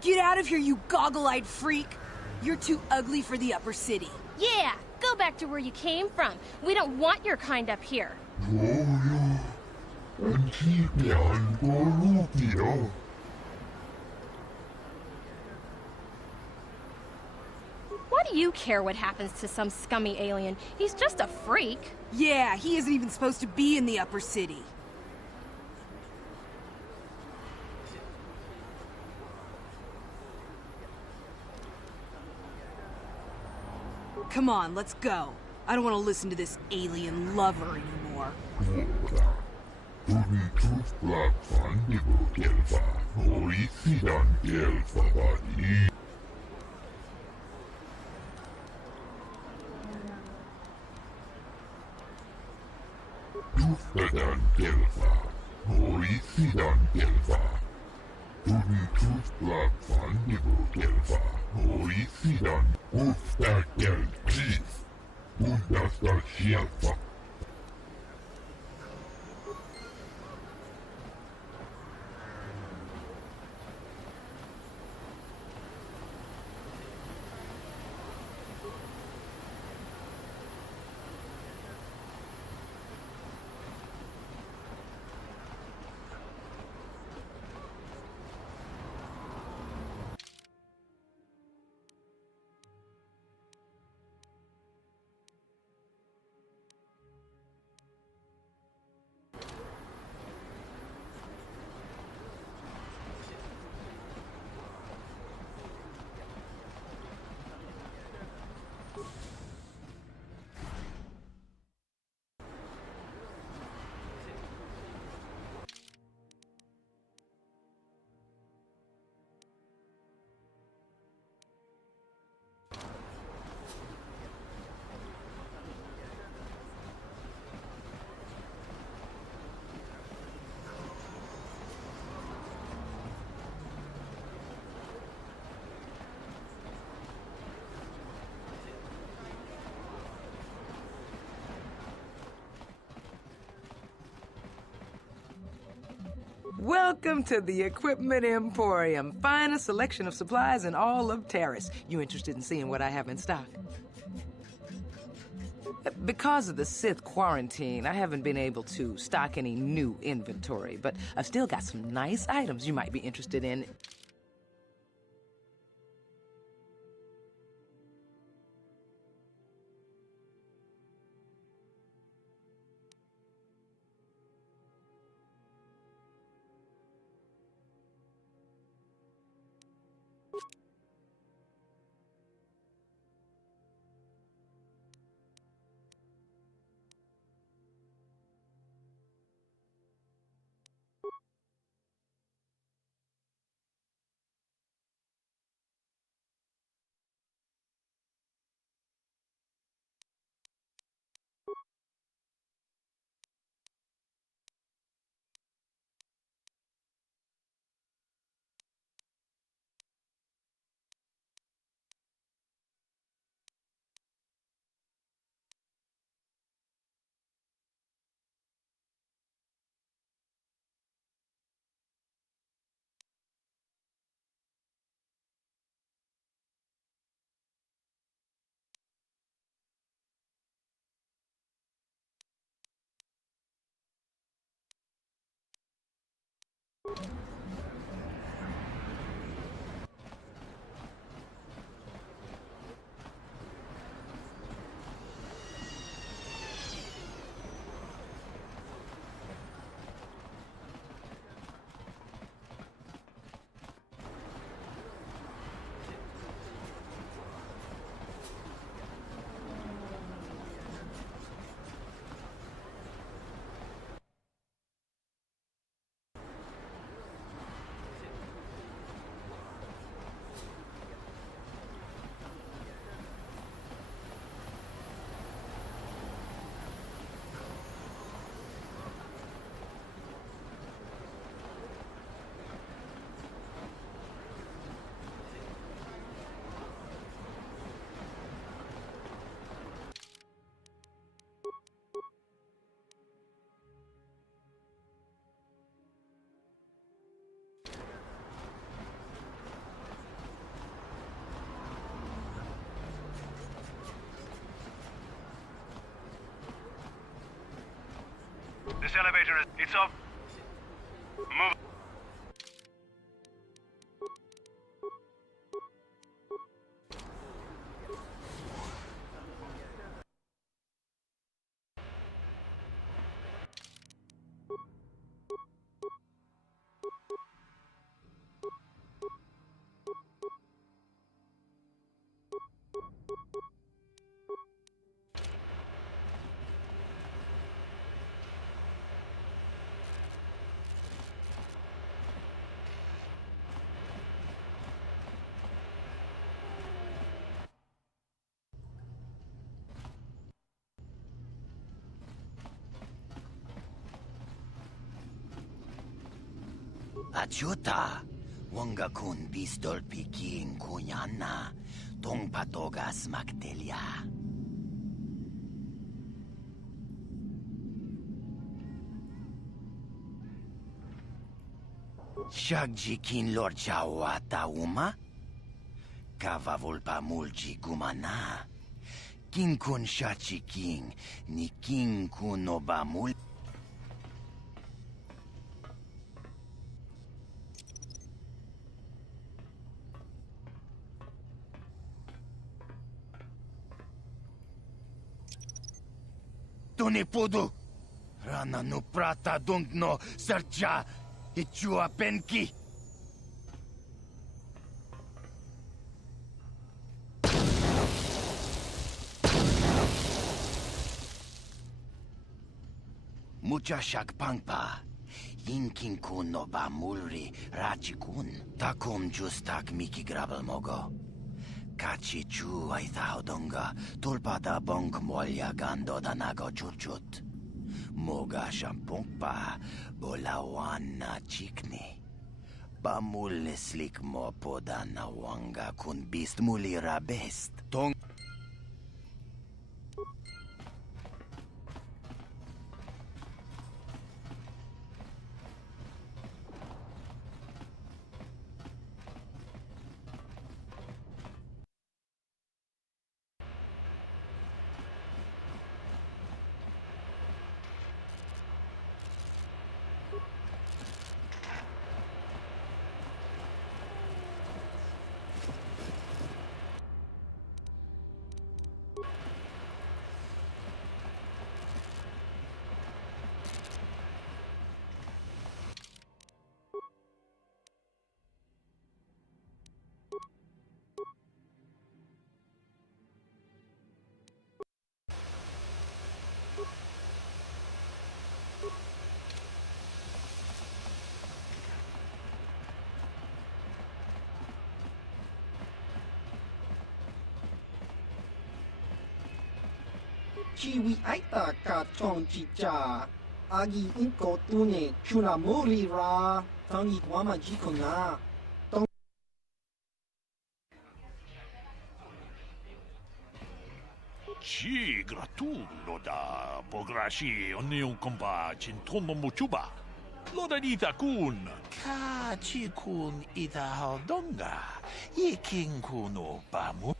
Get out of here, you goggle-eyed freak! You're too ugly for the upper city. Yeah, go back to where you came from. We don't want your kind up here. Why do you care what happens to some scummy alien? He's just a freak. Yeah, he isn't even supposed to be in the upper city. Come on, let's go. I don't want to listen to this alien lover anymore. Welcome to the Equipment Emporium. Finest selection of supplies in all of Terrace. You interested in seeing what I have in stock? Because of the Sith quarantine, I haven't been able to stock any new inventory, but I've still got some nice items you might be interested in. This elevator is... It's up. Move. Achuta, wanga kun pistol piking kunyana, tong patogas magtelia. Shagjikin lord chawata uma? Kavavulpa mulji gumana. King kun shachi king, ni king kun obamul. Tone podo. Rana no prata dong no sercha. Ichua penki. Mucha shagpangpa. Yinkin kun no ba mulri rachikun. Takum justak miki grabel mogo. Kachi chu ay donga. Tulpada bong molya gando danago churchut. Moga shampungpa. Bolawan na chikni. Bamul slik mo poda na wanga kun bist muli rabest. Tong Chiwi aita ka chong chicha. Agi inko tune chunamuri ra. Tangi wama jikona. Ci gratulo da pograshi onion compa cintomo muchuba. Loda dita kun. Ka chi kun ita haudonga. Yikin kuno bamu.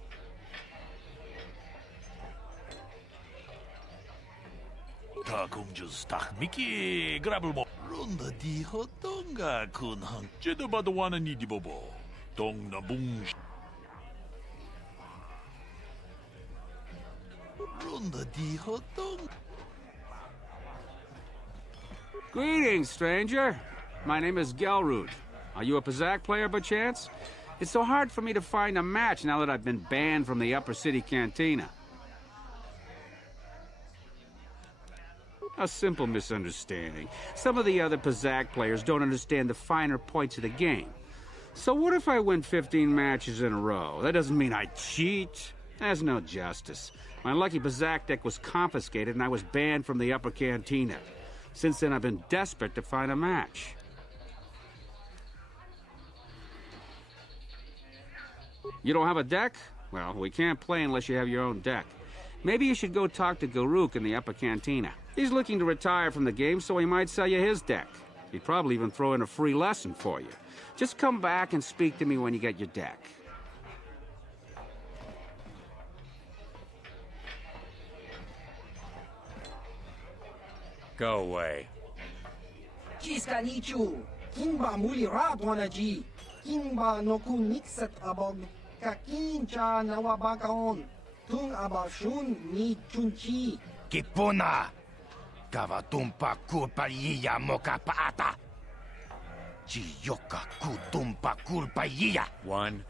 Ta kung just tak miki grabel mo. Ronda di hodonga kun hang. Jeda badawana ni di bobo. Dong na bung. Ronda di hodong. Greetings, stranger. My name is Gelroot. Are you a Pazak player by chance? It's so hard for me to find a match now that I've been banned from the Upper City Cantina. A simple misunderstanding. Some of the other Pazak players don't understand the finer points of the game. So what if I win 15 matches in a row? That doesn't mean I cheat. There's no justice. My lucky Pazak deck was confiscated and I was banned from the Upper Cantina. Since then, I've been desperate to find a match. You don't have a deck? Well, we can't play unless you have your own deck. Maybe you should go talk to Garuk in the Upper Cantina. He's looking to retire from the game, so he might sell you his deck. He'd probably even throw in a free lesson for you. Just come back and speak to me when you get your deck. Go away. Jiska nichu. Kimba muli radwanaji. Kimba no kunikset abog. Kakincha nawabakaon. Tung abashun ni chunchi. Kipuna! Kavatumpa kulpayiya mokapaata! Chiyoka kutumpa kulpayiya! One.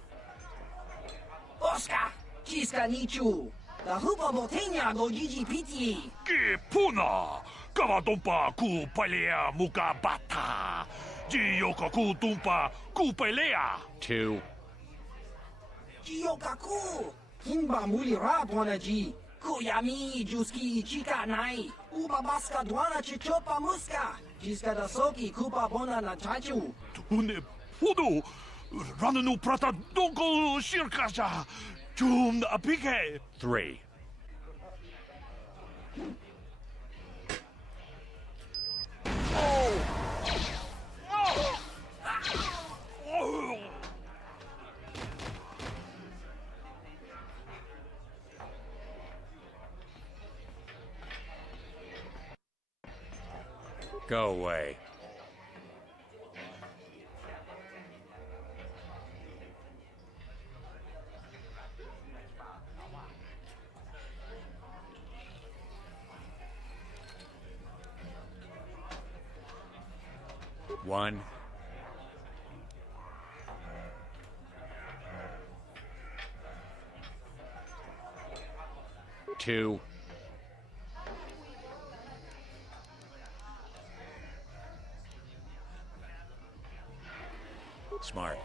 Oscar! Jiska nichu. The hupa botenya go gigi piti. Kipuna! Kavatumpa kupalea mukabata! Jiyoka kutumpa kupelea! Two. Jiyokaku. Kimba muli radwanaji. Kuyami juski chika nai. Uba baska dwana chichopa muska. Jiska da soki kupa bona na chachu. Tune pudu! Rananu prata donko shirkasha! Jum apike! Three. Go away. One. Two. Smart.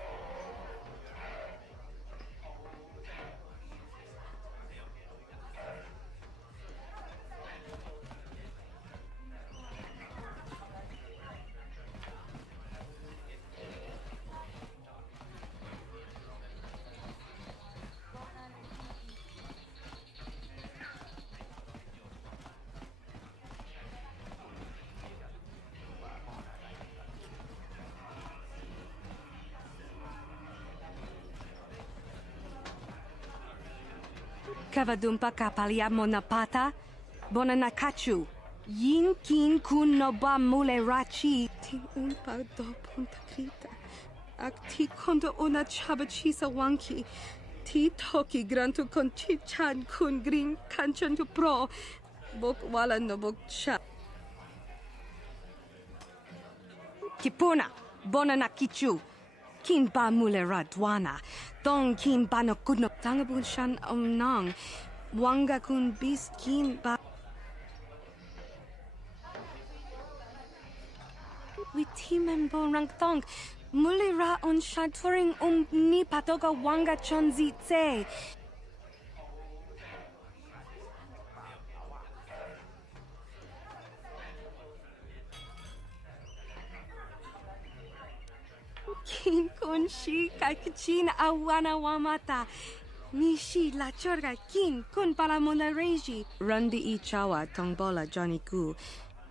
Kavadumpa kapalia monapata, bonanakachu. Yin kin kun no ba mule rachi. Ti umpa do punta krita. Ak ti kondo ona chabachisa wanki. Ti toki grantu kon chichan kun green kanchan tu pro. Bok wala no bok cha. Kipuna, bonanakichu. Kin ba mule radwana. Tong kin ba no kudno tangabun shan nang. Wanga kun bis kin ba. Witimembo rang tong. Mule ra on shaturing ni patoga wanga chonzi tse. Kin kun shi kakichin awana wamata. Nishi la chorga kin kun pala mona reji. Rundi I chawa tongbola Johnny Gu.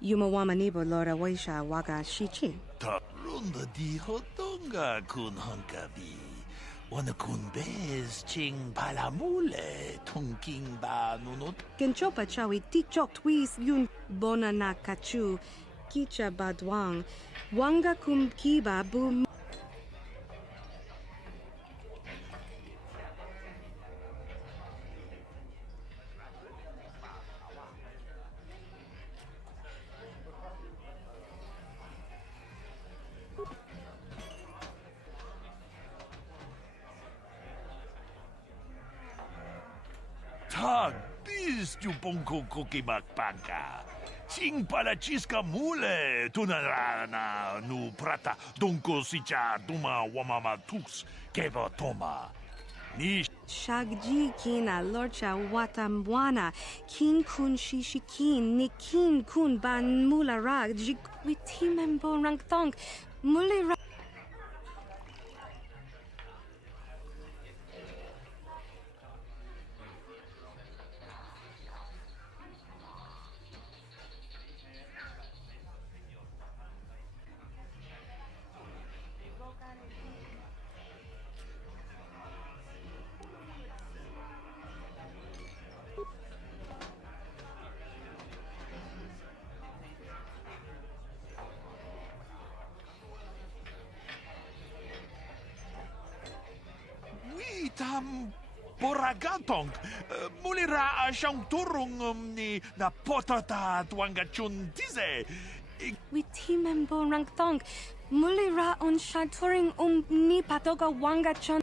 Yumawama nibo lora waisha waga shichi. Ta runda di hotonga kun honkabi. Wana kun bez ching palamule tongking ba nunot. Kenchopa chawi tichok twis yun bona na kachu. Kicha badwang. Wanga kum kiba bu. Tag bis tu bonko koki makpanka. Sing pala chiska mule tunarana nu prata donko sicha duma wamama tux keva toma. Ni Shagji kina lorcha watamwana. Kin kun shishikin. Ni kin kun ban mula rag. Jik witimembo rang tong. Mule rag. itam boragatong. Mulira siyang turong ni na potata tuangachun tize. Witi membo rangtong. Mulira on shaturing ni patoga wangachon.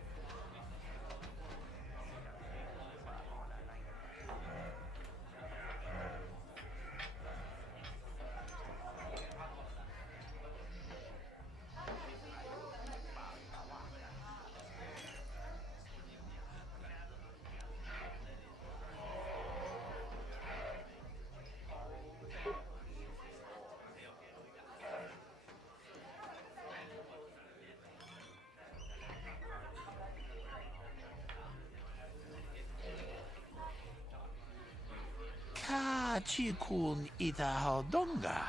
Kachikun itahodonga.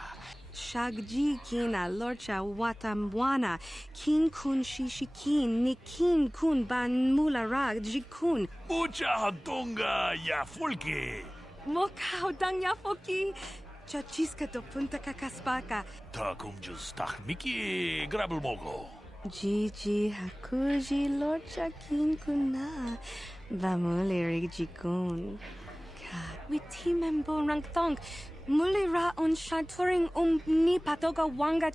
Shagji kina lorcha watamwana. Kin kun shishikin. Ni kin kun ban mulara jikun. Mucha hodonga ya fulke. Mokao dang yafoki. Chachiska do punta kakaspaka. Takum just miki grabel mogo. Gigi hakuji lorcha kin kuna. Bamulirig jikun. Witi membo rangtong. Mulira on shaturing ni patoga wanga.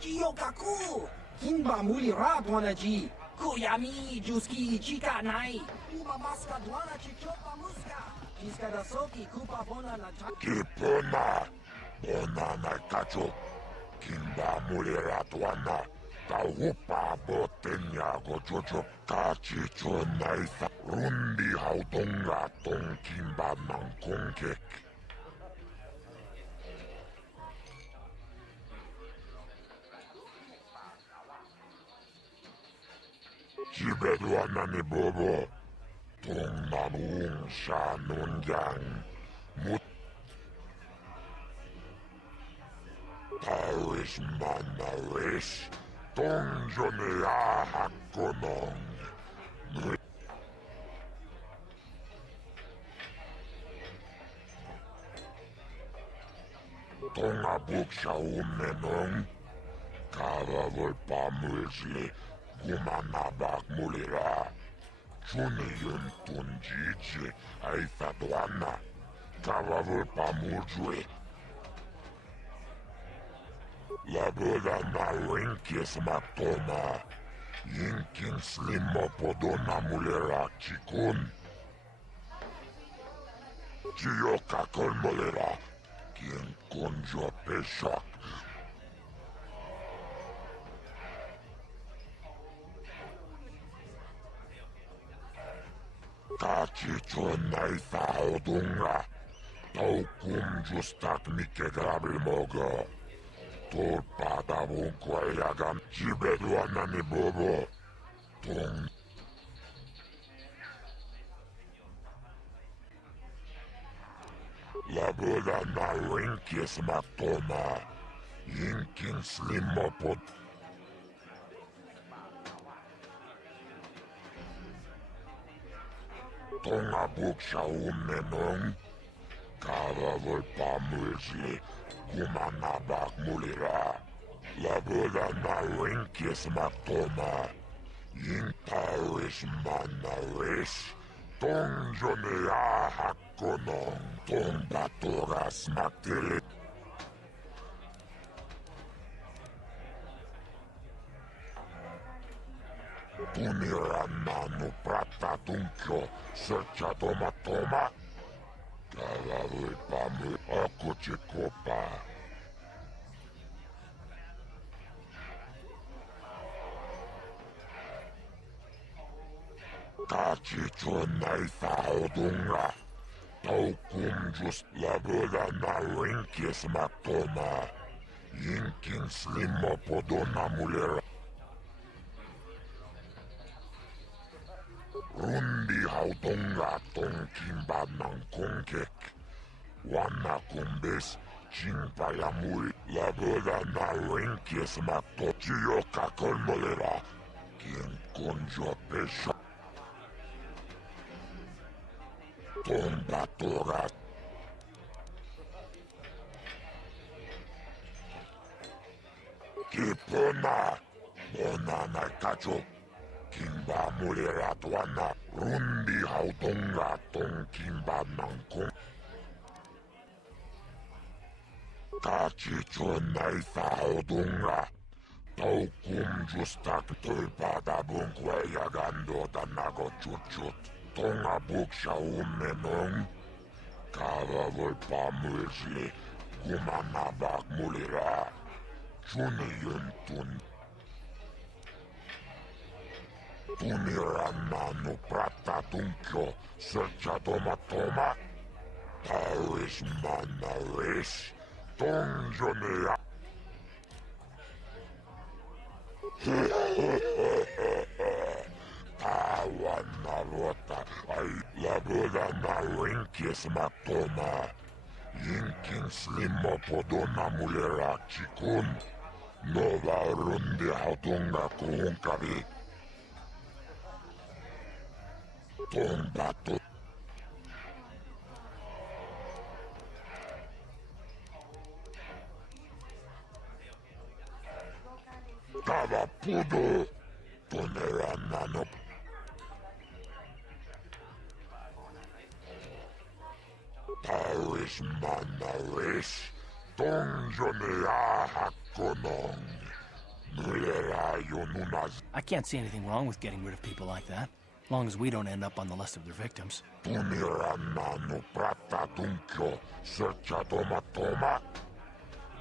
Jiyokaku! Kinba mulira dwanaji! Kuyami juski chika nai! Umabaska dwana chichopa muska! Jiska da soki kupa bona na Kipona, bona na kacho, kimba mulera tuana, taupa botenya gojojo, kachi chonaisa, rundi haudonga tong kimba nangkongkek. Jibeduana ni bobo, tong nanung sha nunjang, mut Paris manaris, tong jonea hakonong. Tong abuk sa umenong, karawal pamulsli, gumanabak mulira. Chuni yun tunjiji, ay fatwana, karawal pamulsli. Laboda na rinkis matoma, yinkin slimo podona mulera chikun. Chiyo kakol mulera, kien konjo peshak. Kachi chonay sa odunga, tau kum justak mike grabil mogo. Tol pada bungko ayagam jibeduana ni bobo. Tong laboda na rinkis matoma, yinkin slimopod. Tong abuk sa umenong, karawal pamulsli, gumanabak mulira. Laboda na rinkis matoma, yintaris manaris, tong jonea hakonong, tong batoras matilit. Tuniran nanu prata tungkyo, serca toma-toma. Karawal pamul, aku cikopa. Kachi chonay sa odunga, tau kumjus laboda na rinkis matoma, yinkin slimo podona mulera. Rundi haudonga tong kimba ng kongkek, wana kumbes, chingpayamuri, laboda na rinkis mato, chiyo kakol molera, kien konjo pesha. Tombatorat. Kipona. Bonana kacho. Kimba muliratwana. Rundi hautonga tong kimba nangkong. Kachicho naitha haudunga. Taukum justak tulpada bunkwe yagando tanago chuchut. Tonga buksha ummenong. Kava volpa mulsli. Gumanabak mulira. Chuni yuntun. Tunirananu prata tunkyo. Searcha toma toma. Taris manaris. Tongjonea. Tawan na rota ay labuda na rinkis matoma. Yinkin slimo podo na mulera chikun. Nova rundi hautunga kuhunkari. Tombato. Tava pudo. Tonera nano. Taris manaris. Tongjonea hakonong. Mulera yonunaz. I can't see anything wrong with getting rid of people like that, as long as we don't end up on the list of their victims. Tunirananu prata tunkyo. Searcha toma toma.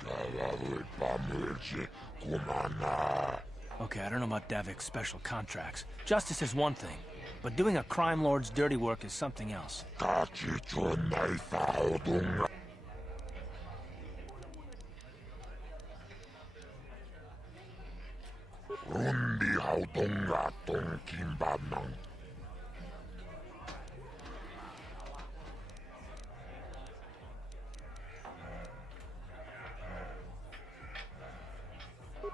Kava pamulji kumana. Okay, I don't know about Davik's special contracts. Justice is one thing, but doing a crime lord's dirty work is something else. Kachicho naitha haudunga. Rundi haudunga tong kimbanang.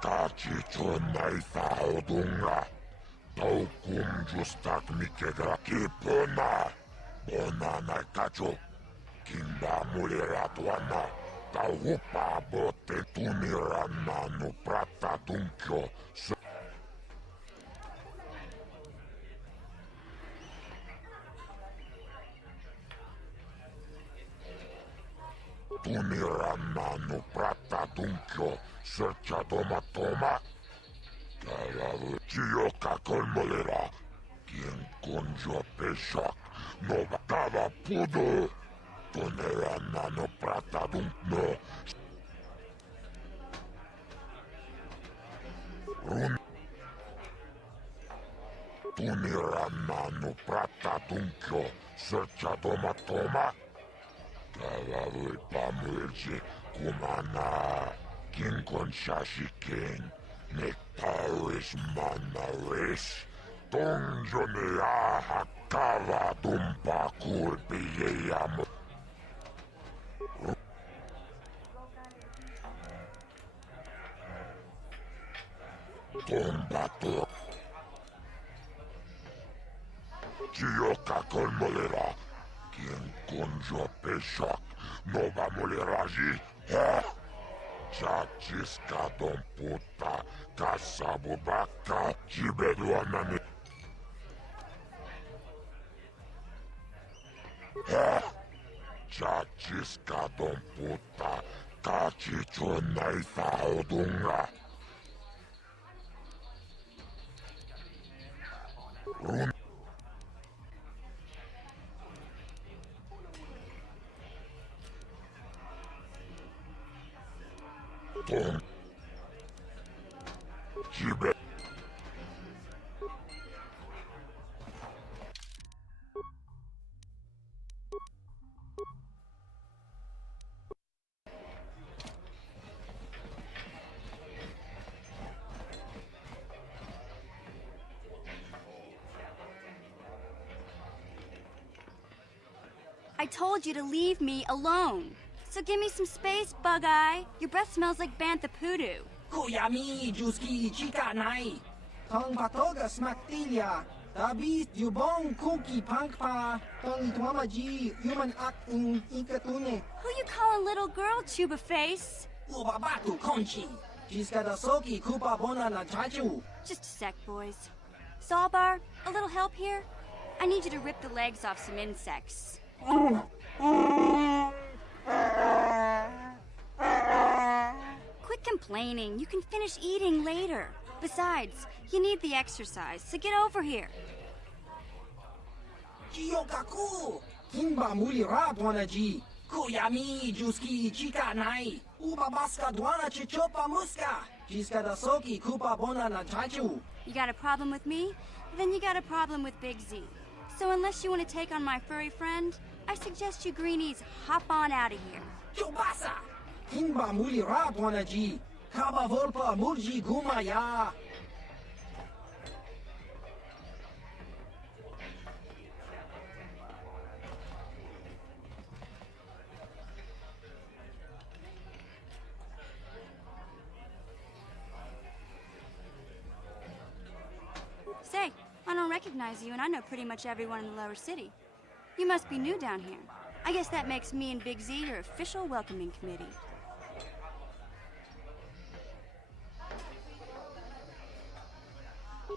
Kachicho naitha haudunga. Taukum justak mikega kipona. Bonana kacho. Kimba muliratwana. Tauhupa bote tunirananu prata tunkyo. Tunirananu prata tunkyo. Searcha toma toma. Kalavu chiyoka kolmolera. Quien conjo peshak. No batava pudo. Tunirananu prata tunkyo. Tunirananu prata tunkyo. Searcha toma toma. Kalavu pamulji kumana. King Konsashikin, Nectaris Manaris, Tongjonea Hakava Dumpa Kulpiyam. Tombato. Chiyoka Kolmolera, King Konjo Peshak, Nova Moleraji, Chachiska don puta, Casabubaka, Chibeduanani. Chachiska don puta, Cachicho naitha odunga. Run. Tom. Chibe. I told you to leave me alone. So give me some space, Bug-Eye. Your breath smells like bantha poodoo. Kuyami, Juski, Chika Nai. Tong Patoga Smaktilia. Tabis Dubong Cookie Pankpa, Tony Twamaji, Human Act in Ikatune. Who you calling little girl, Chuba Face? Ubabatu Conchi. Jiskadasoki Kupa Bona na Chachu. Just a sec, boys. Zalbar, a little help here? I need you to rip the legs off some insects. Quit complaining. You can finish eating later. Besides, you need the exercise, so get over here. Jiyokaku. Kimba Muli Ratwanaji. Kuyami Juski Chika Nai. Ubabaska Dwana Chichopa Muska. Jiskadasoki Kupa Bona na Chachu. You got a problem with me? Then you got a problem with Big Z. So unless you want to take on my furry friend, I suggest you greenies hop on out of here. Chubasa! Kimba Muli Ratwanaji. Kaba Volpa Murji Gumaya. Say, I don't recognize you, and I know pretty much everyone in the lower city. You must be new down here. I guess that makes me and Big Z your official welcoming committee.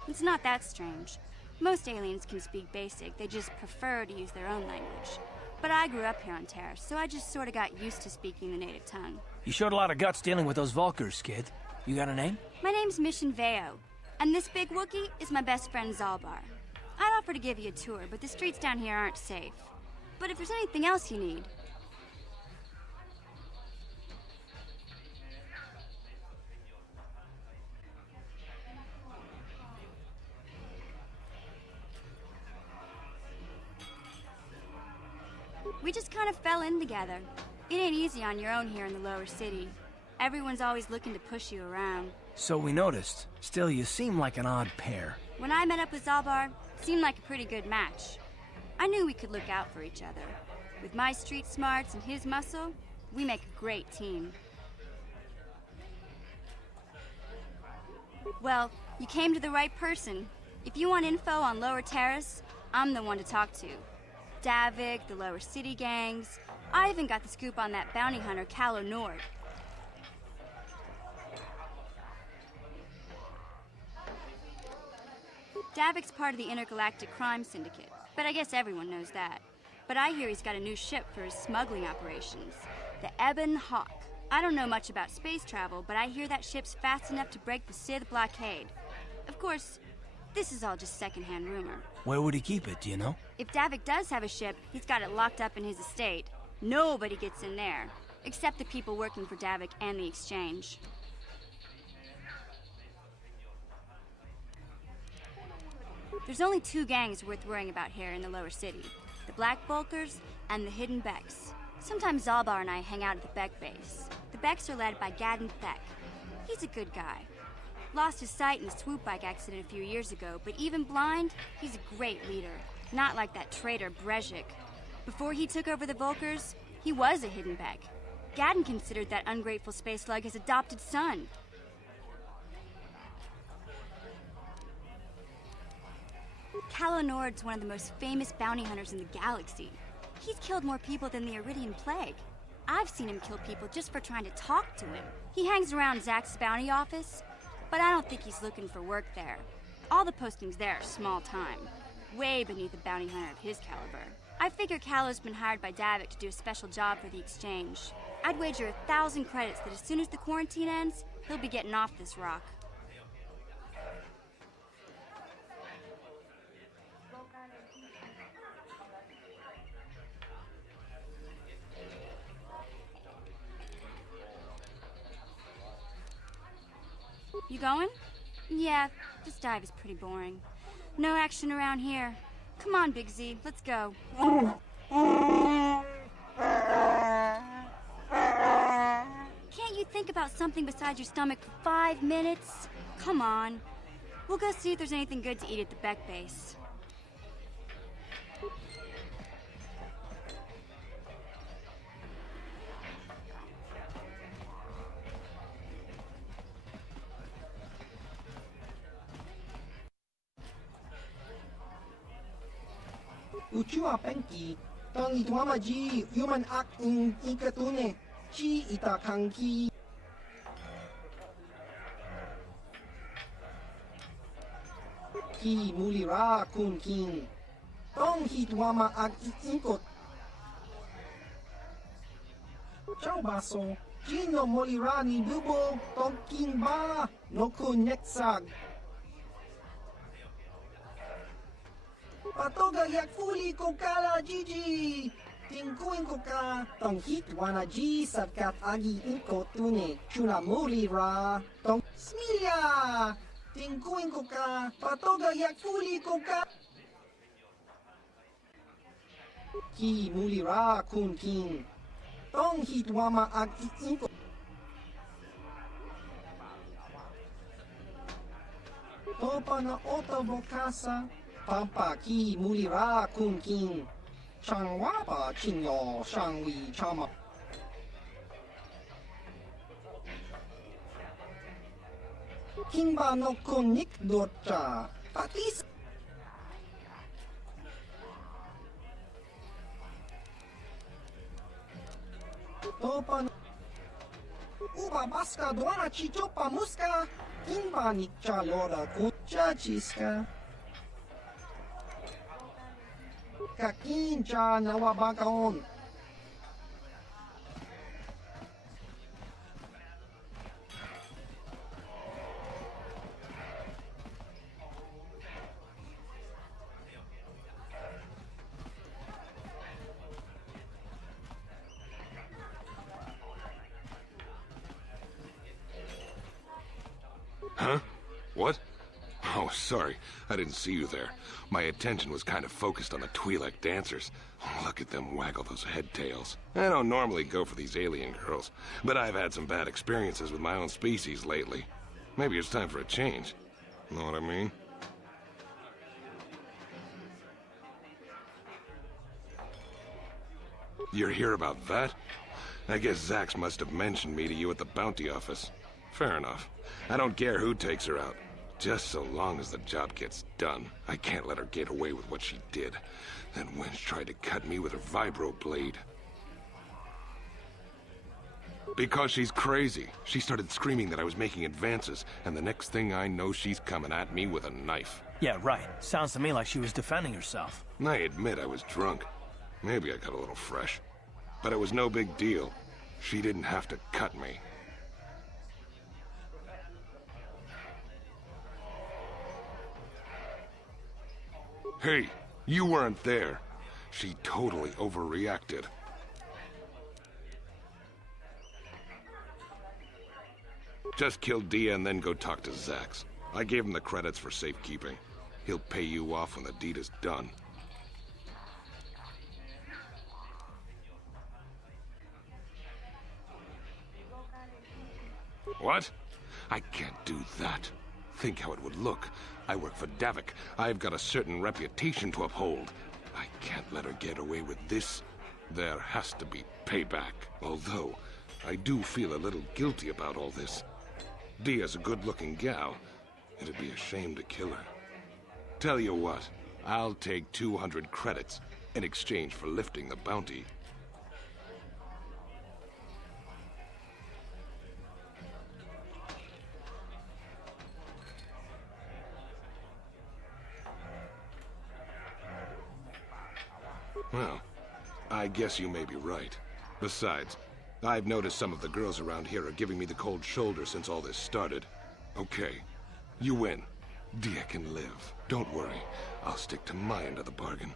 It's not that strange. Most aliens can speak basic, they just prefer to use their own language. But I grew up here on Terrace, so I just sort of got used to speaking the native tongue. You showed a lot of guts dealing with those Vulkars, kid. You got a name? My name's Mission Veo, and this big Wookiee is my best friend Zalbar. I'd offer to give you a tour, but the streets down here aren't safe. But if there's anything else you need... We just kind of fell in together. It ain't easy on your own here in the lower city. Everyone's always looking to push you around. So we noticed. Still, you seem like an odd pair. When I met up with Zalbar, it seemed like a pretty good match. I knew we could look out for each other. With my street smarts and his muscle, we make a great team. Well, you came to the right person. If you want info on Lower Terrace, I'm the one to talk to. Davik, the Lower City gangs. I even got the scoop on that bounty hunter, Calo Nord. Davik's part of the Intergalactic Crime Syndicate, but I guess everyone knows that. But I hear he's got a new ship for his smuggling operations, the Ebon Hawk. I don't know much about space travel, but I hear that ship's fast enough to break the Sith blockade. Of course, this is all just secondhand rumor. Where would he keep it, do you know? If Davik does have a ship, he's got it locked up in his estate. Nobody gets in there, except the people working for Davik and the Exchange. There's only two gangs worth worrying about here in the lower city. The Black Vulkars and the Hidden Becks. Sometimes Zalbar and I hang out at the Beck base. The Becks are led by Gadden Thek. He's a good guy. Lost his sight in a swoop bike accident a few years ago, but even blind, he's a great leader. Not like that traitor Brezhik. Before he took over the Vulkars, he was a Hidden Beck. Gadden considered that ungrateful space slug his adopted son. Calo Nord's one of the most famous bounty hunters in the galaxy. He's killed more people than the Iridian Plague. I've seen him kill people just for trying to talk to him. He hangs around Zach's bounty office, but I don't think he's looking for work there. All the postings there are small time, way beneath a bounty hunter of his caliber. I figure Calo's been hired by Davik to do a special job for the Exchange. I'd wager 1,000 credits that as soon as the quarantine ends, he'll be getting off this rock. You going? Yeah, this dive is pretty boring. No action around here. Come on, Big Z, let's go. Can't you think about something besides your stomach for 5 minutes? Come on. We'll go see if there's anything good to eat at the Beck base. Uchua penki. Tong ituama ji human act in ikatune. Chi itakanki. Ki mulira kun king. Tong hituama ag inkot. Ciao baso. Gino molira ni bubo. Tong king ba. No kun neksag. Patoga yak fuli ko kala Gigi. Tingkuin ko ka. Tong hitwana G sabkat agi inko tune. Chuna mulira. Tong Smilia. Tingkuin ko ka. Patoga yak fuli ko ka. Ki mulira kun king. Tong hitwama ag inko. Topa na otobo kasa. Pampa ki mulira kun king. Chang wapa chinyo shang wi chama. Kimba no kun nik dorcha. Patis. Topa no. Uba baska dwana chichopa muska. Kimba nikcha loda kun chachiska. Kakincha nawabakaon. Huh? What? Oh, sorry. I didn't see you there. My attention was kind of focused on the Twi'lek dancers. Look at them waggle those head tails. I don't normally go for these alien girls, but I've had some bad experiences with my own species lately. Maybe it's time for a change. Know what I mean? You're here about that? I guess Zax must have mentioned me to you at the bounty office. Fair enough. I don't care who takes her out. Just so long as the job gets done. I can't let her get away with what she did. That wench tried to cut me with her vibro blade. Because she's crazy. She started screaming that I was making advances, and the next thing I know, she's coming at me with a knife. Yeah, right. Sounds to me like she was defending herself. I admit I was drunk. Maybe I got a little fresh. But it was no big deal. She didn't have to cut me. Hey, you weren't there. She totally overreacted. Just kill Dia and then go talk to Zax. I gave him the credits for safekeeping. He'll pay you off when the deed is done. What? I can't do that. Think how it would look. I work for Davik. I've got a certain reputation to uphold. I can't let her get away with this. There has to be payback. Although, I do feel a little guilty about all this. Dia's a good-looking gal. It'd be a shame to kill her. Tell you what, I'll take 200 credits in exchange for lifting the bounty. Well, I guess you may be right. Besides, I've noticed some of the girls around here are giving me the cold shoulder since all this started. Okay, you win. Dia can live. Don't worry. I'll stick to my end of the bargain.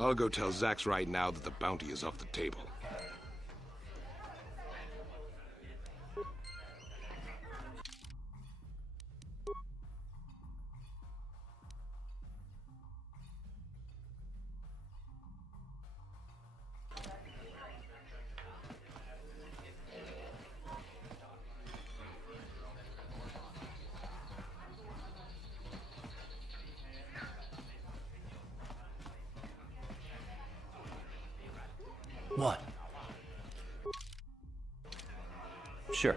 I'll go tell Zax right now that the bounty is off the table. What? Sure.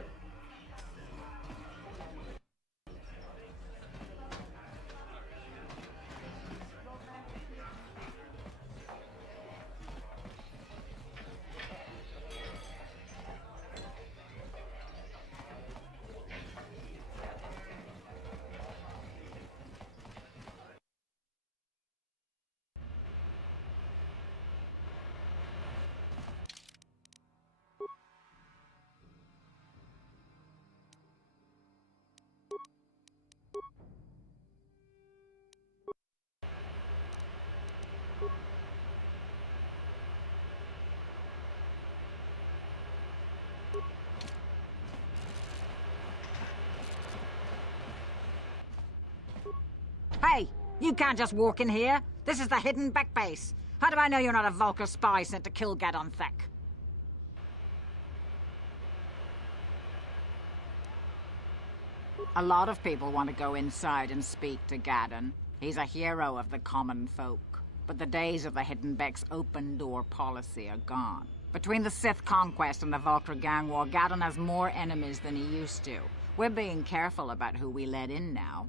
You can't just walk in here. This is the hidden back base. How do I know you're not a Vulkar spy sent to kill Gadon Thek? A lot of people want to go inside and speak to Gadon. He's a hero of the common folk. But the days of the Hidden Beck's open-door policy are gone. Between the Sith conquest and the Vulkar gang war, Gadon has more enemies than he used to. We're being careful about who we let in now.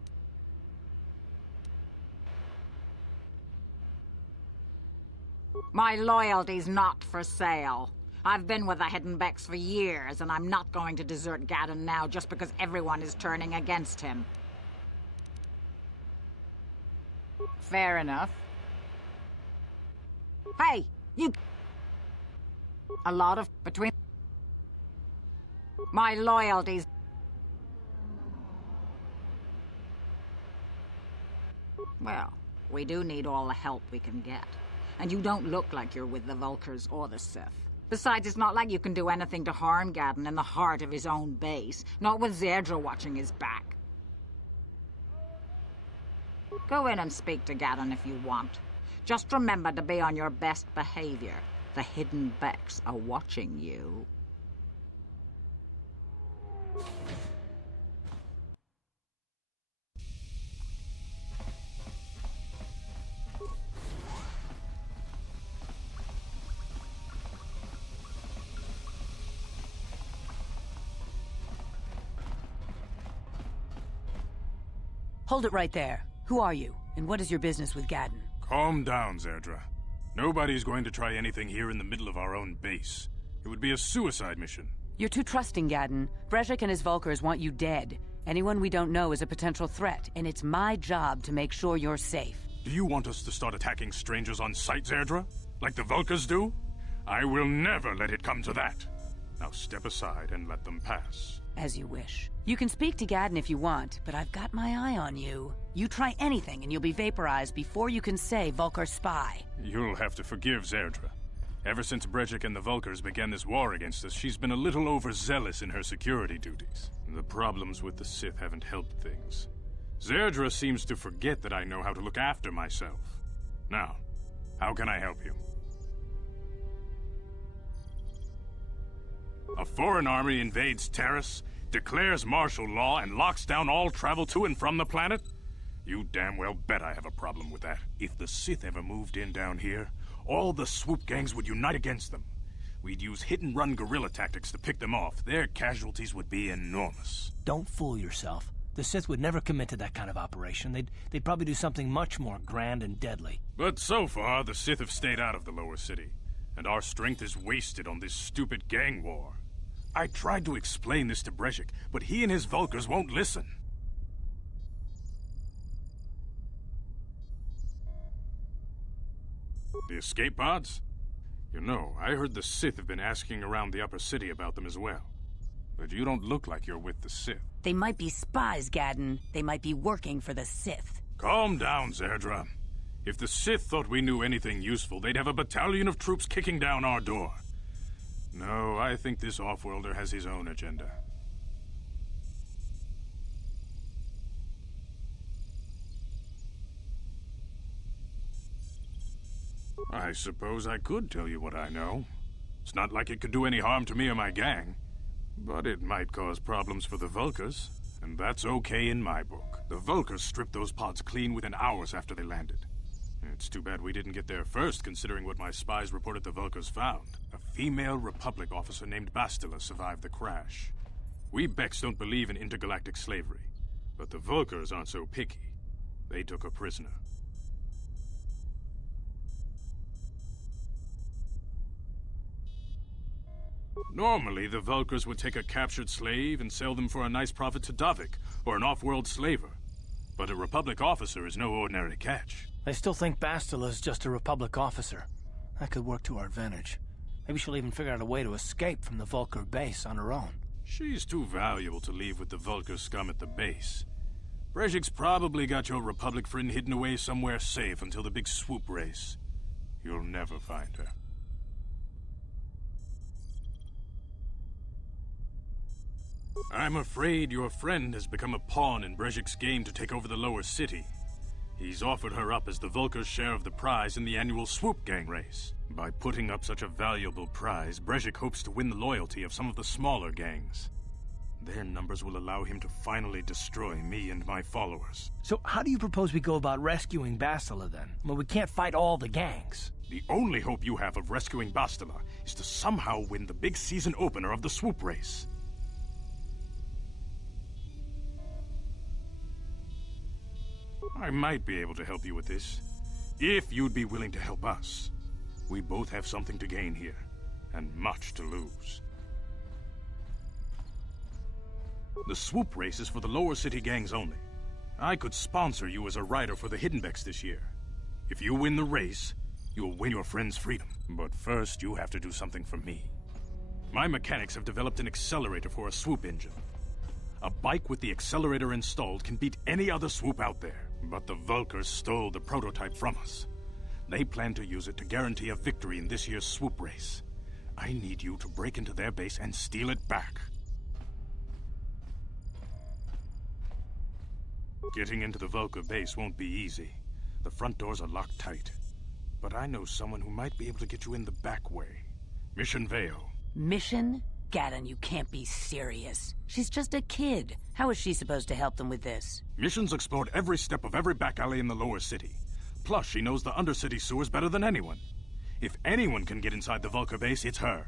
My loyalty's not for sale. I've been with the Hidden Becks for years, and I'm not going to desert Gadon now just because everyone is turning against him. Fair enough. Hey, you... A lot of... between... My loyalties... Well, we do need all the help we can get. And you don't look like you're with the Vulkars or the Sith. Besides, it's not like you can do anything to harm Gadon in the heart of his own base. Not with Zerdra watching his back. Go in and speak to Gadon if you want. Just remember to be on your best behavior. The Hidden Becks are watching you. Hold it right there. Who are you, and what is your business with Gadon? Calm down, Zerdra. Nobody's going to try anything here in the middle of our own base. It would be a suicide mission. You're too trusting, Gadon. Brejik and his Vulkars want you dead. Anyone we don't know is a potential threat, and it's my job to make sure you're safe. Do you want us to start attacking strangers on sight, Zerdra? Like the Vulkars do? I will never let it come to that. Now step aside and let them pass. As you wish. You can speak to Gadon if you want, but I've got my eye on you. You try anything and you'll be vaporized before you can say Vulkar spy. You'll have to forgive Zerdra. Ever since Brejik and the Vulkars began this war against us, she's been a little overzealous in her security duties. The problems with the Sith haven't helped things. Zerdra seems to forget that I know how to look after myself. Now, how can I help you? A foreign army invades Terrace, declares martial law, and locks down all travel to and from the planet? You damn well bet I have a problem with that. If the Sith ever moved in down here, all the swoop gangs would unite against them. We'd use hit-and-run guerrilla tactics to pick them off. Their casualties would be enormous. Don't fool yourself. The Sith would never commit to that kind of operation. They'd probably do something much more grand and deadly. But so far, the Sith have stayed out of the lower city, and our strength is wasted on this stupid gang war. I tried to explain this to Brejik, but he and his Vulkars won't listen. The escape pods? You know, I heard the Sith have been asking around the upper city about them as well. But you don't look like you're with the Sith. They might be spies, Gadon. They might be working for the Sith. Calm down, Zerdra. If the Sith thought we knew anything useful, they'd have a battalion of troops kicking down our door. No, I think this off-worlder has his own agenda. I suppose I could tell you what I know. It's not like it could do any harm to me or my gang. But it might cause problems for the Vulkars, and that's okay in my book. The Vulkars stripped those pods clean within hours after they landed. It's too bad we didn't get there first, considering what my spies reported the Vulkars found. A female Republic officer named Bastila survived the crash. We Becks don't believe in intergalactic slavery, but the Vulkars aren't so picky. They took her prisoner. Normally, the Vulkars would take a captured slave and sell them for a nice profit to Davik, or an off-world slaver. But a Republic officer is no ordinary catch. I still think Bastila's just a Republic officer. That could work to our advantage. Maybe she'll even figure out a way to escape from the Vulkar base on her own. She's too valuable to leave with the Vulkar scum at the base. Brejik's probably got your Republic friend hidden away somewhere safe until the big swoop race. You'll never find her. I'm afraid your friend has become a pawn in Brejik's game to take over the lower city. He's offered her up as the Vulkar's share of the prize in the annual Swoop Gang race. By putting up such a valuable prize, Brezhik hopes to win the loyalty of some of the smaller gangs. Their numbers will allow him to finally destroy me and my followers. So how do you propose we go about rescuing Bastila then? Well, we can't fight all the gangs. The only hope you have of rescuing Bastila is to somehow win the big season opener of the Swoop race. I might be able to help you with this, if you'd be willing to help us. We both have something to gain here, and much to lose. The Swoop race is for the lower city gangs only. I could sponsor you as a rider for the Hiddenbecks this year. If you win the race, you'll win your friend's freedom. But first, you have to do something for me. My mechanics have developed an accelerator for a swoop engine. A bike with the accelerator installed can beat any other swoop out there. But the Vulkars stole the prototype from us. They plan to use it to guarantee a victory in this year's swoop race. I need you to break into their base and steal it back. Getting into the Vulkar base won't be easy. The front doors are locked tight. But I know someone who might be able to get you in the back way. Mission Veo. Mission? Gaddon, you can't be serious. She's just a kid. How is she supposed to help them with this? Mission's explored every step of every back alley in the lower city. Plus, she knows the undercity sewers better than anyone. If anyone can get inside the Vulkar base, it's her.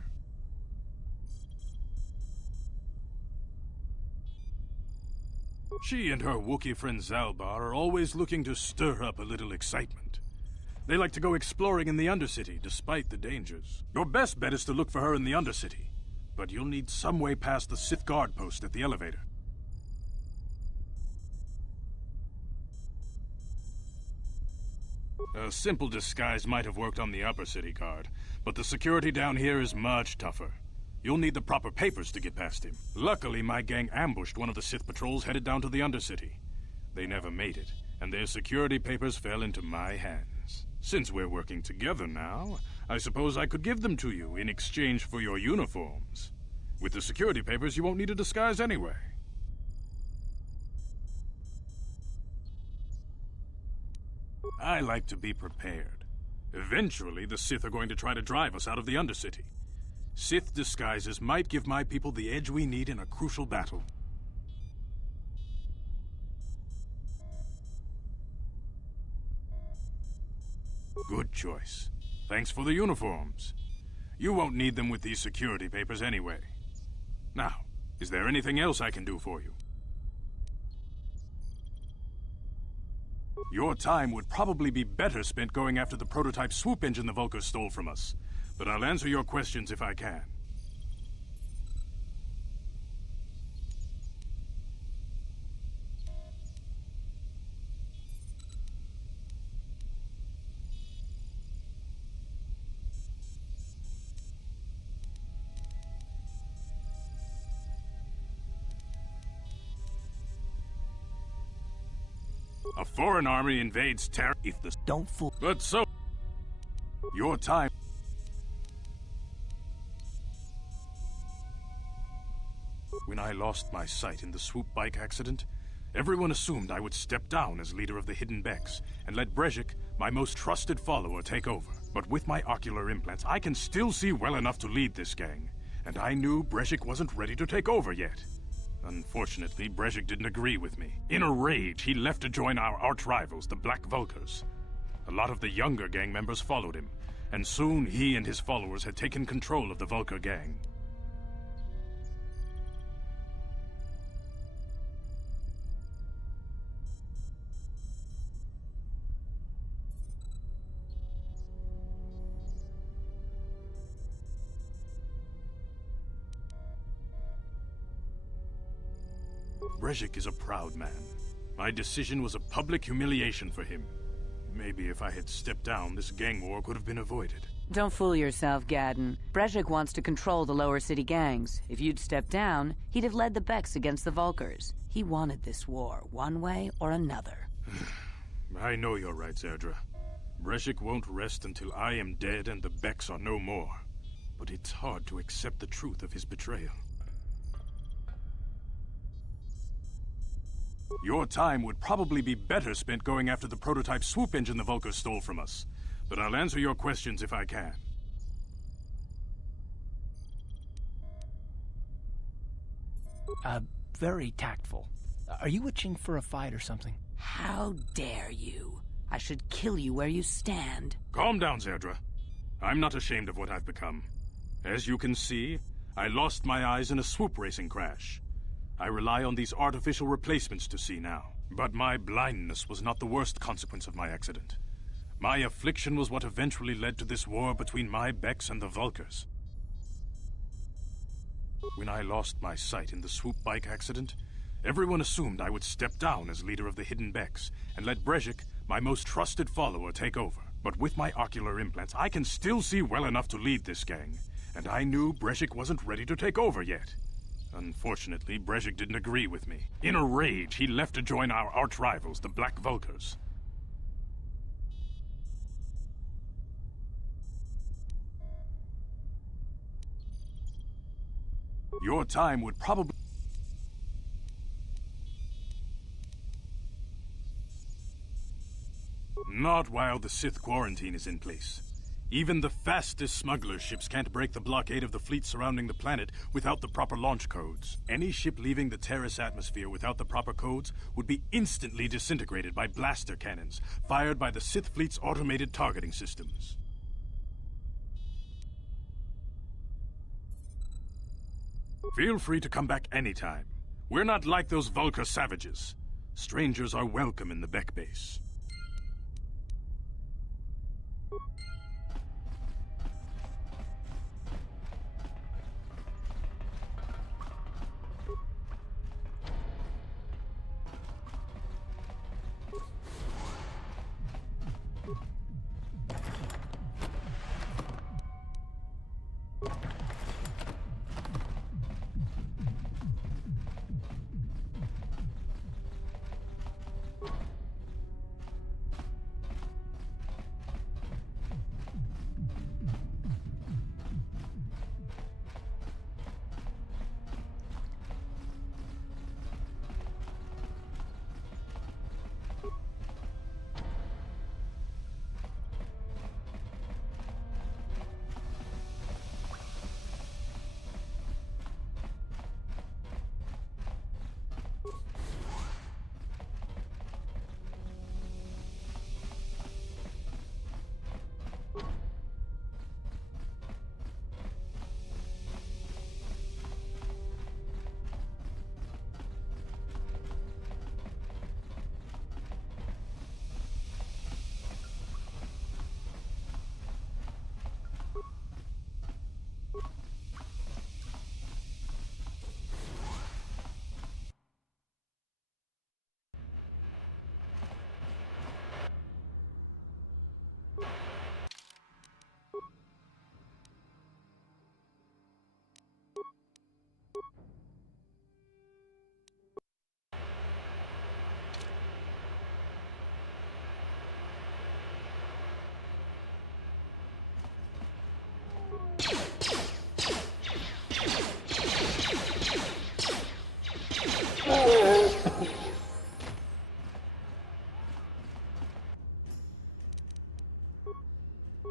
She and her Wookiee friend Zalbar are always looking to stir up a little excitement. They like to go exploring in the Undercity, despite the dangers. Your best bet is to look for her in the Undercity. But you'll need some way past the Sith guard post at the elevator. A simple disguise might have worked on the upper city guard, but the security down here is much tougher. You'll need the proper papers to get past him. Luckily, my gang ambushed one of the Sith patrols headed down to the Undercity. They never made it, and their security papers fell into my hands. Since we're working together now, I suppose I could give them to you in exchange for your uniforms. With the security papers, you won't need a disguise anyway. I like to be prepared. Eventually, the Sith are going to try to drive us out of the Undercity. Sith disguises might give my people the edge we need in a crucial battle. Good choice. Thanks for the uniforms. You won't need them with these security papers anyway. Now, is there anything else I can do for you? Your time would probably be better spent going after the prototype swoop engine the Vulkars stole from us. But I'll answer your questions if I can. A foreign army invades Terra if the... Don't fool... But so... Your time... When I lost my sight in the swoop bike accident, everyone assumed I would step down as leader of the Hiddenbecks and let Brezhik, my most trusted follower, take over. But with my ocular implants, I can still see well enough to lead this gang, and I knew Brezhik wasn't ready to take over yet. Unfortunately, Brezhik didn't agree with me. In a rage, he left to join our arch-rivals, the Black Vulkars. A lot of the younger gang members followed him, and soon he and his followers had taken control of the Vulkar gang. Brezhik is a proud man. My decision was a public humiliation for him. Maybe if I had stepped down, this gang war could have been avoided. Don't fool yourself, Gaddon. Brezhik wants to control the lower city gangs. If you'd stepped down, he'd have led the Becks against the Vulkars. He wanted this war, one way or another. I know you're right, Zerdra. Brezhik won't rest until I am dead and the Becks are no more. But it's hard to accept the truth of his betrayal. Your time would probably be better spent going after the prototype swoop engine the Vulkars stole from us. But I'll answer your questions if I can. Very tactful. Are you itching for a fight or something? How dare you? I should kill you where you stand. Calm down, Zerdra. I'm not ashamed of what I've become. As you can see, I lost my eyes in a swoop racing crash. I rely on these artificial replacements to see now. But my blindness was not the worst consequence of my accident. My affliction was what eventually led to this war between my Becks and the Vulkars. When I lost my sight in the swoop bike accident, everyone assumed I would step down as leader of the hidden Becks and let Brezhik, my most trusted follower, take over. But with my ocular implants, I can still see well enough to lead this gang, and I knew Brezhik wasn't ready to take over yet. Unfortunately, Brezhik didn't agree with me. In a rage, he left to join our arch-rivals, the Black Vulkars. Your time would probably... Not while the Sith quarantine is in place. Even the fastest smuggler ships can't break the blockade of the fleet surrounding the planet without the proper launch codes. Any ship leaving the Terrace atmosphere without the proper codes would be instantly disintegrated by blaster cannons fired by the Sith fleet's automated targeting systems. Feel free to come back anytime. We're not like those Vulkar savages. Strangers are welcome in the Beck base.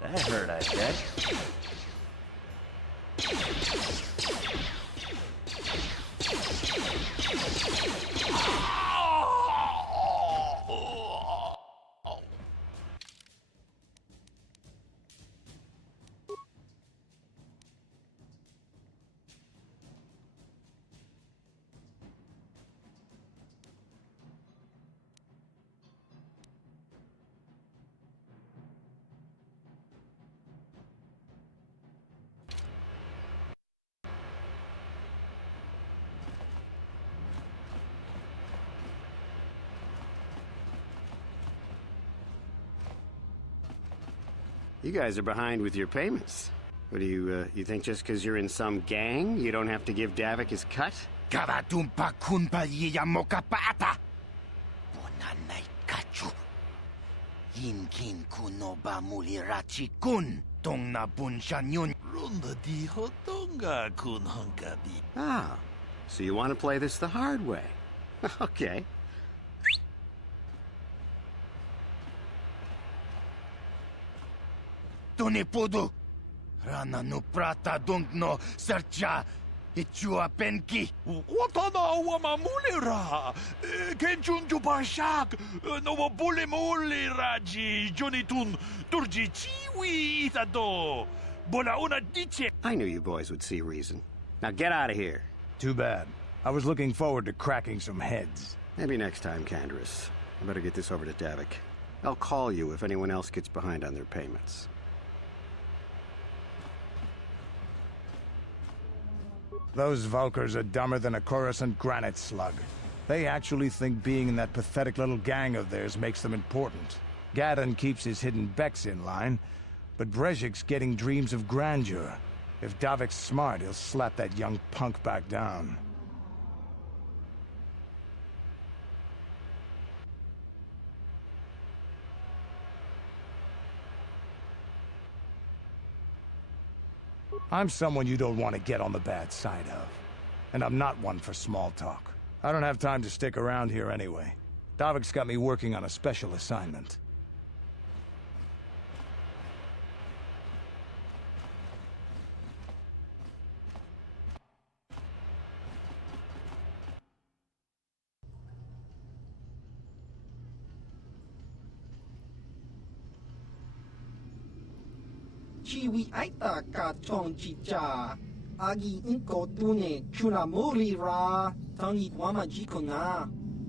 That hurt, I guess. You guys are behind with your payments. What do you think just because you're in some gang, you don't have to give Davik his cut? Kavatumpa kunpa yiyamoka paata! Bonanay kachu! Yinkin kunoba mulirachi kun! Tong na bunshanyun! Runda di hotonga kun hunkabi. Ah, so you want to play this the hard way. Okay. tuni pudu. Rana nu prata dunk no sercha. Ichua penki. Watana wamamulira. Kenchunju bashak. No bulimuli raji. Jonitun durji chiwi itado. Bola una dice. I knew you boys would see reason. Now get out of here. Too bad. I was looking forward to cracking some heads. Maybe next time, Canderous. I better get this over to Davik. I'll call you if anyone else gets behind on their payments. Those Vulkars are dumber than a Coruscant granite slug. They actually think being in that pathetic little gang of theirs makes them important. Gadon keeps his hidden Becks in line, but Brezhik's getting dreams of grandeur. If Davik's smart, he'll slap that young punk back down. I'm someone you don't want to get on the bad side of. And I'm not one for small talk. I don't have time to stick around here anyway. Davik's got me working on a special assignment. Chiwi aita ka tong chicha. Agi inko tune chuna muri ra. Tangi wama jiko na.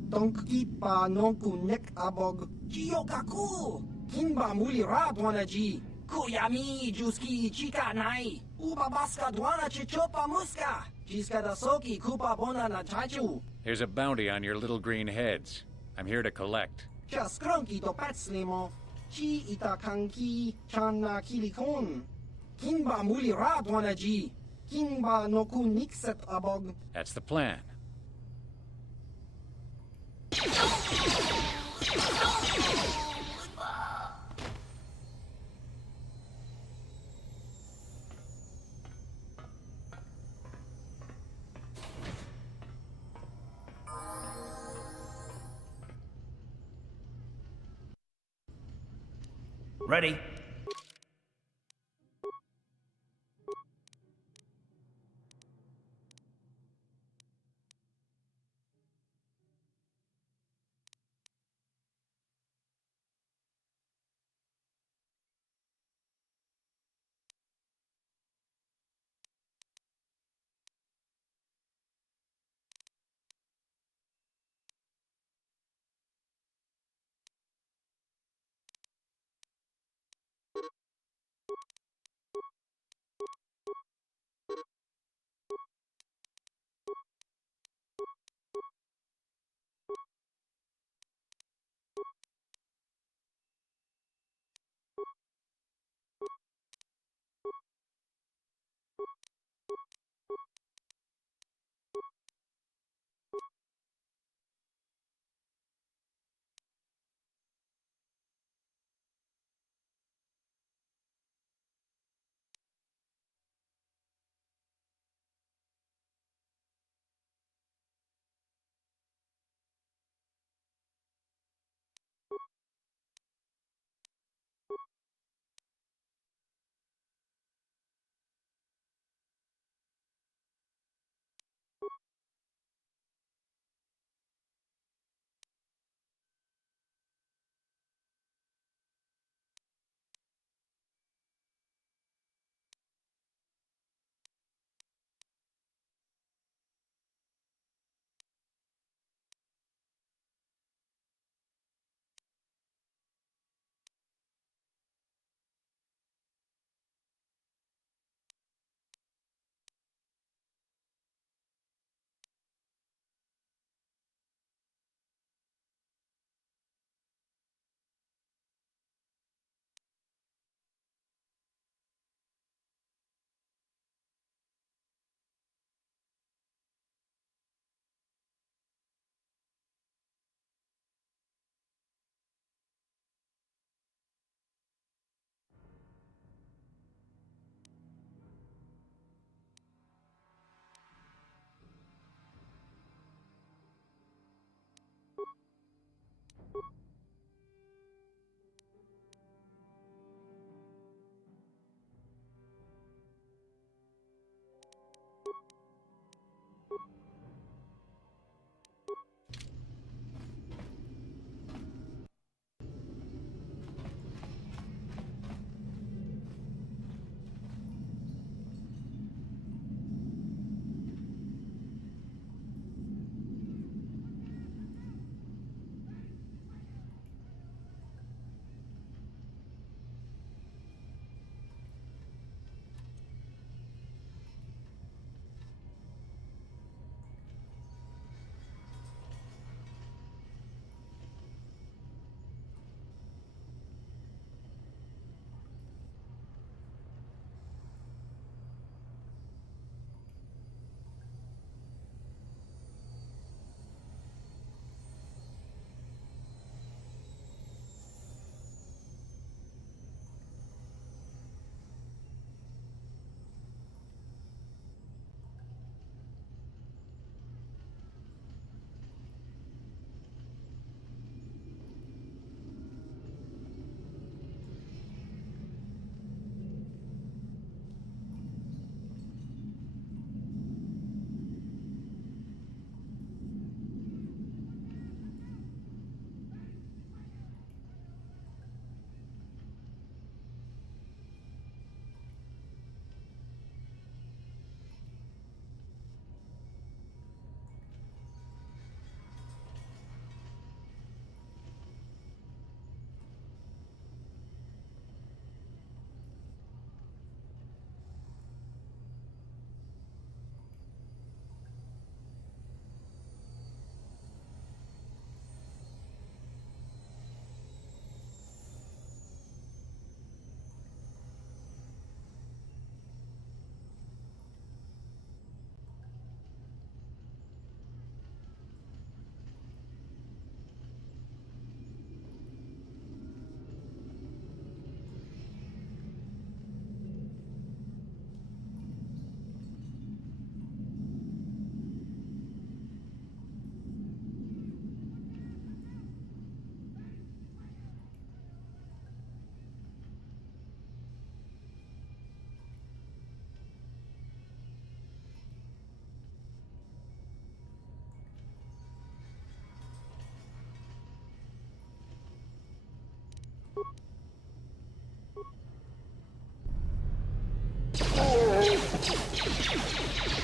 Tonki pa nonku nek abog. Chiyo kaku. Kinba muli ra dwana ji. Kuyami juski chika nai. Uba baska dwana chichopa muska. Jiska da soki kupa bona na chachu. Here's a bounty on your little green heads. I'm here to collect. Just cronky to patslimo. Chi itakanki chana kilikon. Kinba muli ra dwana ji. Kinba noku nikset abog. That's the plan. Ready.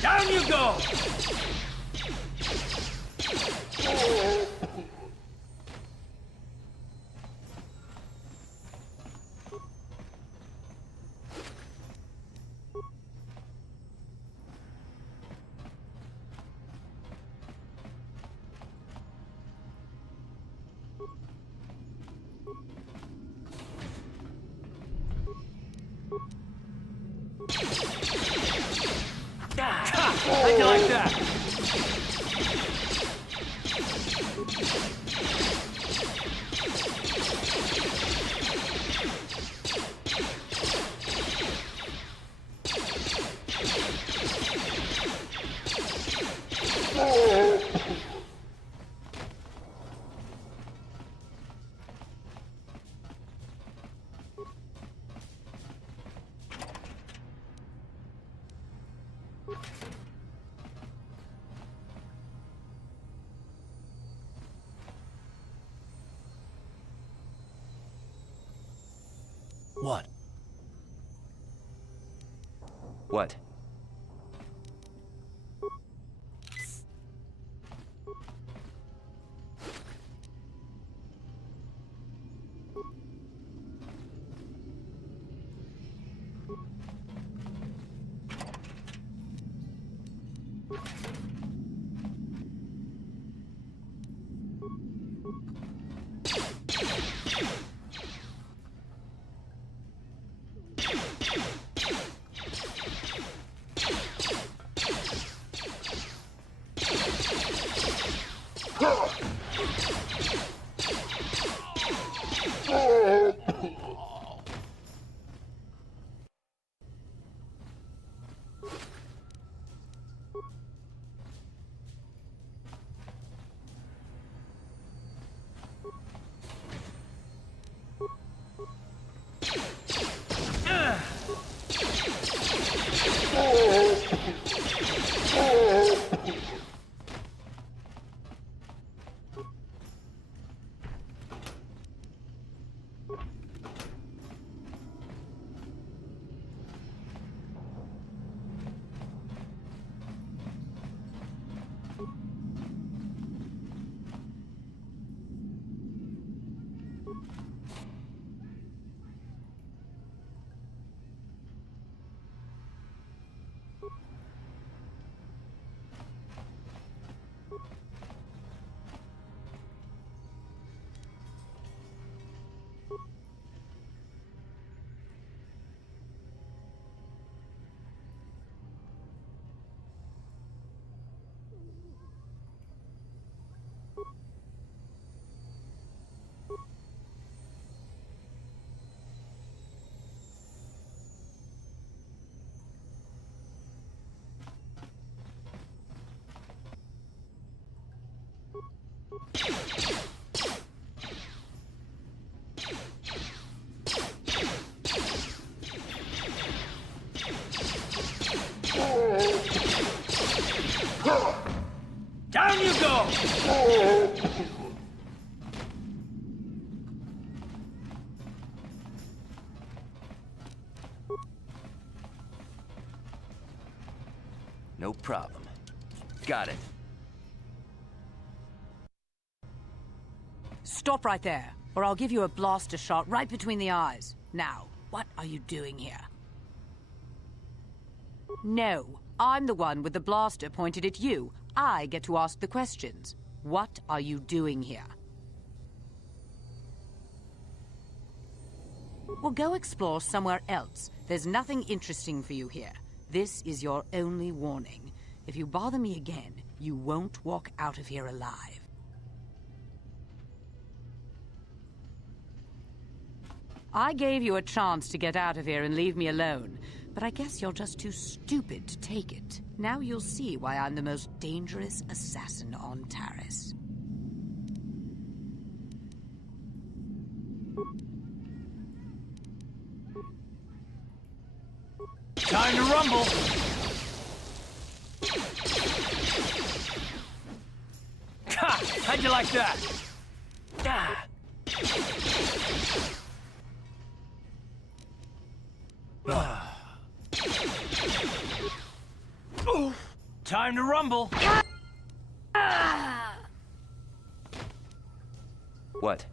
Down you go! How'd you like that? What? What? Down you go! No problem. Got it. Stop right there, or I'll give you a blaster shot right between the eyes. Now, what are you doing here? No, I'm the one with the blaster pointed at you. I get to ask the questions. What are you doing here? Well, go explore somewhere else. There's nothing interesting for you here. This is your only warning. If you bother me again, you won't walk out of here alive. I gave you a chance to get out of here and leave me alone, but I guess you're just too stupid to take it. Now you'll see why I'm the most dangerous assassin on Taris. Time to rumble! Ha! How'd you like that? Ah. Time to rumble. What?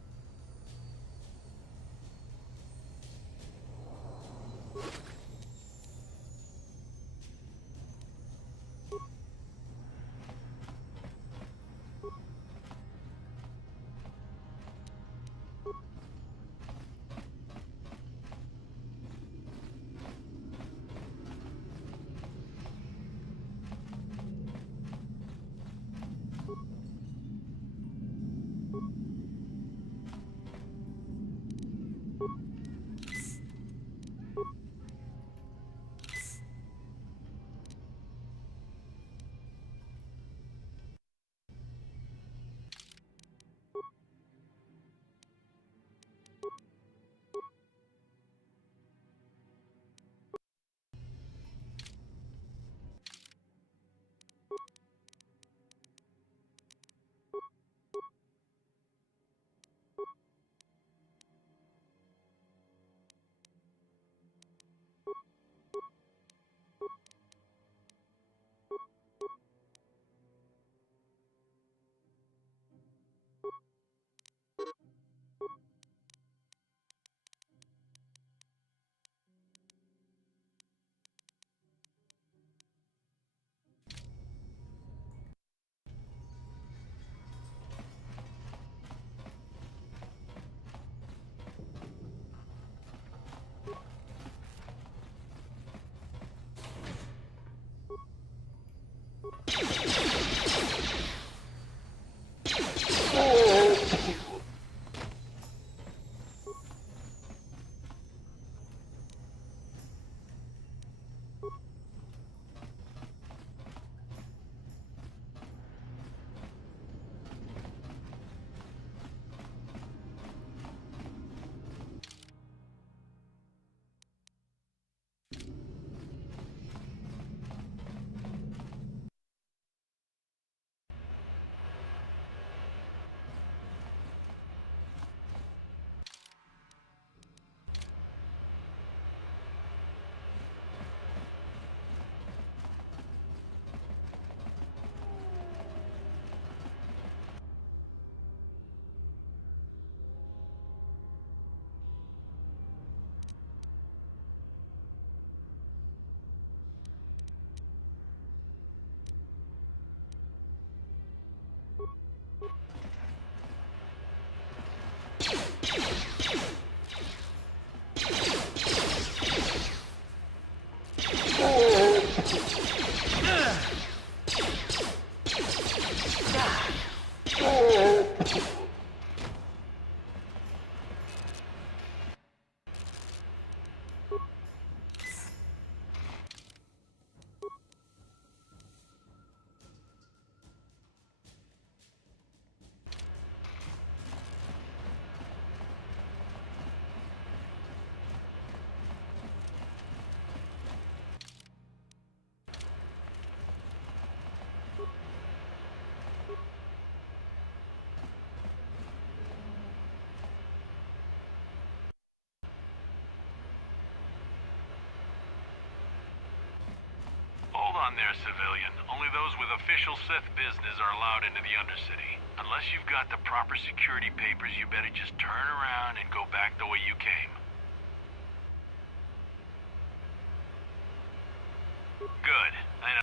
Hold on there, civilian. Only those with official Sith business are allowed into the Undercity. Unless you've got the proper security papers, you better just turn around and go back the way you came. Good. I know.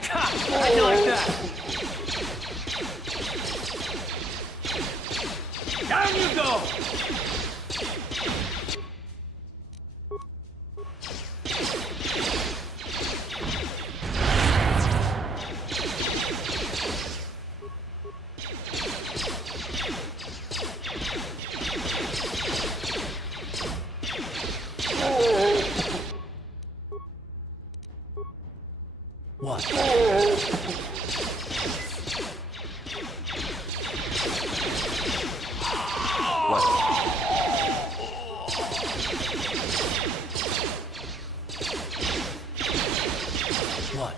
How'd you like that? Down you go! What? What?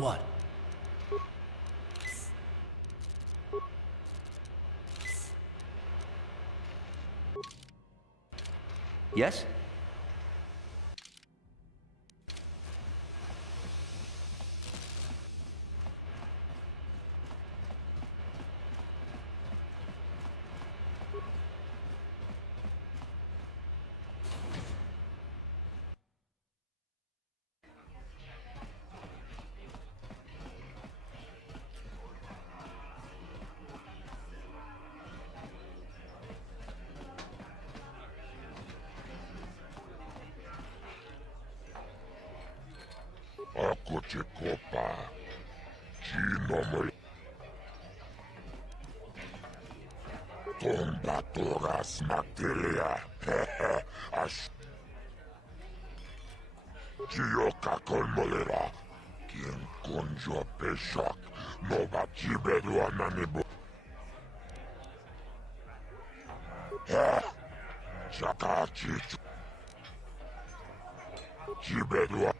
What? Yes? Ako ci kopa. Cinomul. Tomba toras materia. Aș. Gioca colmolera. Quien conjo pe joc. No va ciberuana nebo. Chaka cicu. Ciberua.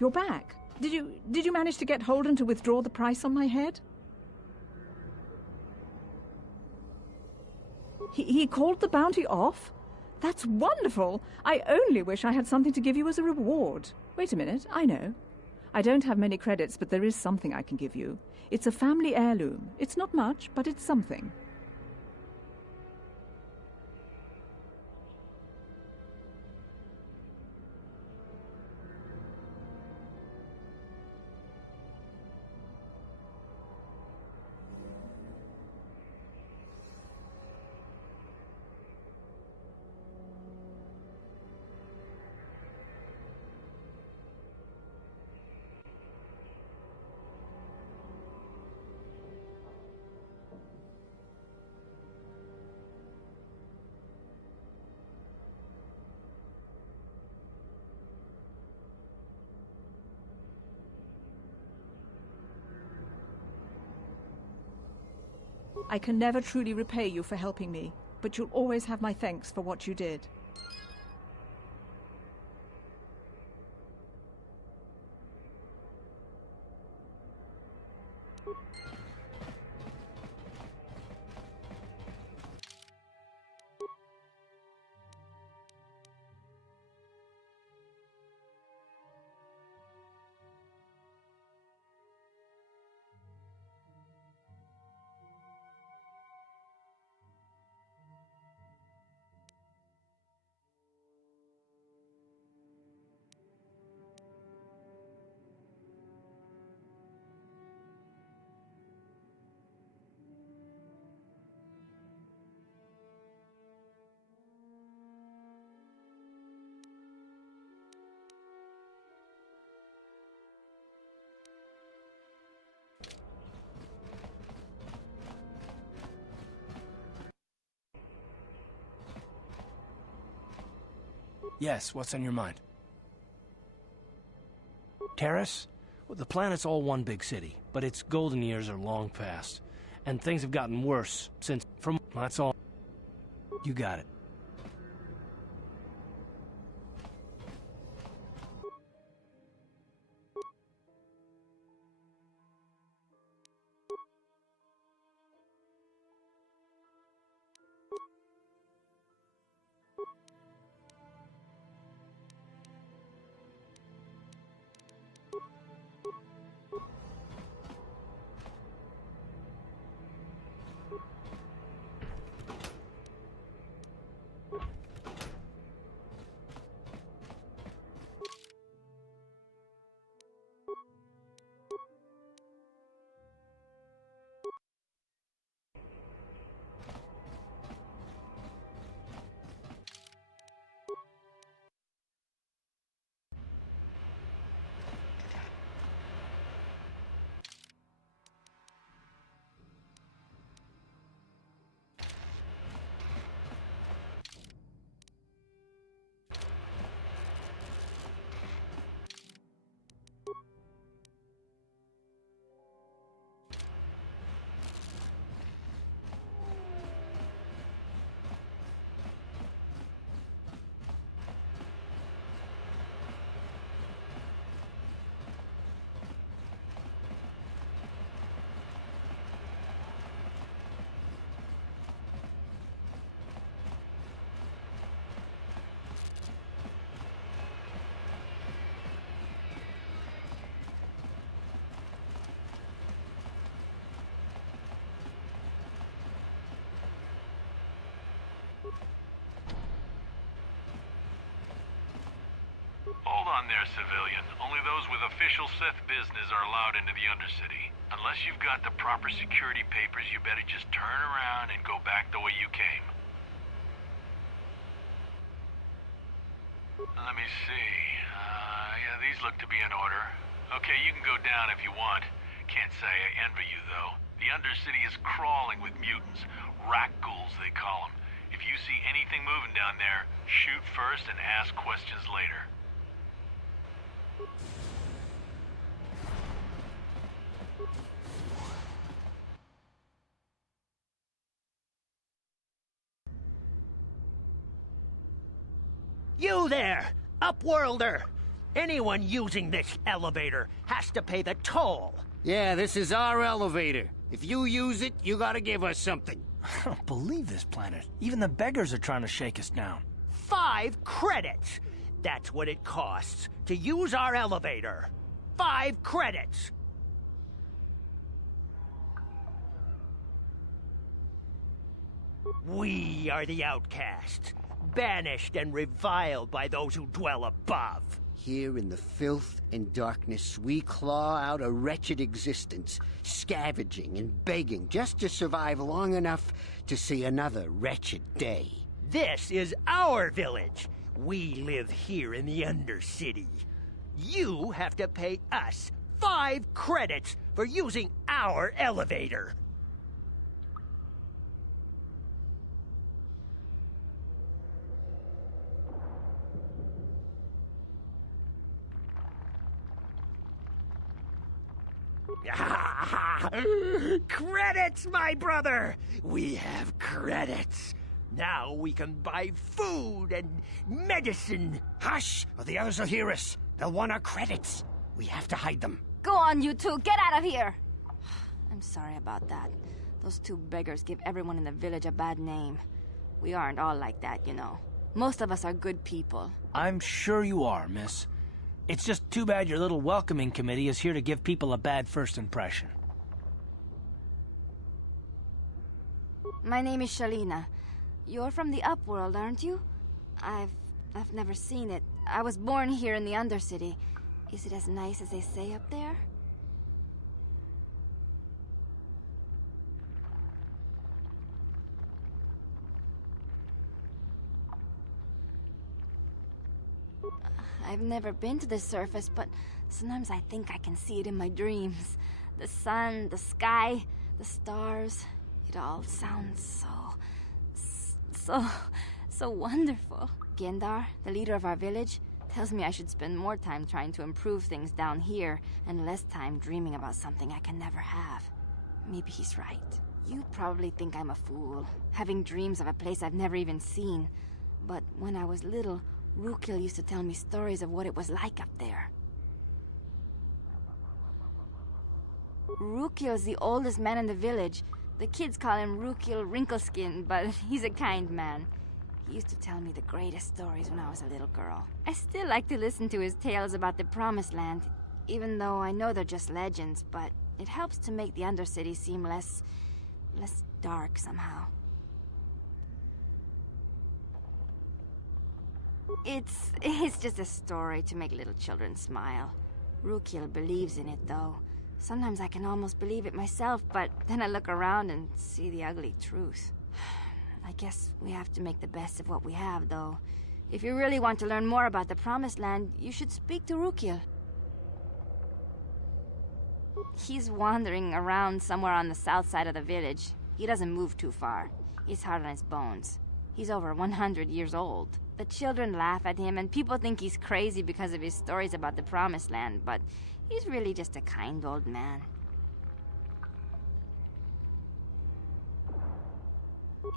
You're back. Did you manage to get Holden to withdraw the price on my head? He called the bounty off? That's wonderful! I only wish I had something to give you as a reward. Wait a minute, I know. I don't have many credits, but there is something I can give you. It's a family heirloom. It's not much, but it's something. I can never truly repay you for helping me, but you'll always have my thanks for what you did. Yes, what's on your mind? Terrace? Well, the planet's all one big city, but its golden years are long past. And things have gotten worse since... That's all. You got it. Hold on there, civilian. Only those with official Sith business are allowed into the Undercity. Unless you've got the proper security papers, you better just turn around and go back the way you came. Let me see. Yeah, these look to be in order. Okay, you can go down if you want. Can't say I envy you, though. The Undercity is crawling with mutants. Rat ghouls, they call them. If you see anything moving down there, shoot first and ask questions later. You there, Upworlder! Anyone using this elevator has to pay the toll. Yeah, this is our elevator. If you use it, you gotta give us something. I don't believe this planet. Even the beggars are trying to shake us down. 5 credits! That's what it costs to use our elevator. 5 credits! We are the outcasts, banished and reviled by those who dwell above. Here in the filth and darkness, we claw out a wretched existence, scavenging and begging just to survive long enough to see another wretched day. This is our village. We live here in the Undercity. You have to pay us 5 credits for using our elevator. Credits, my brother! We have credits. Now we can buy food and medicine. Hush, or the others will hear us. They'll want our credits. We have to hide them. Go on, you two. Get out of here. I'm sorry about that. Those 2 beggars give everyone in the village a bad name. We aren't all like that, you know. Most of us are good people. I'm sure you are, miss. It's just too bad your little welcoming committee is here to give people a bad first impression. My name is Shalina. You're from the Upworld, aren't you? I've never seen it. I was born here in the Undercity. Is it as nice as they say up there? I've never been to the surface, but sometimes I think I can see it in my dreams. The sun, the sky, the stars. It all sounds so wonderful. Gendar, the leader of our village, tells me I should spend more time trying to improve things down here and less time dreaming about something I can never have. Maybe he's right. You probably think I'm a fool, having dreams of a place I've never even seen. But when I was little, Rukil used to tell me stories of what it was like up there. Rukil's the oldest man in the village. The kids call him Rukil Wrinkleskin, but he's a kind man. He used to tell me the greatest stories when I was a little girl. I still like to listen to his tales about the Promised Land, even though I know they're just legends, but it helps to make the Undercity seem less dark somehow. It's just a story to make little children smile. Rukil believes in it, though. Sometimes I can almost believe it myself, but then I look around and see the ugly truth. I guess we have to make the best of what we have, though. If you really want to learn more about the Promised Land, you should speak to Rukil. He's wandering around somewhere on the south side of the village. He doesn't move too far. He's hard on his bones. He's over 100 years old. The children laugh at him, and people think he's crazy because of his stories about the Promised Land, but he's really just a kind old man.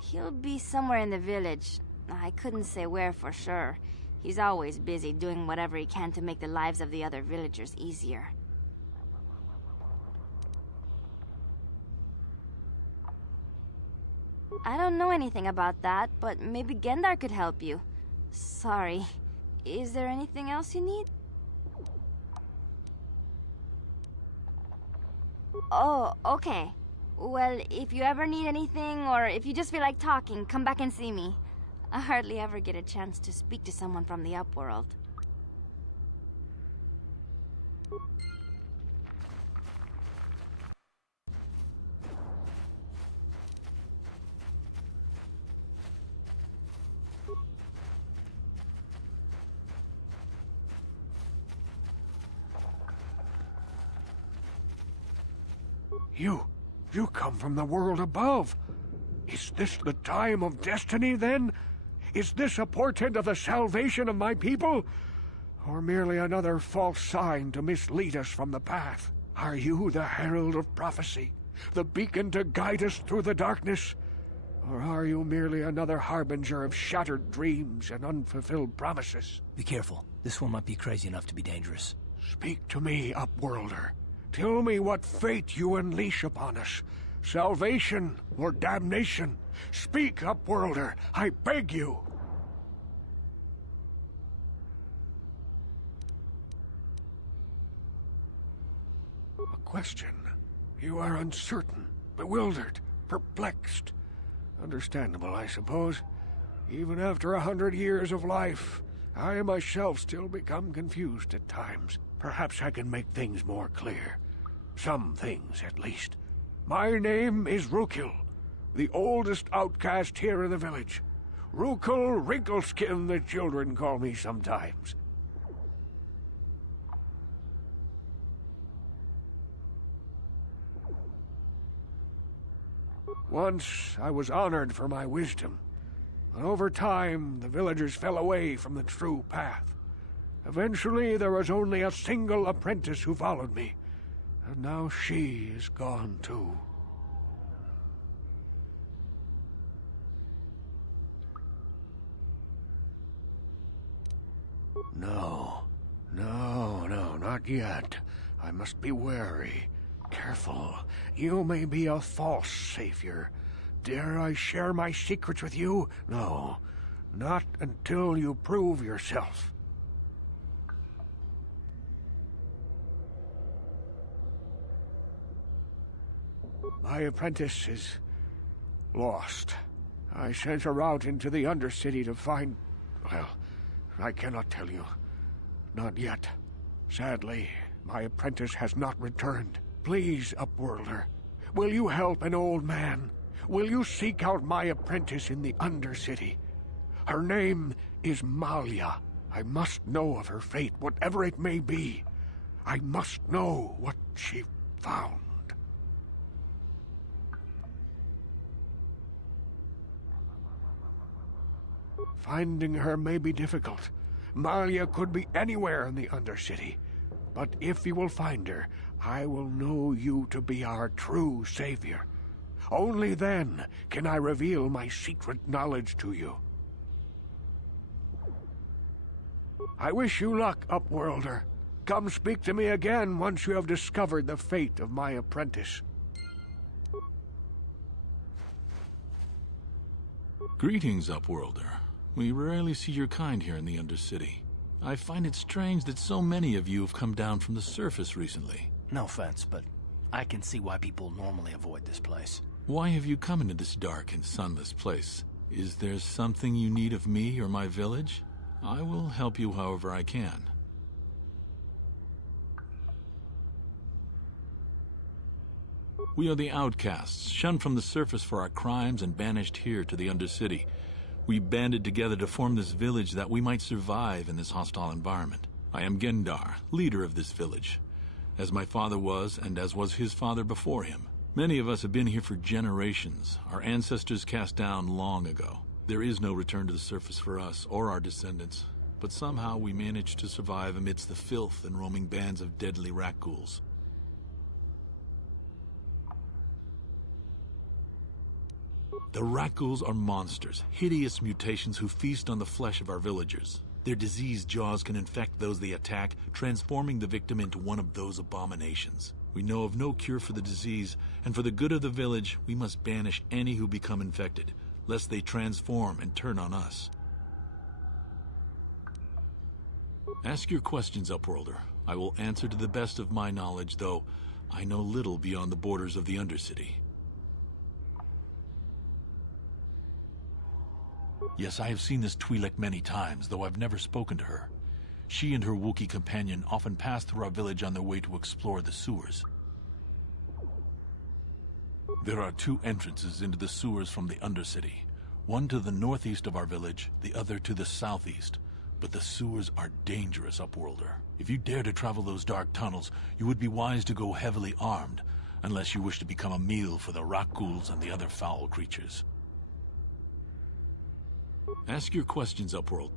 He'll be somewhere in the village. I couldn't say where for sure. He's always busy doing whatever he can to make the lives of the other villagers easier. I don't know anything about that, but maybe Gendar could help you. Sorry. Is there anything else you need? Oh, okay. Well, if you ever need anything, or if you just feel like talking, come back and see me. I hardly ever get a chance to speak to someone from the Upworld. You come from the world above. Is this the time of destiny, then? Is this a portent of the salvation of my people? Or merely another false sign to mislead us from the path? Are you the herald of prophecy, the beacon to guide us through the darkness? Or are you merely another harbinger of shattered dreams and unfulfilled promises? Be careful. This one might be crazy enough to be dangerous. Speak to me, Upworlder. Tell me what fate you unleash upon us. Salvation or damnation? Speak, Upworlder, I beg you. A question. You are uncertain, bewildered, perplexed. Understandable, I suppose. Even after 100 years of life, I myself still become confused at times. Perhaps I can make things more clear. Some things, at least. My name is Rukil, the oldest outcast here in the village. Rukil Wrinkleskin, the children call me sometimes. Once I was honored for my wisdom, but over time the villagers fell away from the true path. Eventually there was only a single apprentice who followed me, and now she is gone too. No, not yet. I must be wary. Careful. You may be a false savior. Dare I share my secrets with you? No. Not until you prove yourself. My apprentice is lost. I sent her out into the Undercity to find... Well, I cannot tell you. Not yet. Sadly, my apprentice has not returned. Please, Upworlder, will you help an old man? Will you seek out my apprentice in the Undercity? Her name is Malia. I must know of her fate, whatever it may be. I must know what she found. Finding her may be difficult. Malia could be anywhere in the Undercity. But if you will find her, I will know you to be our true savior. Only then can I reveal my secret knowledge to you. I wish you luck, Upworlder. Come speak to me again once you have discovered the fate of my apprentice. Greetings, Upworlder. We rarely see your kind here in the Undercity. I find it strange that so many of you have come down from the surface recently. No offense, but I can see why people normally avoid this place. Why have you come into this dark and sunless place? Is there something you need of me or my village? I will help you however I can. We are the outcasts, shunned from the surface for our crimes and banished here to the Undercity. We banded together to form this village that we might survive in this hostile environment. I am Gendar, leader of this village, as my father was and as was his father before him. Many of us have been here for generations, our ancestors cast down long ago. There is no return to the surface for us or our descendants, but somehow we managed to survive amidst the filth and roaming bands of deadly rat ghouls. The rat ghouls are monsters, hideous mutations who feast on the flesh of our villagers. Their diseased jaws can infect those they attack, transforming the victim into one of those abominations. We know of no cure for the disease, and for the good of the village, we must banish any who become infected, lest they transform and turn on us. Ask your questions, Upworlder. I will answer to the best of my knowledge, though I know little beyond the borders of the Undercity. Yes, I have seen this Twi'lek many times, though I've never spoken to her. She and her Wookiee companion often pass through our village on their way to explore the sewers. There are two entrances into the sewers from the Undercity. One to the northeast of our village, the other to the southeast. But the sewers are dangerous, Upworlder. If you dare to travel those dark tunnels, you would be wise to go heavily armed, unless you wish to become a meal for the rock ghouls and the other foul creatures. Ask your questions, Upworld.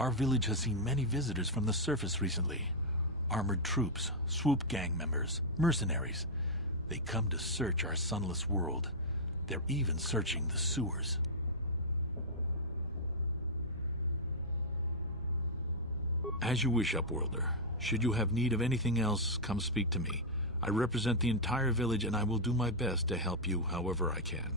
Our village has seen many visitors from the surface recently. Armored troops, swoop gang members, mercenaries. They come to search our sunless world. They're even searching the sewers. As you wish, Upworlder. Should you have need of anything else, come speak to me. I represent the entire village, and I will do my best to help you however I can.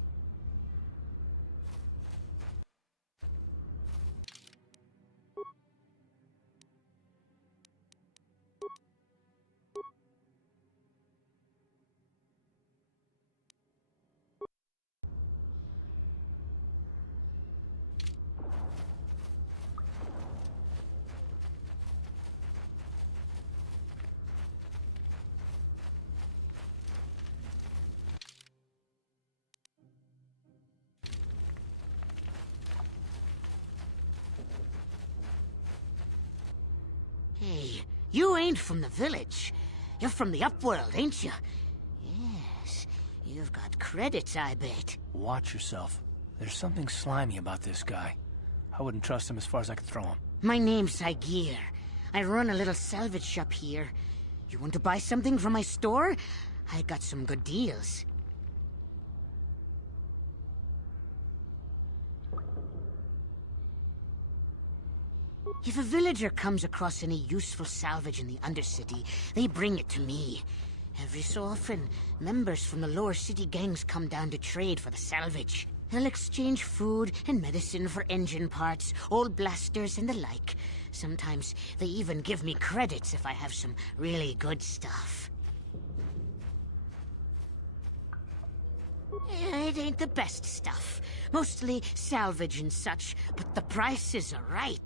You ain't from the village. You're from the Upworld, ain't you? Yes. You've got credits, I bet. Watch yourself. There's something slimy about this guy. I wouldn't trust him as far as I could throw him. My name's Saigir. I run a little salvage shop here. You want to buy something from my store? I got some good deals. If a villager comes across any useful salvage in the Undercity, they bring it to me. Every so often, members from the lower city gangs come down to trade for the salvage. They'll exchange food and medicine for engine parts, old blasters and the like. Sometimes they even give me credits if I have some really good stuff. It ain't the best stuff. Mostly salvage and such, but the prices are right.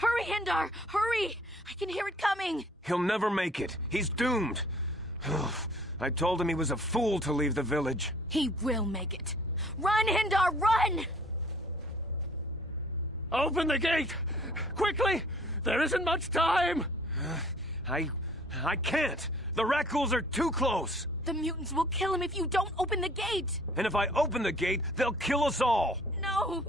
Hurry, Hindar! Hurry! I can hear it coming! He'll never make it. He's doomed. I told him he was a fool to leave the village. He will make it. Run, Hindar, run! Open the gate! Quickly! There isn't much time! I can't! The Rakghouls are too close! The mutants will kill him if you don't open the gate! And if I open the gate, they'll kill us all! No!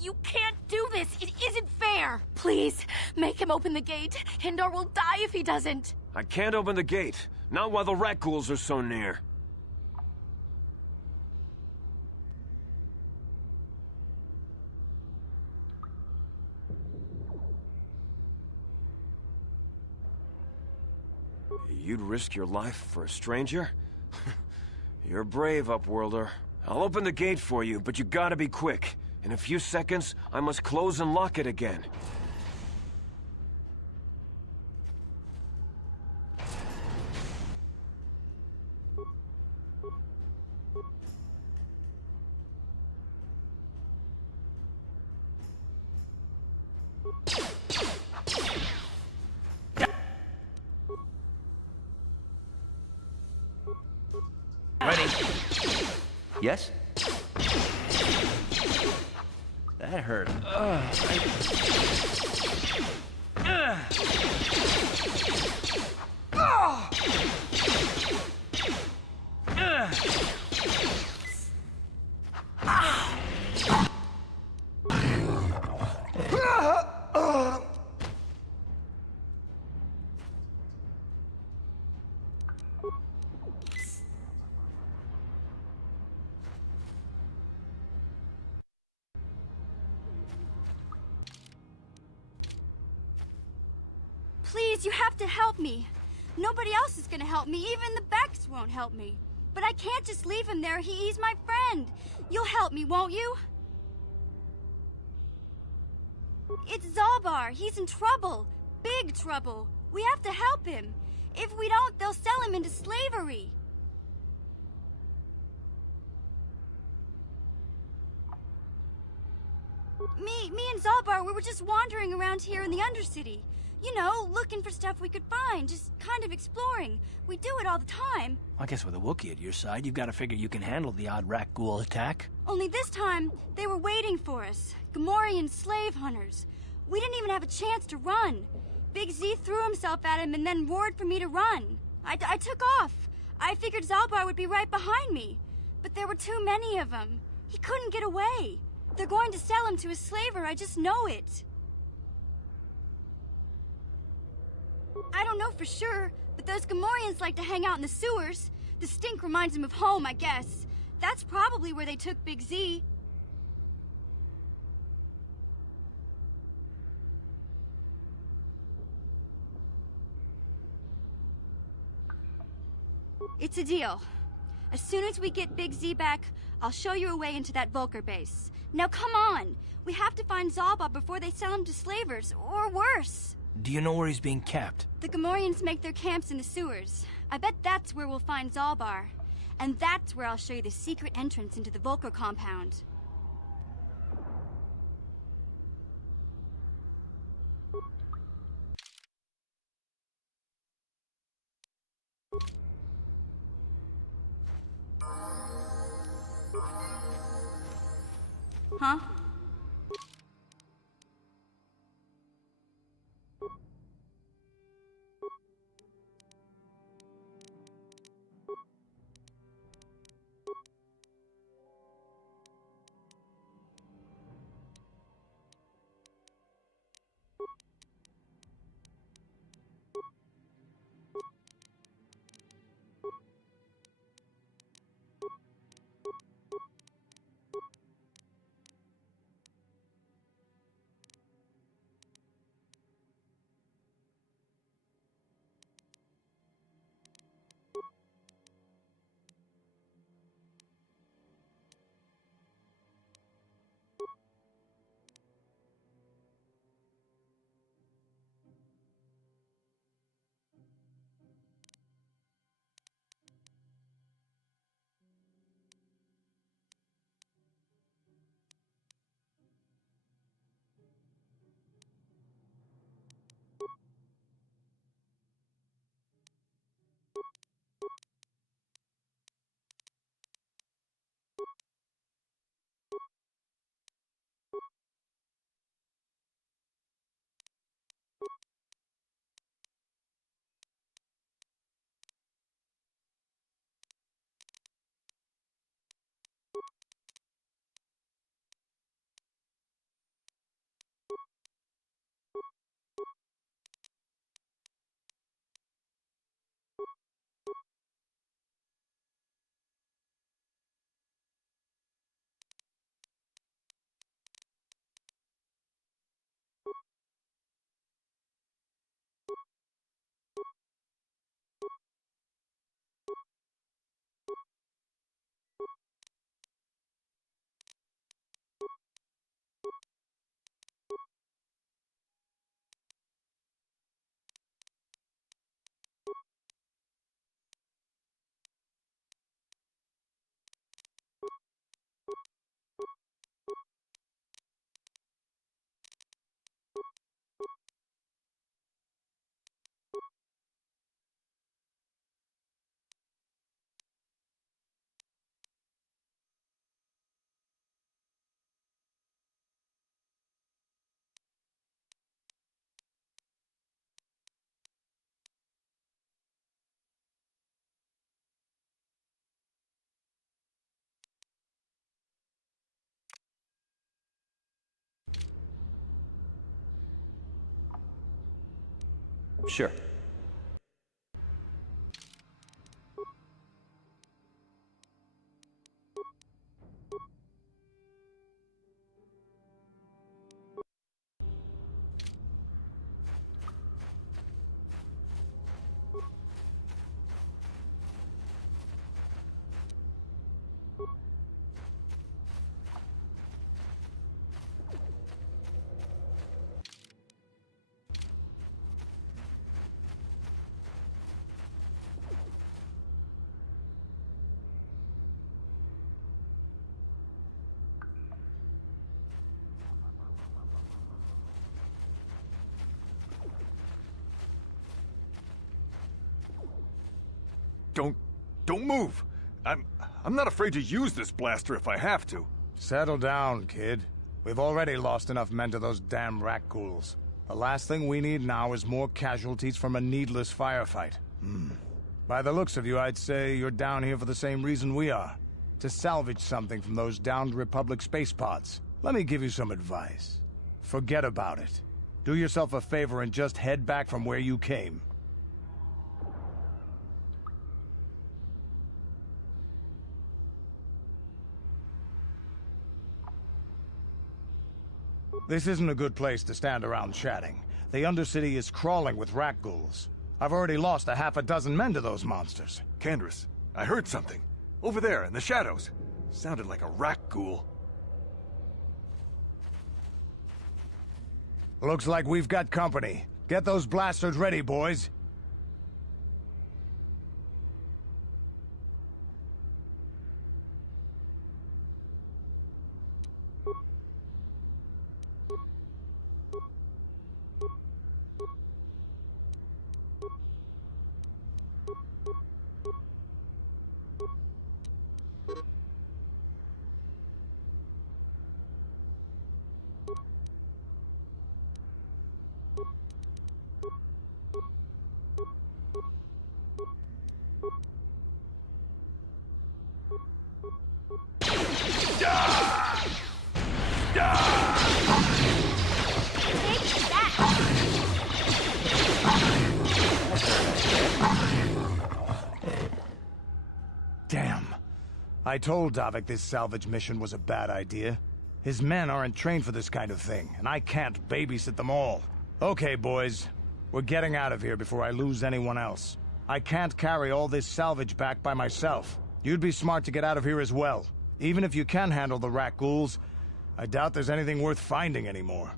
You can't do this! It isn't fair! Please, make him open the gate. Hindar will die if he doesn't. I can't open the gate. Not while the Rakghouls are so near. You'd risk your life for a stranger? You're brave, Upworlder. I'll open the gate for you, but you gotta be quick. In a few seconds, I must close and lock it again. Yes? That hurt. Please, you have to help me. Nobody else is gonna help me. Even the Becks won't help me. But I can't just leave him there. He's my friend. You'll help me, won't you? It's Zalbar. He's in trouble. Big trouble. We have to help him. If we don't, they'll sell him into slavery. Me and Zalbar, we were just wandering around here in the Undercity. You know, looking for stuff we could find, just kind of exploring. We do it all the time. I guess with a Wookiee at your side, you've got to figure you can handle the odd rat ghoul attack. Only this time, they were waiting for us. Gamorrean slave hunters. We didn't even have a chance to run. Big Z threw himself at him and then roared for me to run. I took off. I figured Zalbar would be right behind me. But there were too many of them. He couldn't get away. They're going to sell him to a slaver, I just know it. I don't know for sure, but those Gamorreans like to hang out in the sewers. The stink reminds them of home, I guess. That's probably where they took Big Z. It's a deal. As soon as we get Big Z back, I'll show you a way into that Vulcar base. Now come on! We have to find Zalbar before they sell him to slavers, or worse. Do you know where he's being kept? The Gamorreans make their camps in the sewers. I bet that's where we'll find Zalbar. And that's where I'll show you the secret entrance into the Vulcar compound. Huh? Sure. Don't move! I'm not afraid to use this blaster if I have to. Settle down, kid. We've already lost enough men to those damn rat ghouls. The last thing we need now is more casualties from a needless firefight. By the looks of you, I'd say you're down here for the same reason we are. To salvage something from those downed Republic space pods. Let me give you some advice. Forget about it. Do yourself a favor and just head back from where you came. This isn't a good place to stand around chatting. The Undercity is crawling with rat ghouls. I've already lost a half a dozen men to those monsters. Candace, I heard something. Over there, in the shadows. Sounded like a rat ghoul. Looks like we've got company. Get those blasters ready, boys. Damn. I told Davik this salvage mission was a bad idea. His men aren't trained for this kind of thing, and I can't babysit them all. Okay, boys. We're getting out of here before I lose anyone else. I can't carry all this salvage back by myself. You'd be smart to get out of here as well. Even if you can handle the rat ghouls, I doubt there's anything worth finding anymore.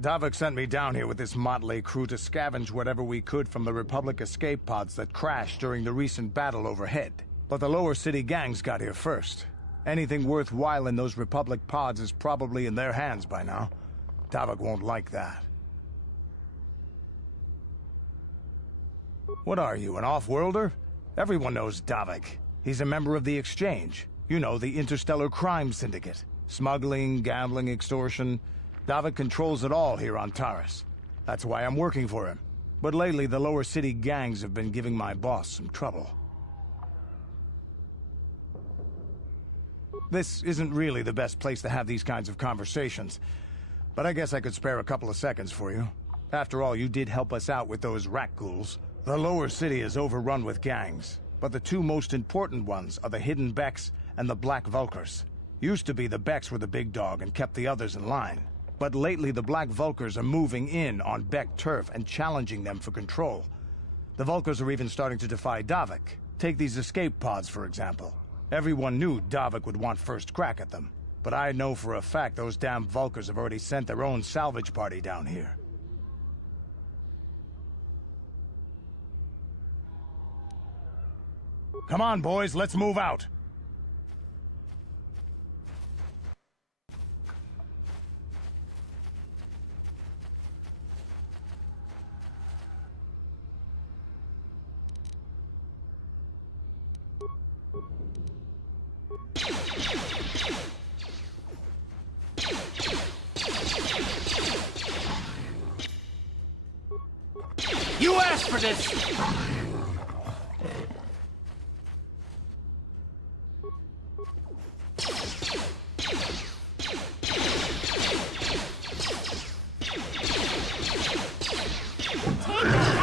Davik sent me down here with this motley crew to scavenge whatever we could from the Republic escape pods that crashed during the recent battle overhead. But the lower city gangs got here first. Anything worthwhile in those Republic pods is probably in their hands by now. Davik won't like that. What are you, an off-worlder? Everyone knows Davik. He's a member of the Exchange. You know, the Interstellar Crime Syndicate. Smuggling, gambling, extortion. Davik controls it all here on Taris. That's why I'm working for him. But lately, the lower city gangs have been giving my boss some trouble. This isn't really the best place to have these kinds of conversations, but I guess I could spare a couple of seconds for you. After all, you did help us out with those rat ghouls. The lower city is overrun with gangs, but the two most important ones are the Hidden Becks and the Black Vulkars. Used to be the Becks were the big dog and kept the others in line. But lately the Black Vulkars are moving in on Beck turf and challenging them for control. The Vulkars are even starting to defy Davik. Take these escape pods, for example. Everyone knew Davik would want first crack at them. But I know for a fact those damn Vulkars have already sent their own salvage party down here. Come on, boys, let's move out! You asked for this! Take that!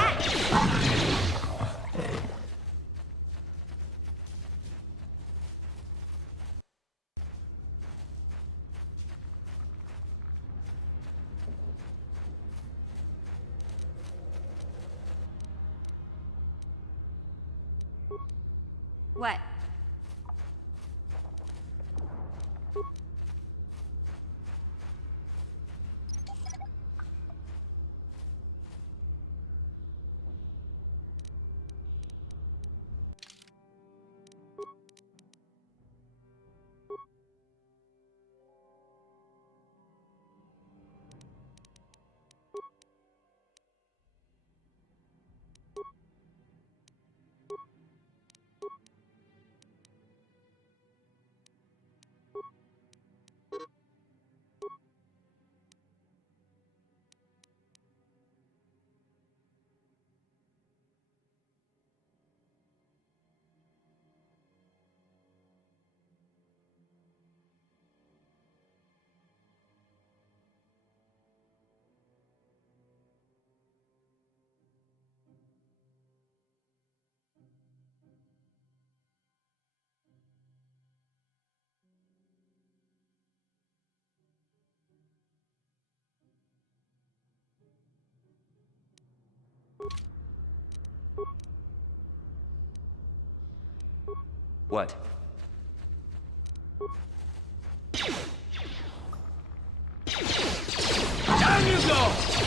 What? What? Down you go!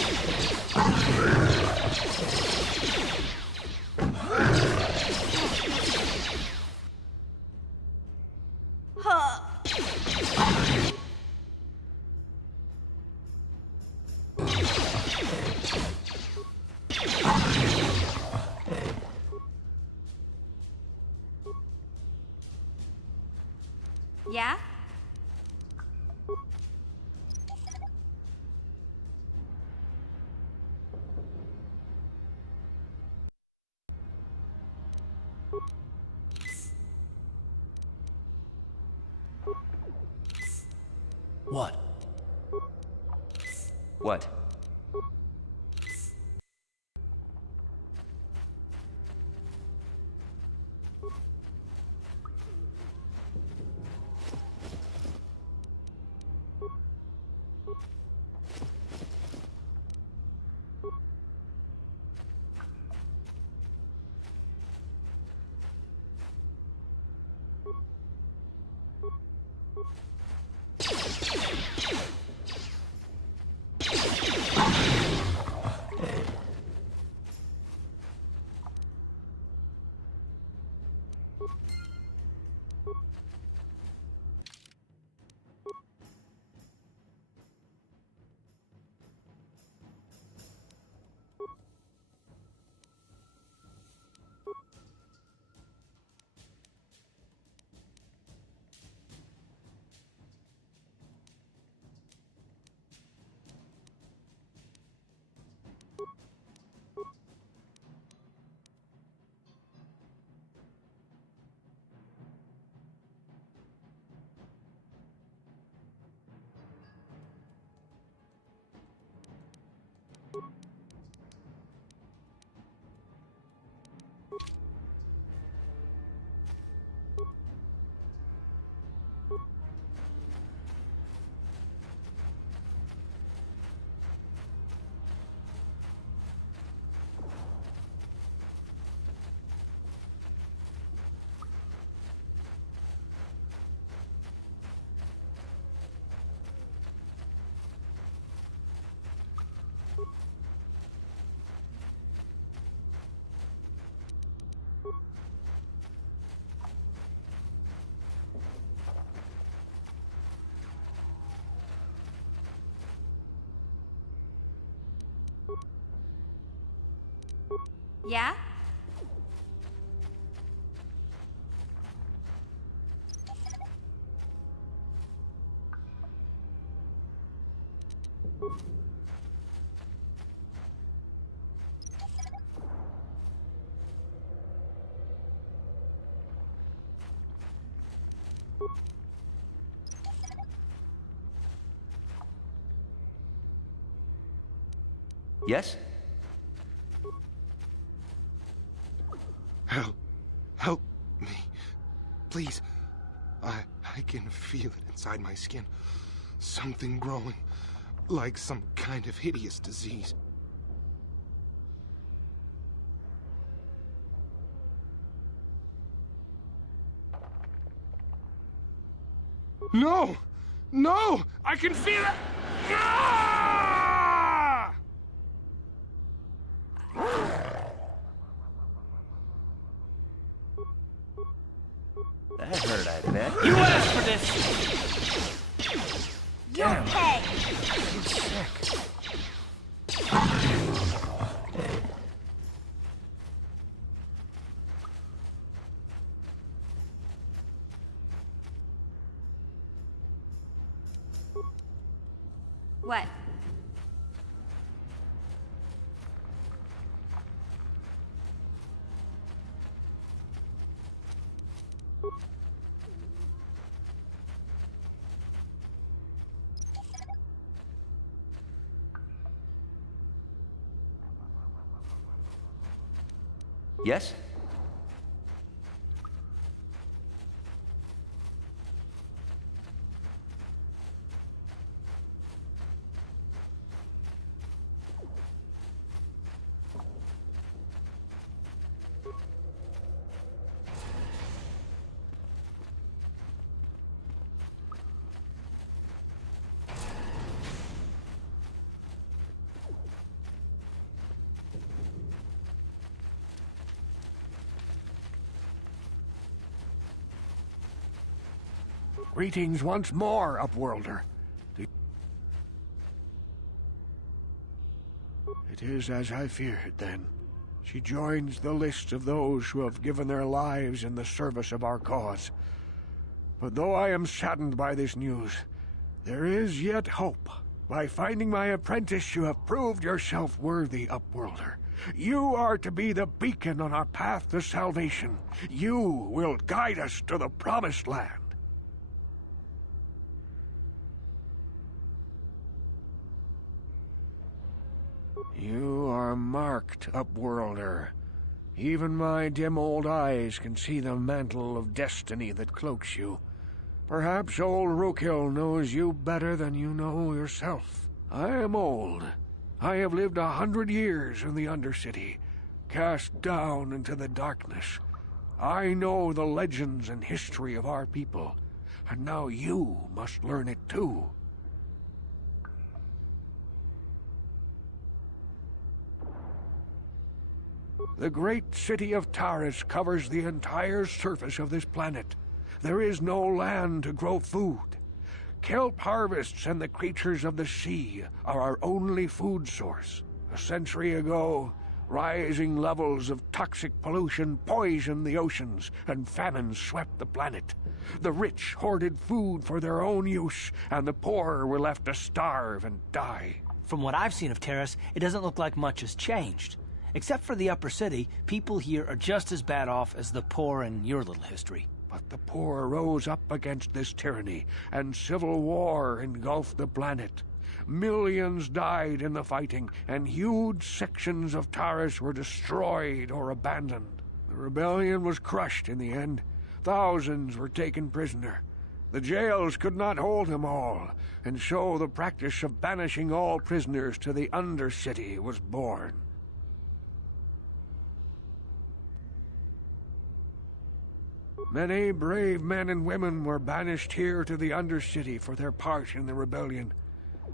Yeah? What? What? Yeah? Yes? Help me. Please. I can feel it inside my skin. Something growing. Like some kind of hideous disease. No! No! I can feel it! Ah! That hurt, I bet. You asked for this! You'll pay! What? Yes? Greetings once more, Upworlder. It is as I feared, then. She joins the list of those who have given their lives in the service of our cause. But though I am saddened by this news, there is yet hope. By finding my apprentice, you have proved yourself worthy, Upworlder. You are to be the beacon on our path to salvation. You will guide us to the Promised Land. You are marked, Upworlder. Even my dim old eyes can see the mantle of destiny that cloaks you. Perhaps old Rookhill knows you better than you know yourself. I am old. I have lived 100 years in the Undercity, cast down into the darkness. I know the legends and history of our people, and now you must learn it too. The great city of Taris covers the entire surface of this planet. There is no land to grow food. Kelp harvests and the creatures of the sea are our only food source. A century ago, rising levels of toxic pollution poisoned the oceans, and famine swept the planet. The rich hoarded food for their own use, and the poor were left to starve and die. From what I've seen of Terrace, it doesn't look like much has changed. Except for the upper city, people here are just as bad off as the poor in your little history. But the poor rose up against this tyranny, and civil war engulfed the planet. Millions died in the fighting, and huge sections of Taris were destroyed or abandoned. The rebellion was crushed in the end. Thousands were taken prisoner. The jails could not hold them all, and so the practice of banishing all prisoners to the Undercity was born. Many brave men and women were banished here to the Undercity for their part in the rebellion.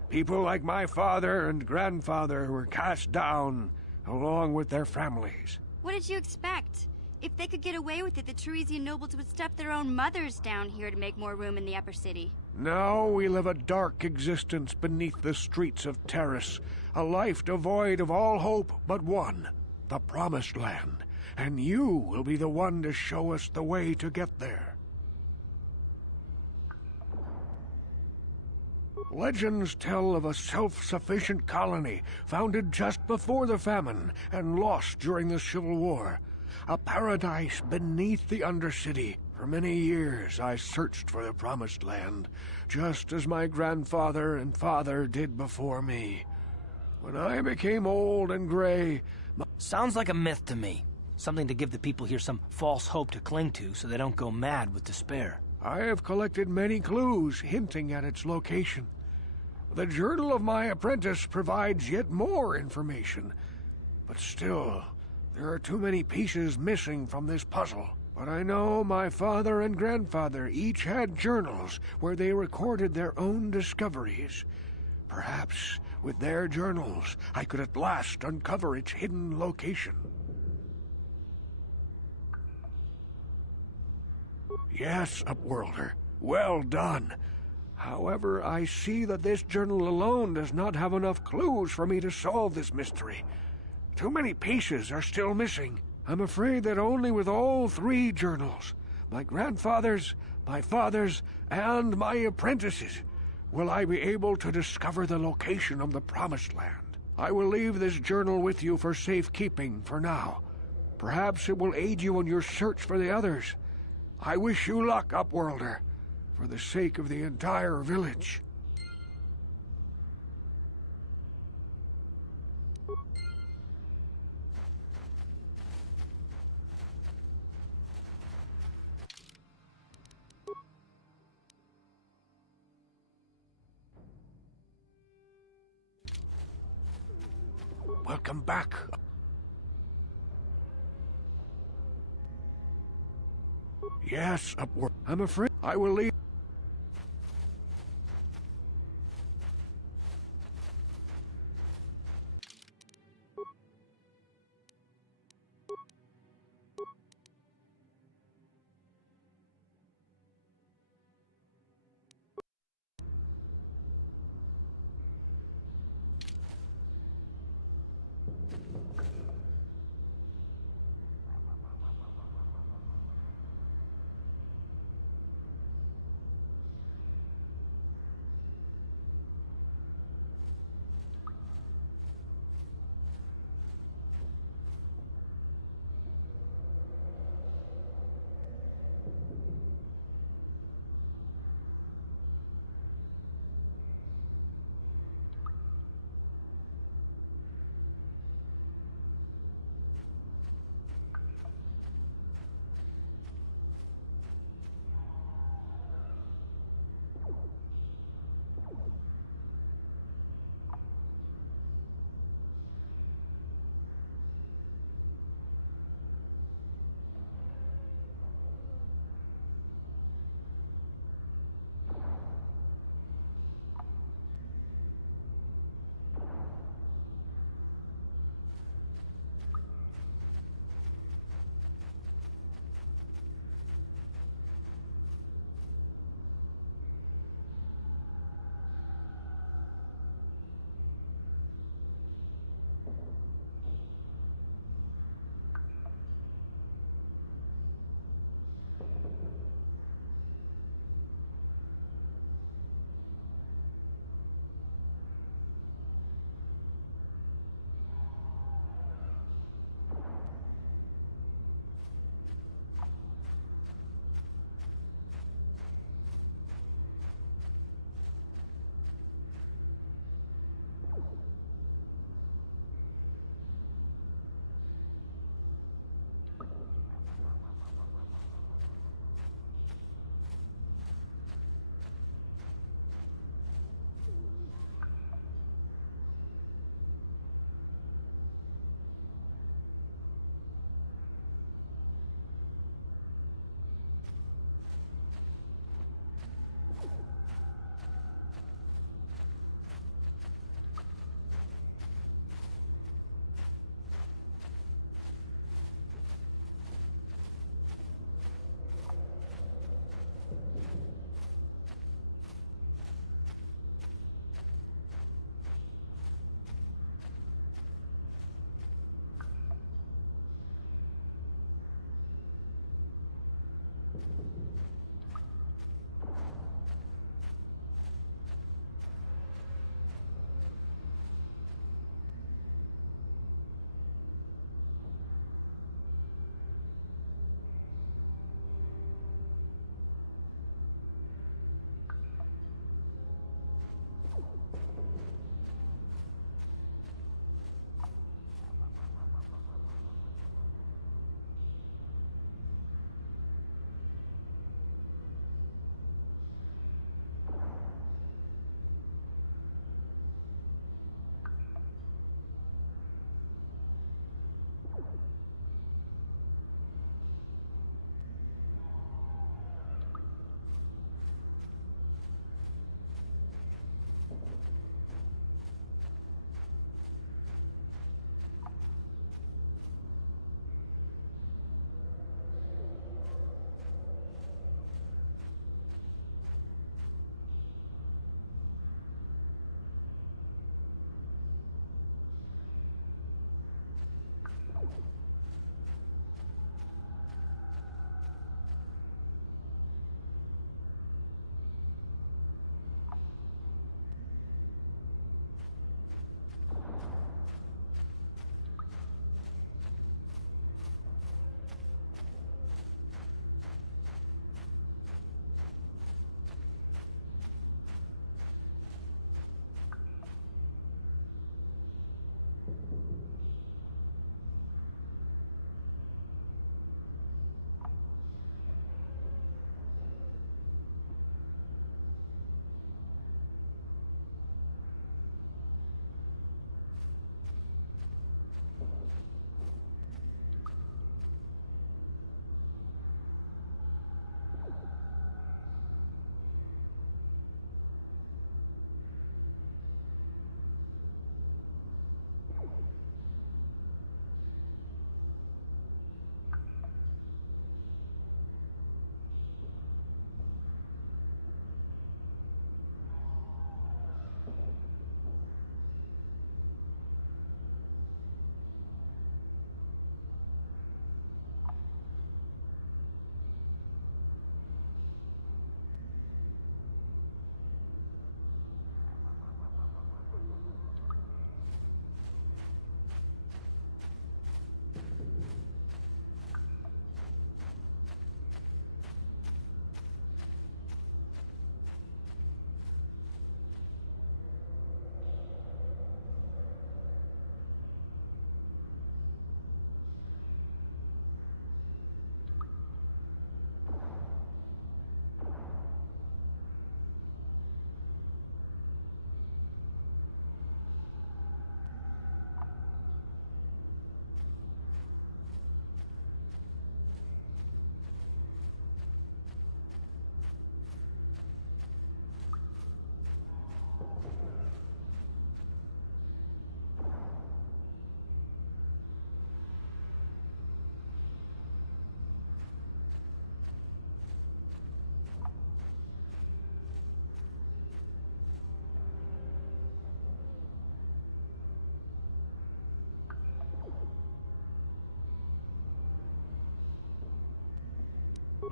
People like my father and grandfather were cast down, along with their families. What did you expect? If they could get away with it, the Teresian nobles would step their own mothers down here to make more room in the upper city. Now we live a dark existence beneath the streets of Terrace, a life devoid of all hope but one, the Promised Land. And you will be the one to show us the way to get there. Legends tell of a self-sufficient colony founded just before the famine and lost during the Civil War. A paradise beneath the Undercity. For many years I searched for the Promised Land, just as my grandfather and father did before me. When I became old and gray... Sounds like a myth to me. Something to give the people here some false hope to cling to so they don't go mad with despair. I have collected many clues hinting at its location. The journal of my apprentice provides yet more information. But still, there are too many pieces missing from this puzzle. But I know my father and grandfather each had journals where they recorded their own discoveries. Perhaps, with their journals, I could at last uncover its hidden location. Yes, Upworlder. Well done. However, I see that this journal alone does not have enough clues for me to solve this mystery. Too many pieces are still missing. I'm afraid that only with all three journals, my grandfather's, my father's, and my apprentice's, will I be able to discover the location of the Promised Land. I will leave this journal with you for safekeeping for now. Perhaps it will aid you in your search for the others. I wish you luck, Upworlder, for the sake of the entire village. Welcome back. Yes, Upward. I'm afraid I will leave.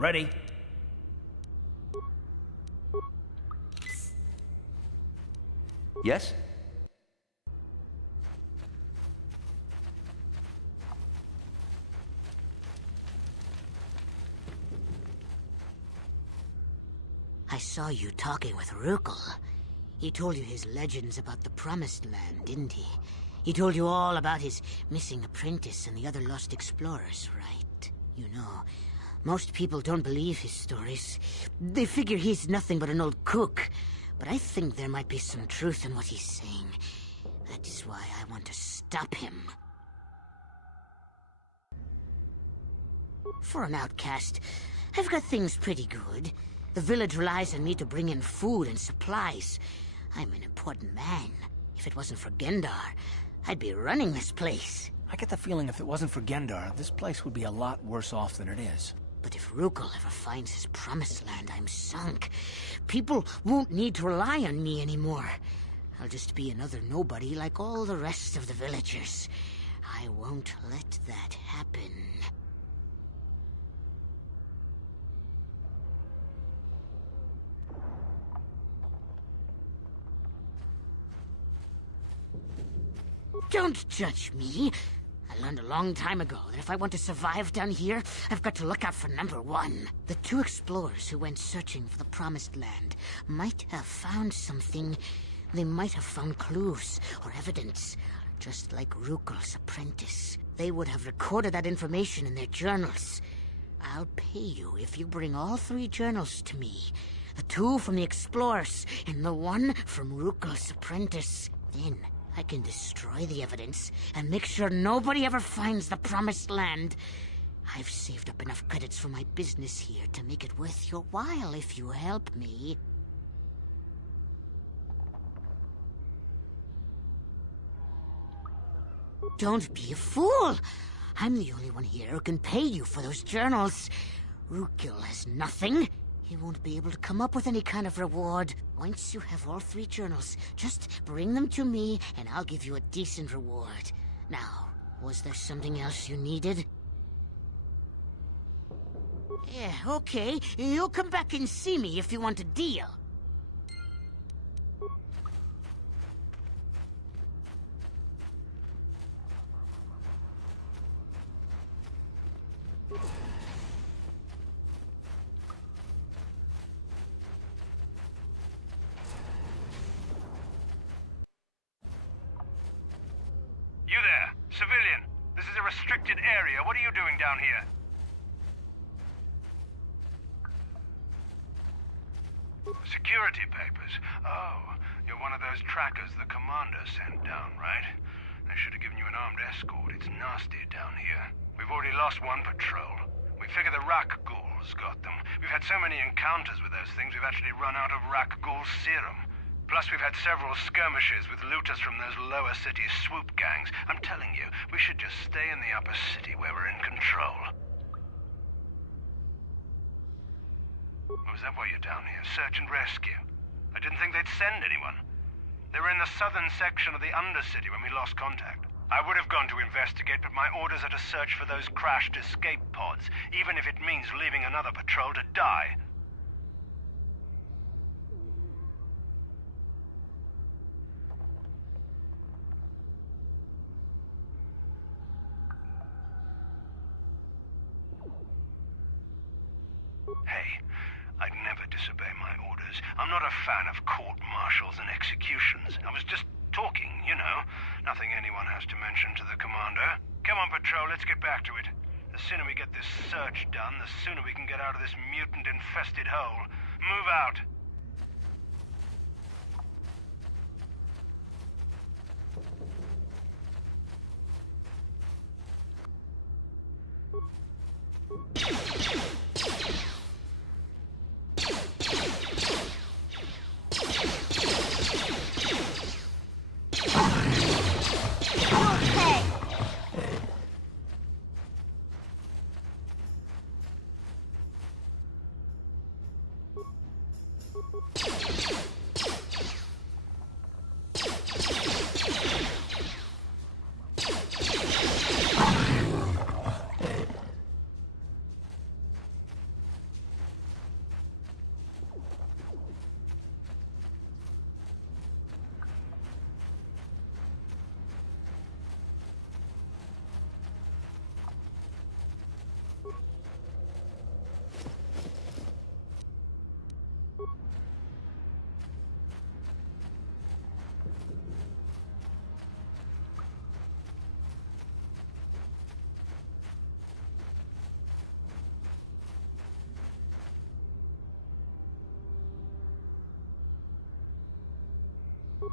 Ready. Yes? I saw you talking with Rukel. He told you his legends about the Promised Land, didn't he? He told you all about his missing apprentice and the other lost explorers, right? You know, most people don't believe his stories. They figure he's nothing but an old cook. But I think there might be some truth in what he's saying. That's why I want to stop him. For an outcast, I've got things pretty good. The village relies on me to bring in food and supplies. I'm an important man. If it wasn't for Gendar, I'd be running this place. I get the feeling if it wasn't for Gendar, this place would be a lot worse off than it is. But if Rukel ever finds his Promised Land, I'm sunk. People won't need to rely on me anymore. I'll just be another nobody like all the rest of the villagers. I won't let that happen. Don't judge me. I learned a long time ago that if I want to survive down here, I've got to look out for number one. The two explorers who went searching for the Promised Land might have found something. They might have found clues or evidence, just like Rukel's apprentice. They would have recorded that information in their journals. I'll pay you if you bring all three journals to me. The two from the explorers and the one from Rukel's apprentice. Then I can destroy the evidence and make sure nobody ever finds the Promised Land. I've saved up enough credits for my business here to make it worth your while if you help me. Don't be a fool! I'm the only one here who can pay you for those journals. Rukel has nothing. He won't be able to come up with any kind of reward. Once you have all three journals, just bring them to me and I'll give you a decent reward. Now, was there something else you needed? Yeah, okay. You'll come back and see me if you want a deal. You there, civilian. This is a restricted area. What are you doing down here? Security papers. Oh, you're one of those trackers the commander sent down, right? They should have given you an armed escort. It's nasty down here. We've already lost one patrol. We figure the Rakghouls got them. We've had so many encounters with those things, we've actually run out of Rakghoul serum. Plus, we've had several skirmishes with looters from those lower city swoop gangs. I'm telling you, we should just stay in the upper city where we're in control. Was that why you're down here? Search and rescue? I didn't think they'd send anyone. They were in the southern section of the Undercity when we lost contact. I would have gone to investigate, but my orders are to search for those crashed escape pods, even if it means leaving another patrol to die. Hey, I'd never disobey my orders. I'm not a fan of court-martials and executions. I was just talking, you know. Nothing anyone has to mention to the commander. Come on, Patrol, let's get back to it. The sooner we get this search done, the sooner we can get out of this mutant-infested hole. Move out.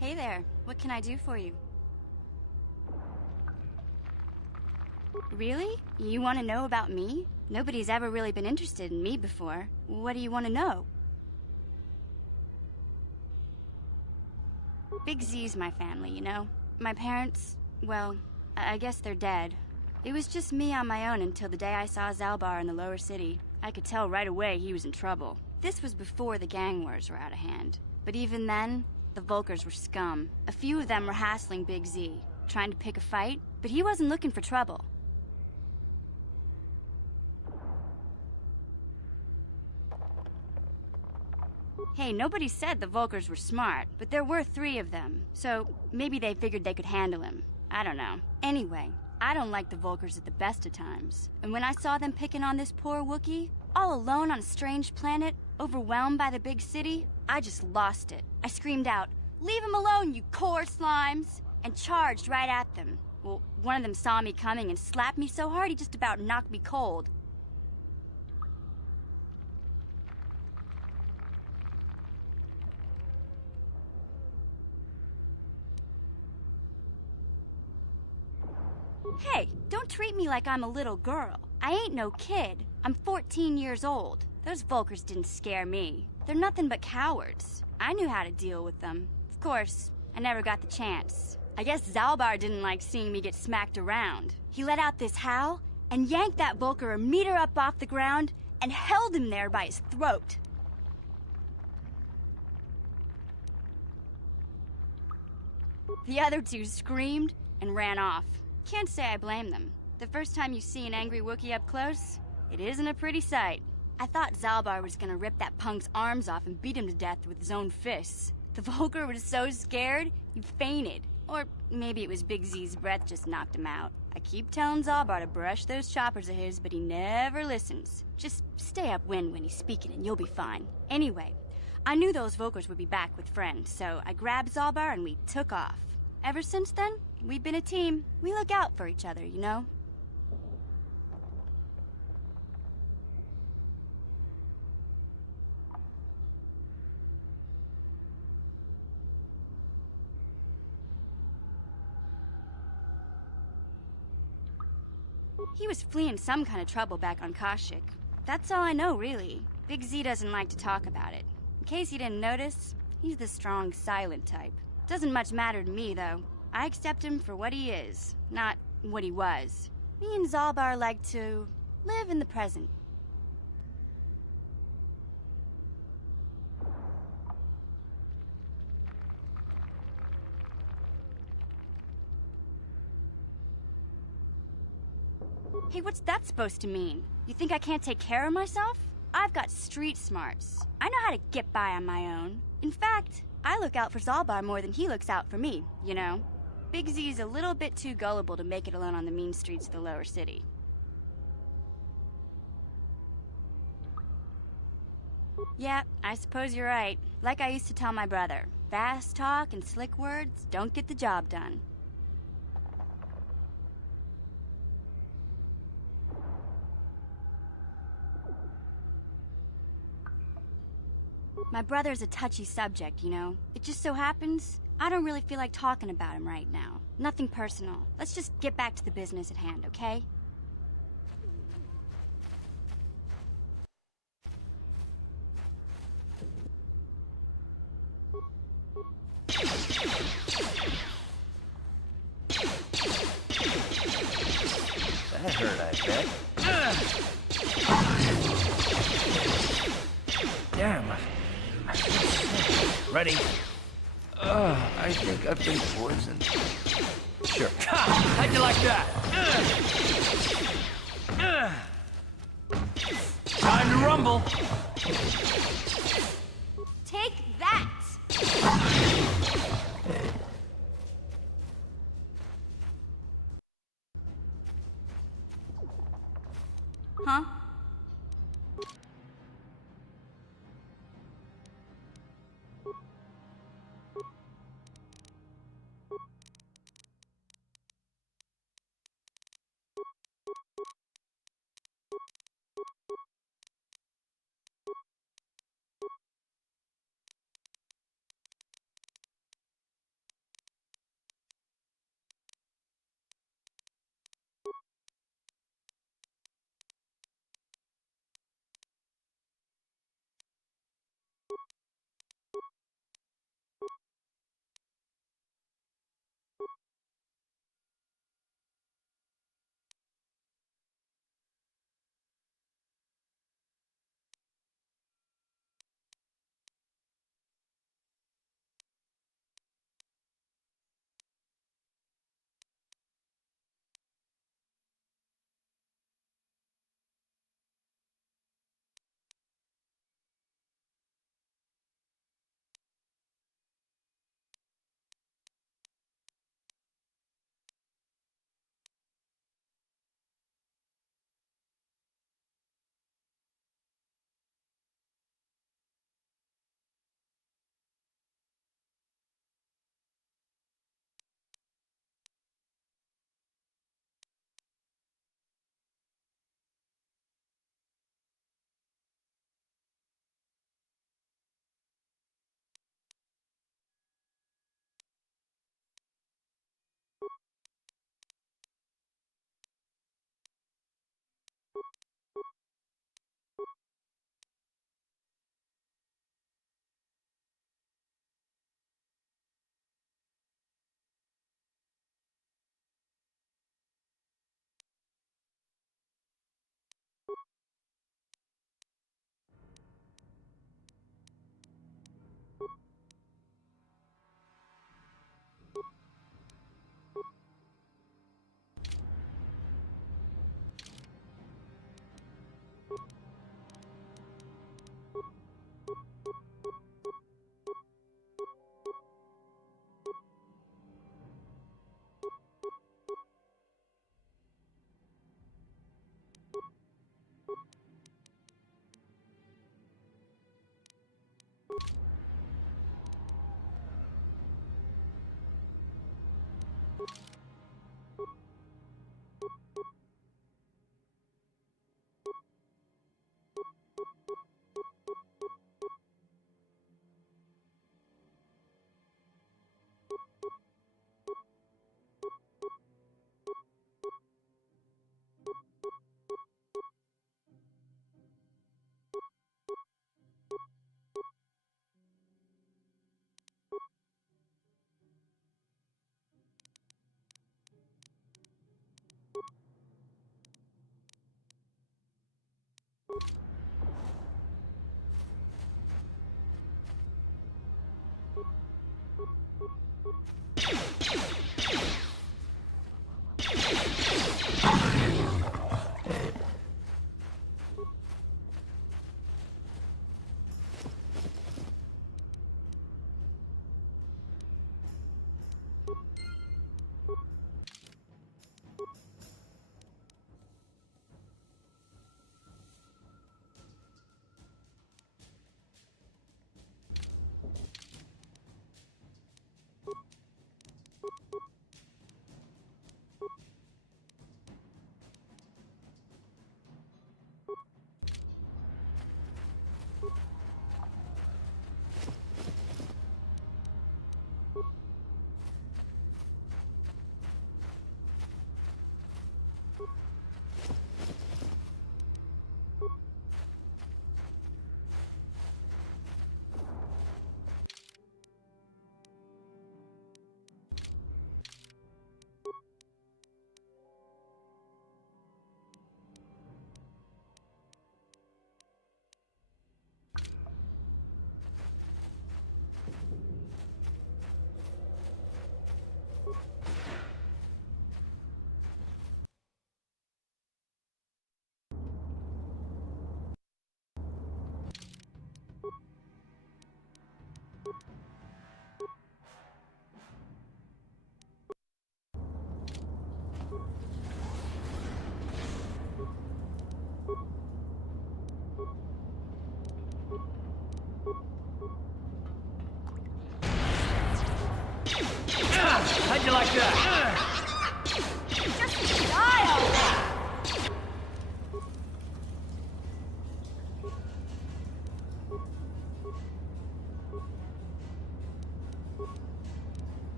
Hey there, what can I do for you? Really? You want to know about me? Nobody's ever really been interested in me before. What do you want to know? Big Z's my family, you know? My parents, well, I guess they're dead. It was just me on my own until the day I saw Zalbar in the lower city. I could tell right away he was in trouble. This was before the gang wars were out of hand. But even then, the Volkers were scum. A few of them were hassling Big Z, trying to pick a fight, but he wasn't looking for trouble. Hey, nobody said the Volkers were smart, but there were 3 of them, so maybe they figured they could handle him. I don't know. Anyway, I don't like the Volkers at the best of times. And when I saw them picking on this poor Wookiee, all alone on a strange planet, overwhelmed by the big city, I just lost it. I screamed out, "Leave him alone, you core slimes!" and charged right at them. Well, one of them saw me coming and slapped me so hard he just about knocked me cold. Hey, don't treat me like I'm a little girl. I ain't no kid. I'm 14 years old. Those Volkers didn't scare me. They're nothing but cowards. I knew how to deal with them. Of course, I never got the chance. I guess Zalbar didn't like seeing me get smacked around. He let out this howl and yanked that Volker a meter up off the ground and held him there by his throat. The other 2 screamed and ran off. Can't say I blame them. The first time you see an angry Wookiee up close, it isn't a pretty sight. I thought Zalbar was gonna rip that punk's arms off and beat him to death with his own fists. The Volker was so scared, he fainted. Or maybe it was Big Z's breath just knocked him out. I keep telling Zalbar to brush those choppers of his, but he never listens. Just stay upwind when he's speaking and you'll be fine. Anyway, I knew those Volkers would be back with friends, so I grabbed Zalbar and we took off. Ever since then, we've been a team. We look out for each other, you know? He was fleeing some kind of trouble back on Kashyyyk. That's all I know, really. Big Z doesn't like to talk about it. In case you didn't notice, he's the strong, silent type. Doesn't much matter to me, though. I accept him for what he is, not what he was. Me and Zalbar like to live in the present. Hey, what's that supposed to mean? You think I can't take care of myself? I've got street smarts. I know how to get by on my own. In fact, I look out for Zalbar more than he looks out for me, you know? Big Z's a little bit too gullible to make it alone on the mean streets of the lower city. Yeah, I suppose you're right. Like I used to tell my brother, fast talk and slick words don't get the job done. My brother's a touchy subject, you know? It just so happens, I don't really feel like talking about him right now. Nothing personal. Let's just get back to the business at hand, okay? That hurt, I bet. Damn, I feel sick. Ready? I think I've been poisoned. Sure. How'd you like that? Time to rumble. Take that! Huh?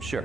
Sure.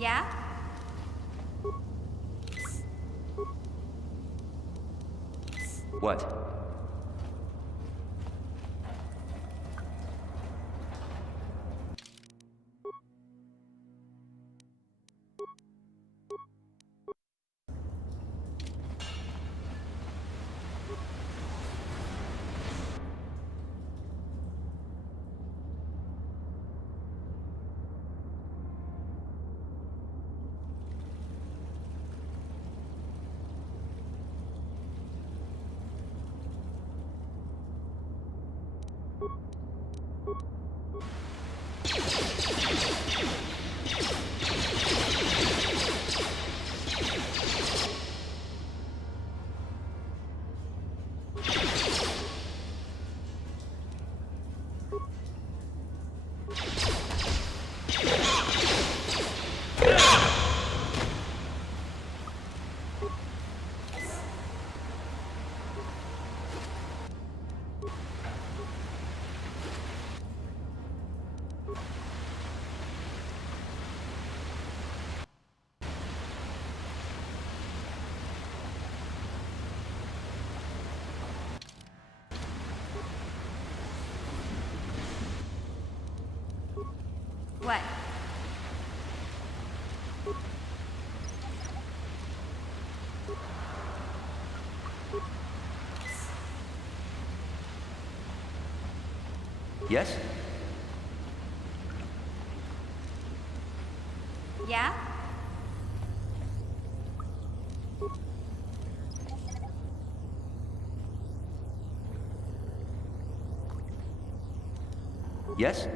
Yeah? What? What? Yes? Yeah? Yes?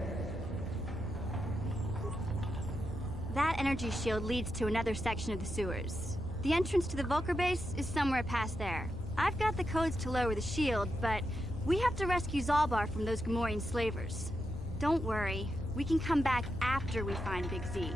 That energy shield leads to another section of the sewers. The entrance to the Vulcar base is somewhere past there. I've got the codes to lower the shield, but we have to rescue Zalbar from those Gamorrean slavers. Don't worry, we can come back after we find Big Z.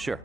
Sure.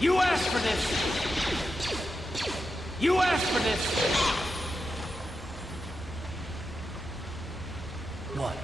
You asked for this! You asked for this! What?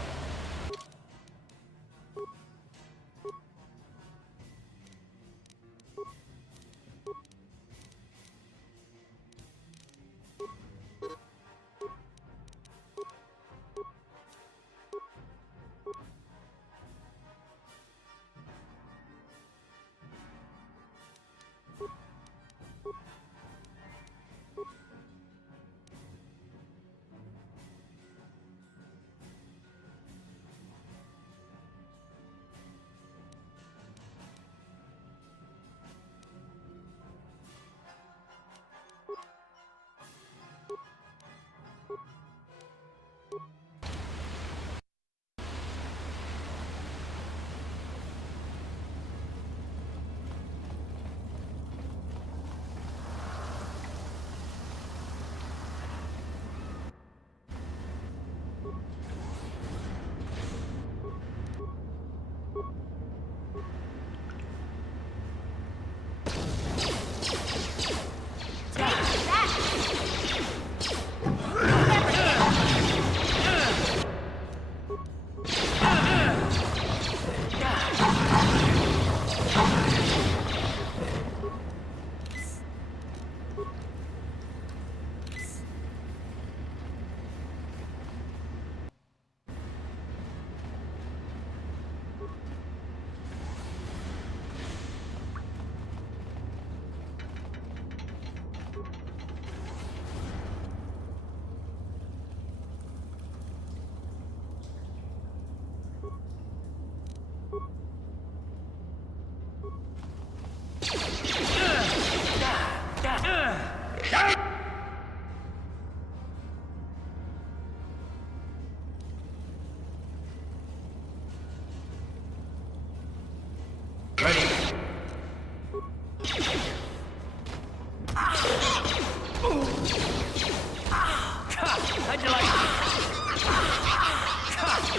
How'd you like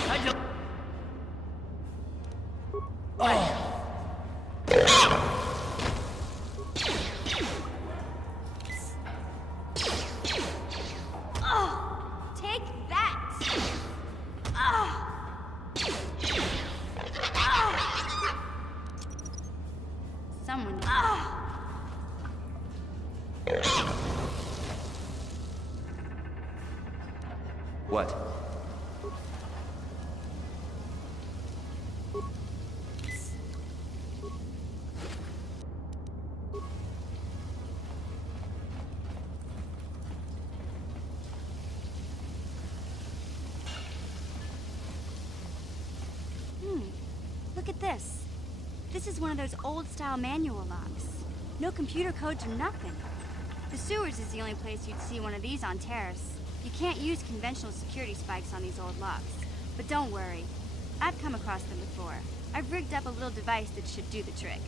How'd you... Oh, take that! Ah! Ah! Someone. Ah! What? at this. This is one of those old-style manual locks. No computer codes or nothing. The sewers is the only place you'd see one of these on Terrace. You can't use conventional security spikes on these old locks. But don't worry. I've come across them before. I've rigged up a little device that should do the trick.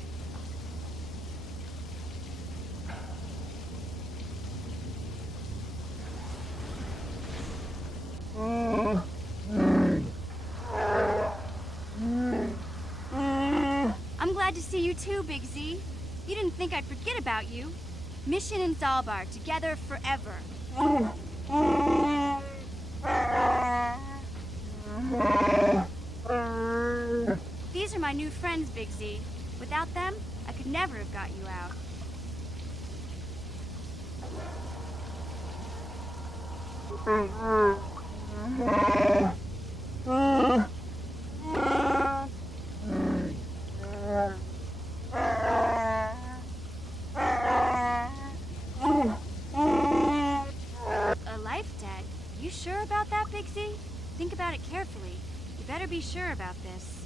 I'm glad to see you too, Big Z. You didn't think I'd forget about you. Mission and Zalbar, together forever. These are my new friends, Big Z. Without them, I could never have got you out. A life debt? You sure about that, Big Z? Think about it carefully. You better be sure about this.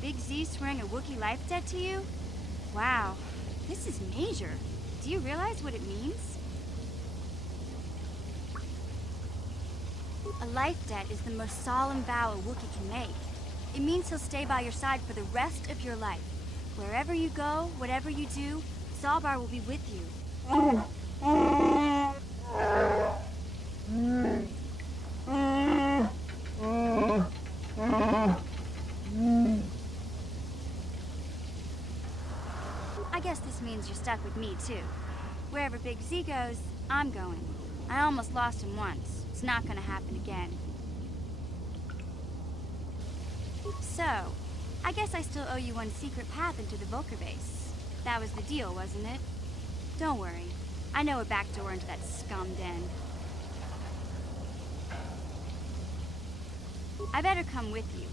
Big Z swearing a Wookiee life debt to you? Wow, this is major. Do you realize what it means? A life debt is the most solemn vow a Wookiee can make. It means he'll stay by your side for the rest of your life. Wherever you go, whatever you do, Zalbar will be with you. I guess this means you're stuck with me, too. Wherever Big Z goes, I'm going. I almost lost him once. It's not gonna happen again. So, I guess I still owe you one secret path into the Volker base. That was the deal, wasn't it? Don't worry. I know a back door into that scum den. I better come with you.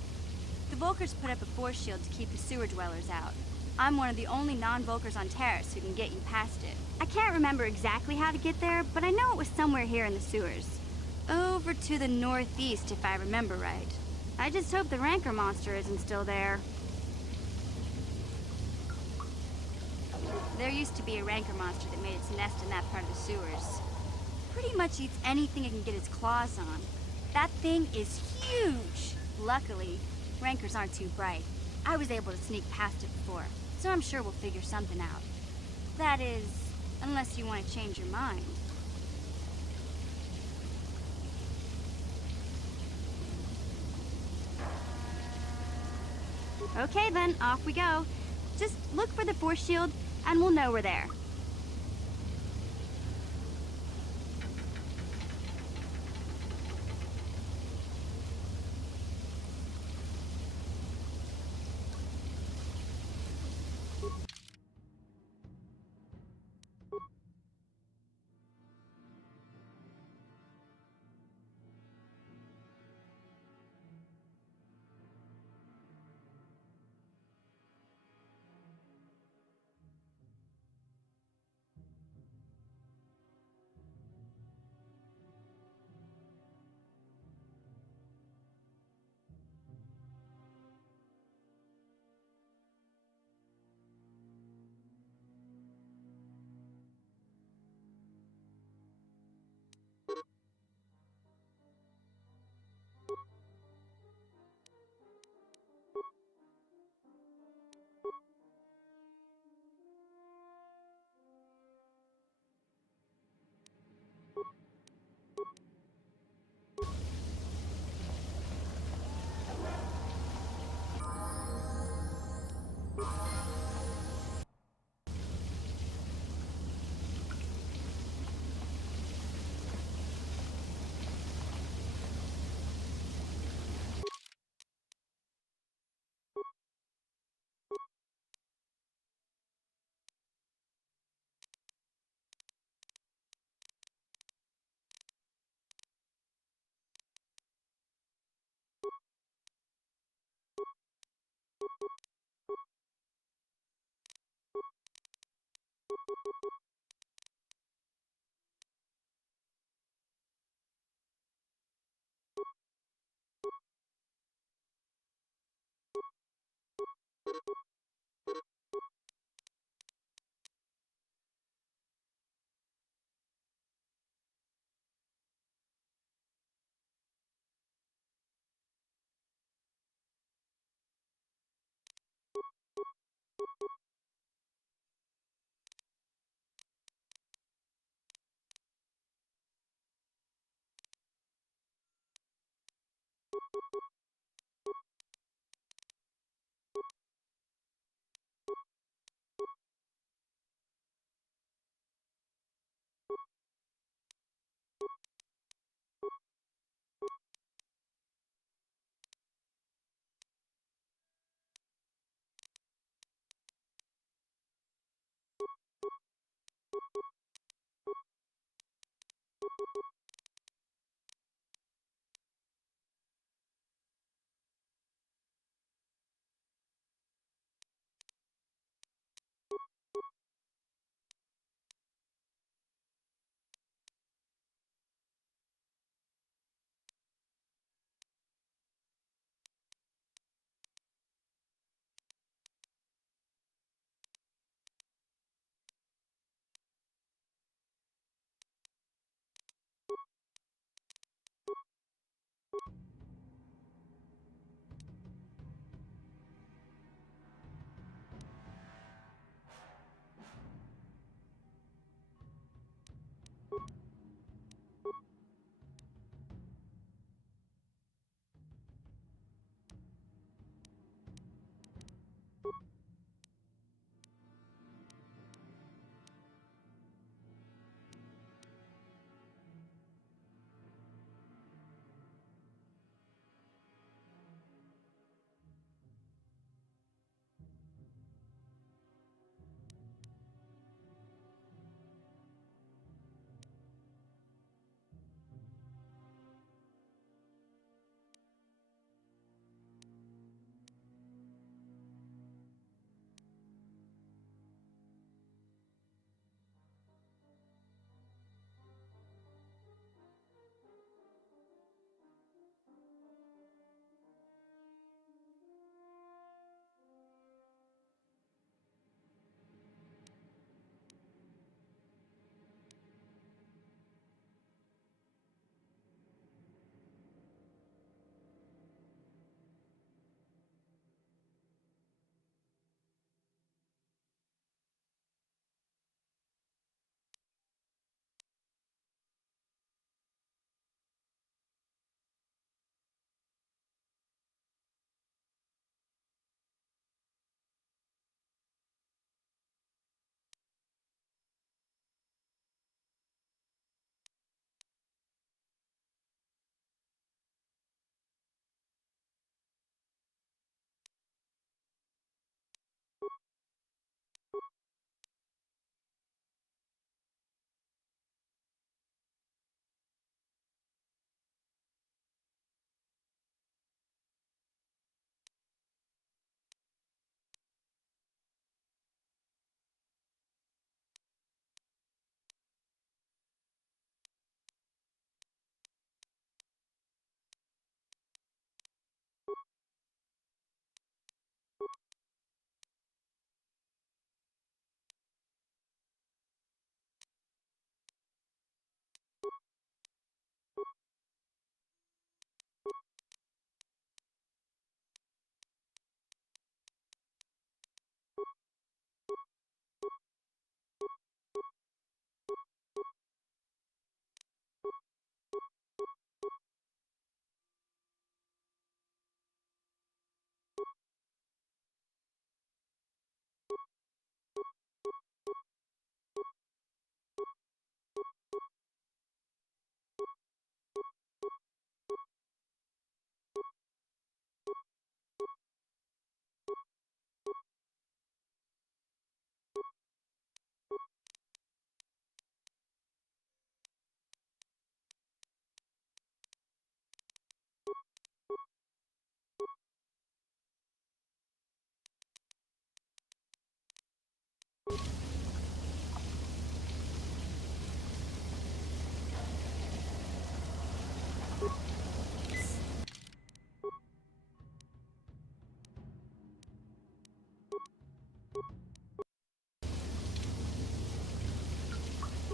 The Volkers put up a force shield to keep the sewer dwellers out. I'm one of the only non-Volkers on Terrace who can get you past it. I can't remember exactly how to get there, but I know it was somewhere here in the sewers. Over to the northeast, if I remember right. I just hope the Rancor monster isn't still there. There used to be a Rancor monster that made its nest in that part of the sewers. Pretty much eats anything it can get its claws on. That thing is huge! Luckily, Rancors aren't too bright. I was able to sneak past it before, so I'm sure we'll figure something out. That is, unless you want to change your mind. Okay then, off we go. Just look for the force shield, and we'll know we're there.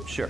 Sure.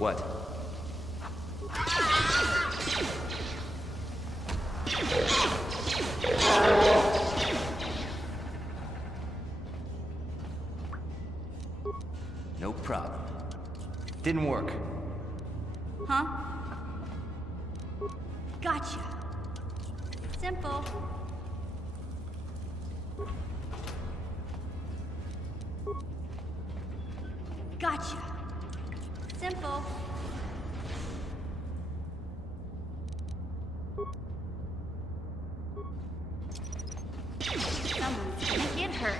What? No problem. Didn't work. Huh? Gotcha. Simple. Gotcha. Simple. Someone's gonna get hurt.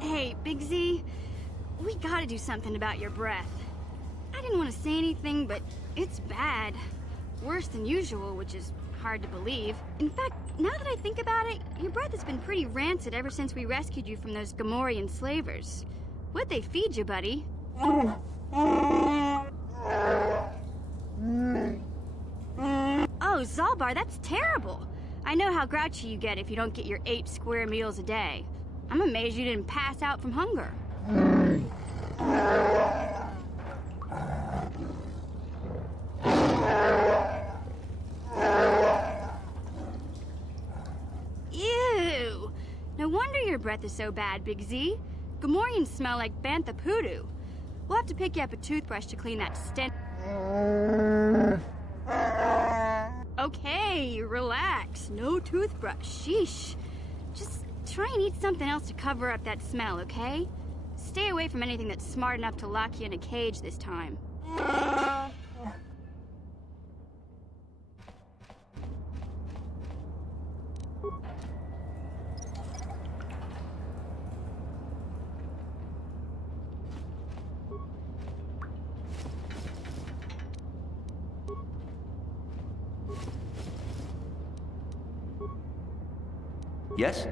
Hey, Big Z, we gotta do something about your breath. I didn't want to say anything, but it's bad. Worse than usual, which is hard to believe. In fact, now that I think about it, your breath has been pretty rancid ever since we rescued you from those Gamorrean slavers. What'd they feed you, buddy? Oh, Zalbar, that's terrible. I know how grouchy you get if you don't get your 8 square meals a day. I'm amazed you didn't pass out from hunger. Ew! No wonder your breath is so bad, Big Z. Gamorreans smell like bantha poodoo. We'll have to pick you up a toothbrush to clean that stench. Okay, relax. No toothbrush. Sheesh. Just try and eat something else to cover up that smell, okay? Stay away from anything that's smart enough to lock you in a cage this time. Yes?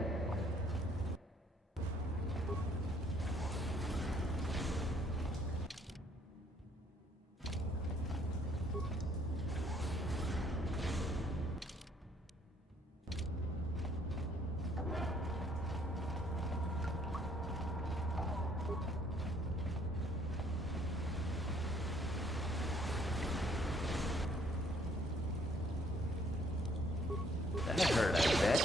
That hurt, I bet.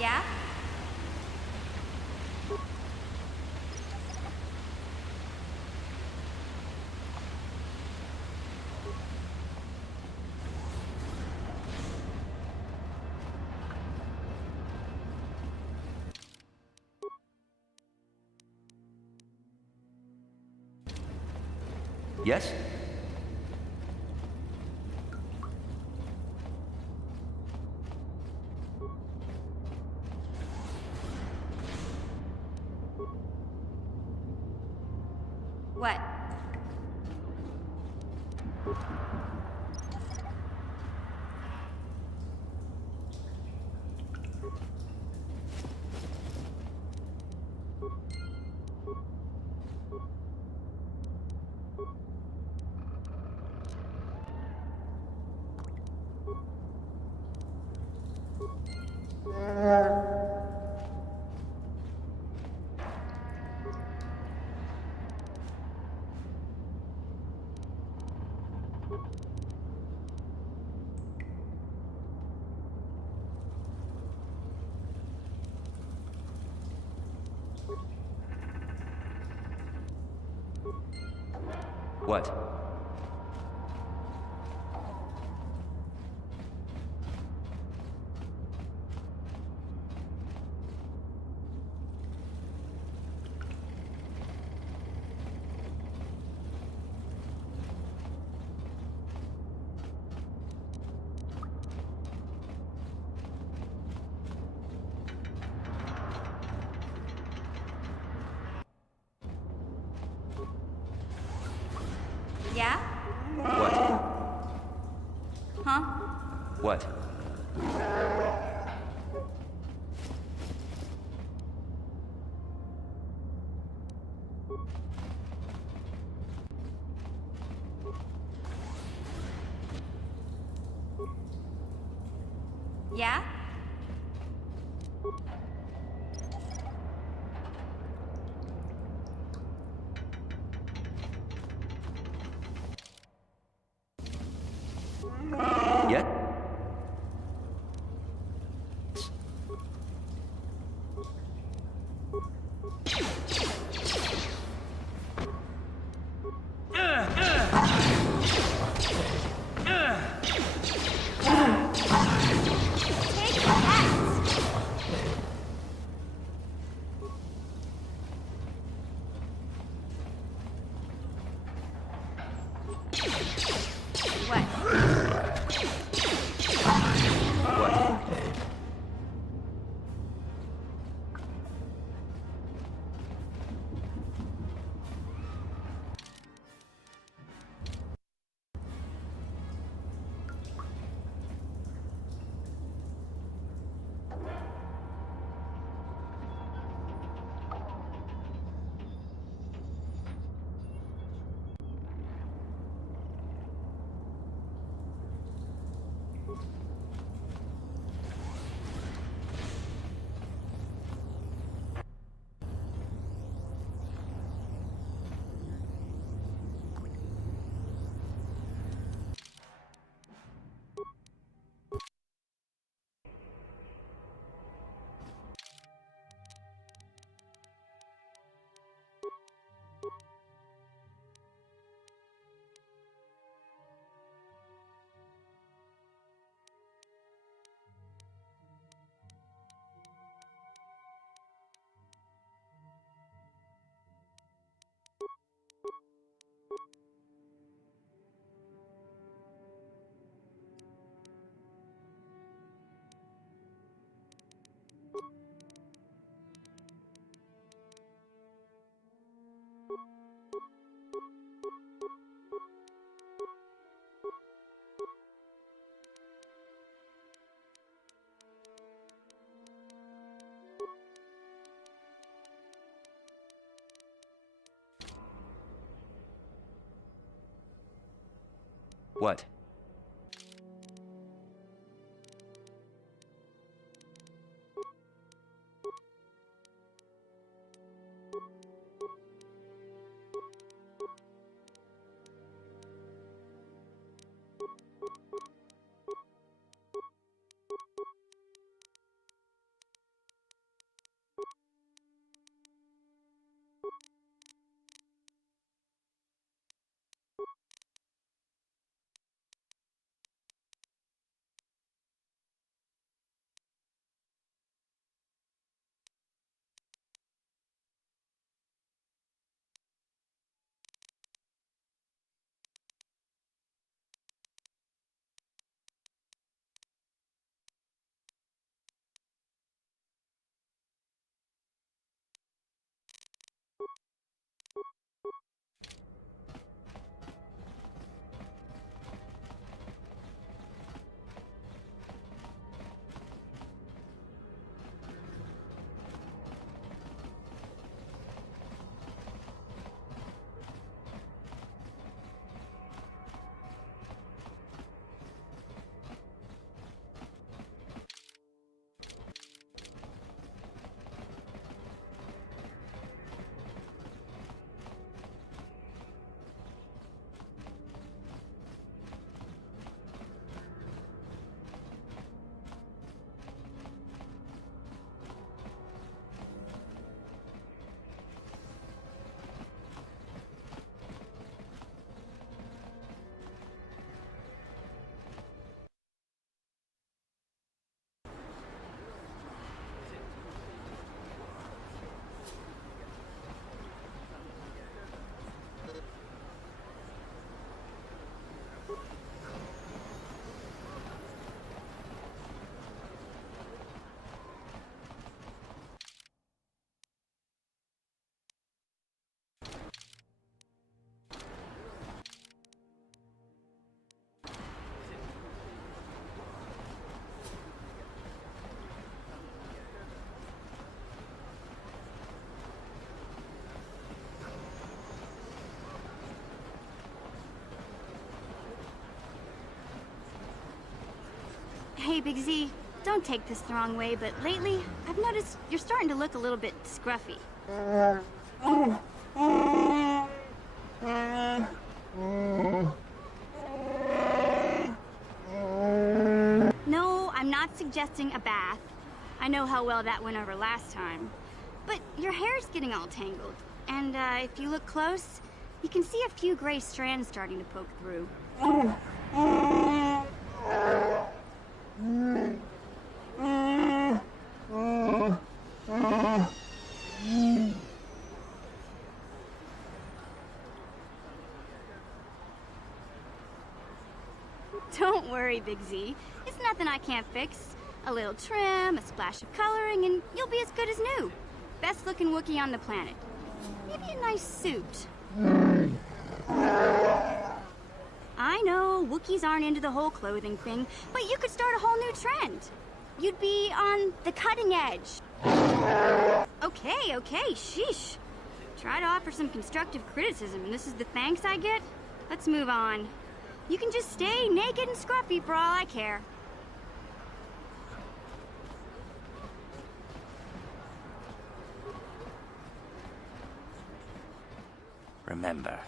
Yeah? Yes? What? Yeah? What? Huh? What? Yeah? Yet? What? What? Hey, Big Z, don't take this the wrong way, but lately, I've noticed you're starting to look a little bit scruffy. No, I'm not suggesting a bath. I know how well that went over last time. But your hair's getting all tangled. And if you look close, you can see a few gray strands starting to poke through. Don't worry, Big Z. It's nothing I can't fix. A little trim, a splash of coloring, and you'll be as good as new. Best looking Wookiee on the planet. Maybe a nice suit. I know, Wookiees aren't into the whole clothing thing, but you could start a whole new trend. You'd be on the cutting edge. Okay, sheesh. Try to offer some constructive criticism, and this is the thanks I get? Let's move on. You can just stay naked and scruffy for all I care. Remember,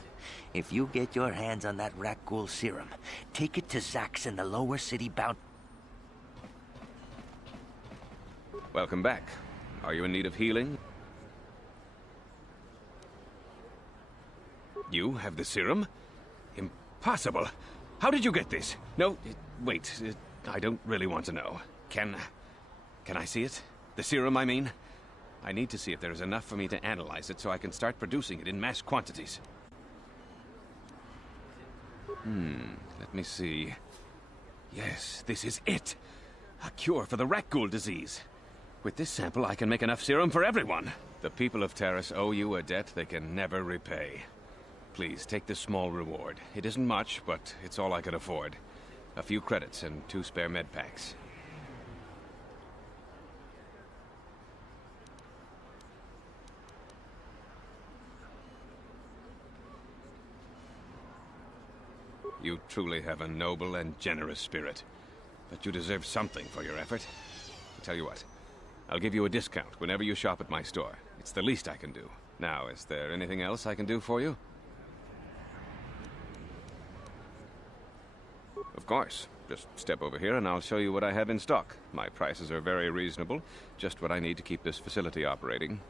if you get your hands on that Rakghoul serum, take it to Zax in the lower city bound... Welcome back. Are you in need of healing? You have the serum? Impossible. How did you get this? No, wait. I don't really want to know. Can I see it? The serum, I mean? I need to see if there is enough for me to analyze it so I can start producing it in mass quantities. Let me see. Yes, this is it. A cure for the Rakghoul disease. With this sample, I can make enough serum for everyone. The people of Terrace owe you a debt they can never repay. Please, take this small reward. It isn't much, but it's all I can afford. A few credits and 2 spare med packs. You truly have a noble and generous spirit. But you deserve something for your effort. I'll tell you what. I'll give you a discount whenever you shop at my store. It's the least I can do. Now, is there anything else I can do for you? Of course. Just step over here and I'll show you what I have in stock. My prices are very reasonable. Just what I need to keep this facility operating.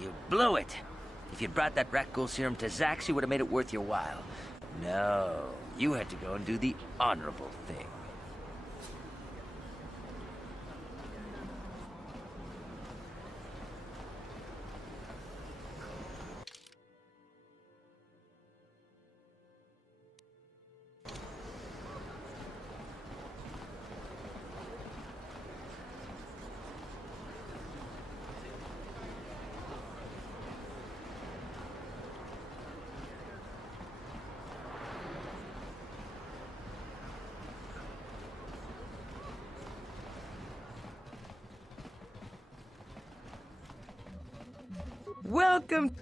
You blew it. If you'd brought that Rakghoul serum to Zax, you would have made it worth your while. No, you had to go and do the honorable thing. Welcome.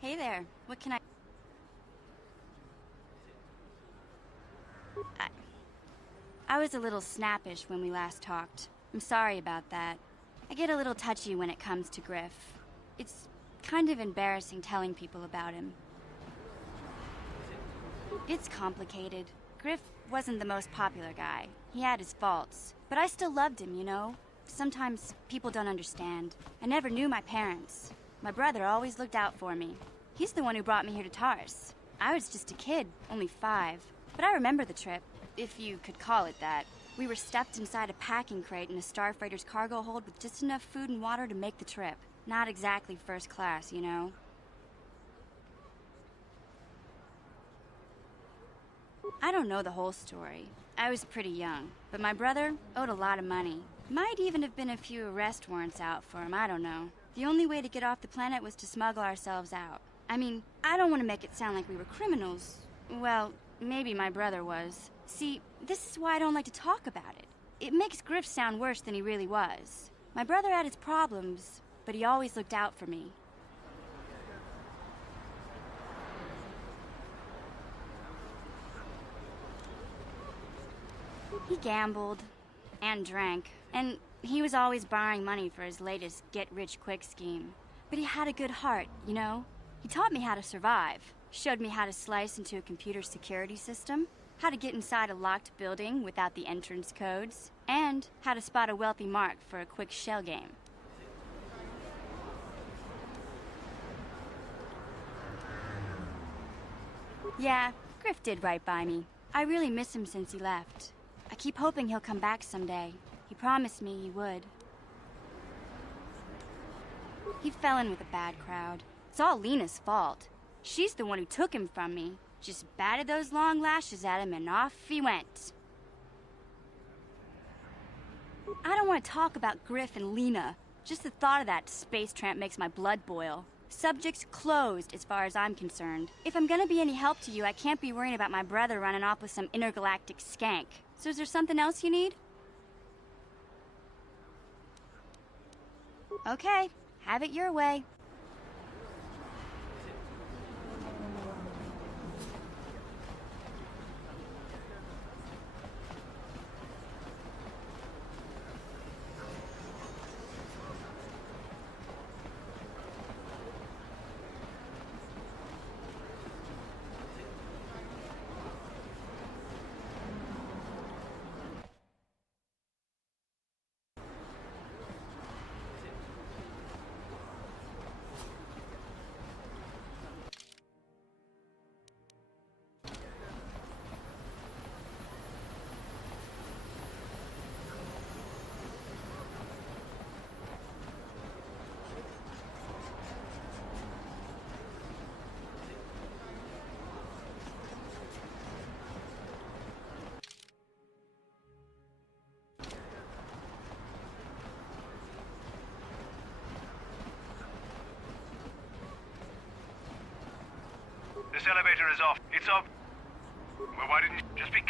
Hey there. What can I was a little snappish when we last talked. I'm sorry about that. I get a little touchy when it comes to Griff. It's kind of embarrassing telling people about him. It's complicated. Griff wasn't the most popular guy. He had his faults. But I still loved him, you know? Sometimes people don't understand. I never knew my parents. My brother always looked out for me. He's the one who brought me here to Taurus. I was just a kid, only 5. But I remember the trip, if you could call it that. We were stuffed inside a packing crate in a starfreighter's cargo hold with just enough food and water to make the trip. Not exactly first class, you know? I don't know the whole story. I was pretty young, but my brother owed a lot of money. Might even have been a few arrest warrants out for him, I don't know. The only way to get off the planet was to smuggle ourselves out. I mean, I don't want to make it sound like we were criminals. Well, maybe my brother was. See, this is why I don't like to talk about it. It makes Griff sound worse than he really was. My brother had his problems, but he always looked out for me. He gambled and drank, and he was always borrowing money for his latest get-rich-quick scheme. But he had a good heart, you know? He taught me how to survive, showed me how to slice into a computer security system, how to get inside a locked building without the entrance codes, and how to spot a wealthy mark for a quick shell game. Yeah, Griff did right by me. I really miss him since he left. I keep hoping he'll come back someday. He promised me he would. He fell in with a bad crowd. It's all Lena's fault. She's the one who took him from me. Just batted those long lashes at him and off he went. I don't want to talk about Griff and Lena. Just the thought of that space tramp makes my blood boil. Subject's closed as far as I'm concerned. If I'm gonna be any help to you, I can't be worrying about my brother running off with some intergalactic skank. So is there something else you need? Okay, have it your way. This elevator is off. It's off. Well, why didn't you just be...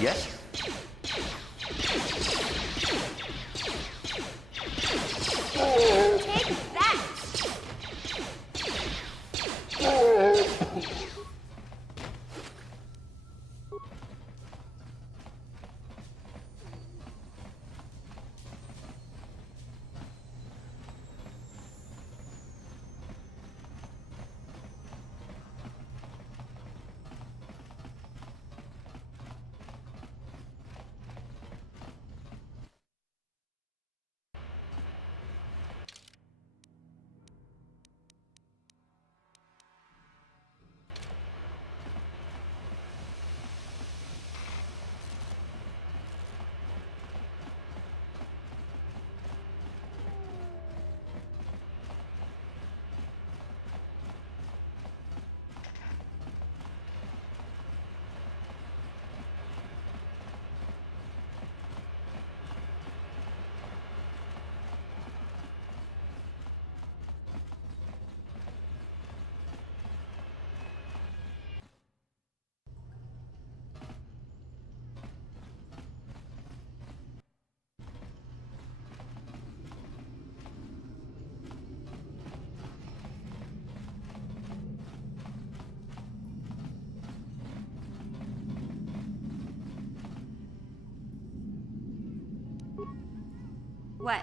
Yes? Take that! What?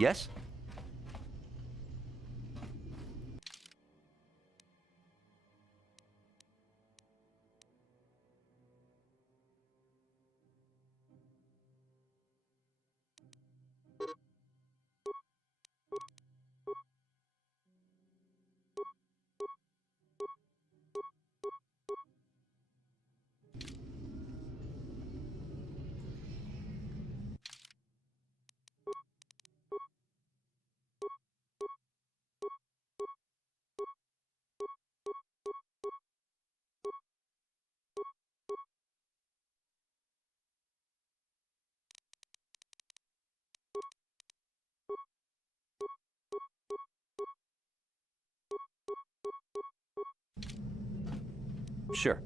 Yes? Sure.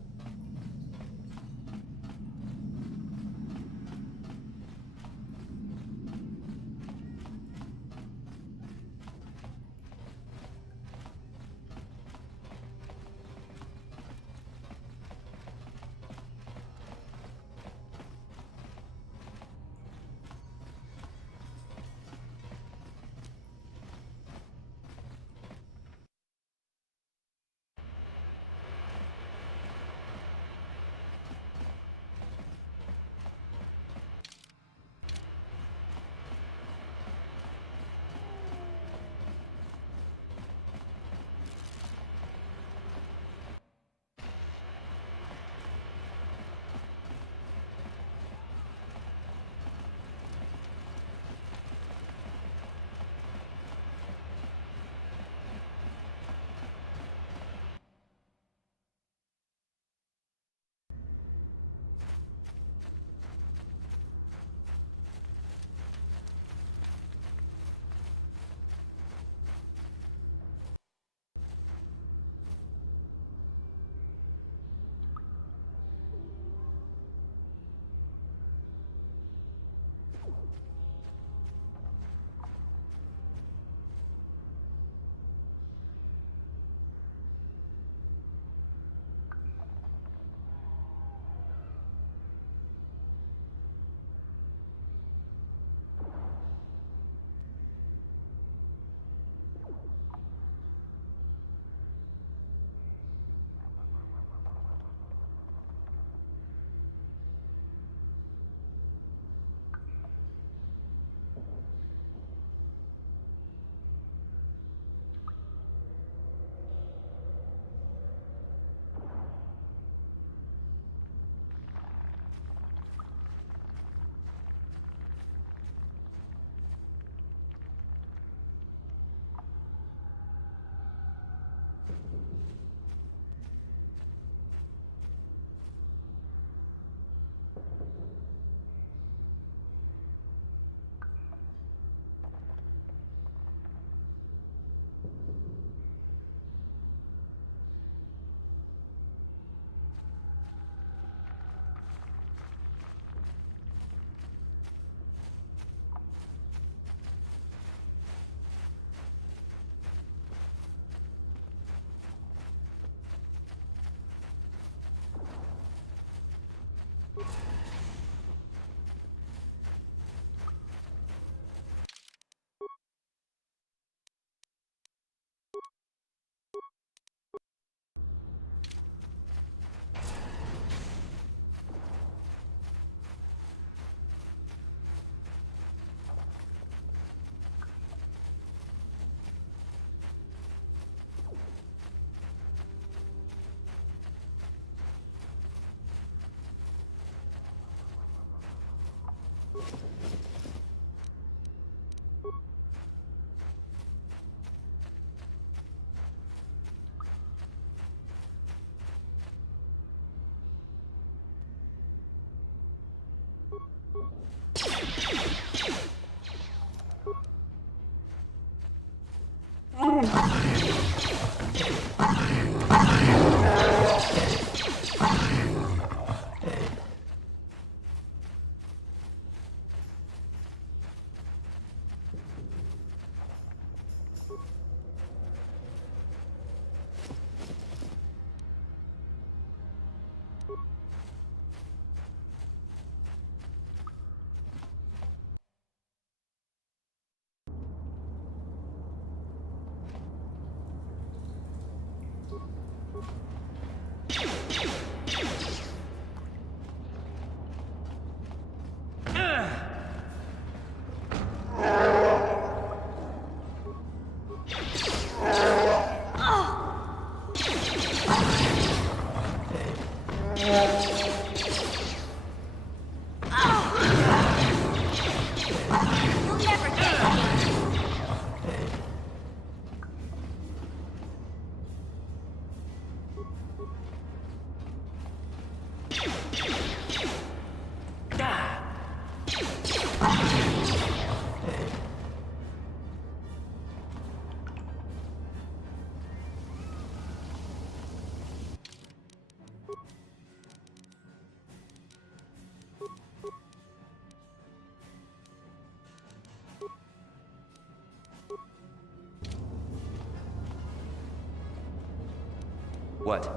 What?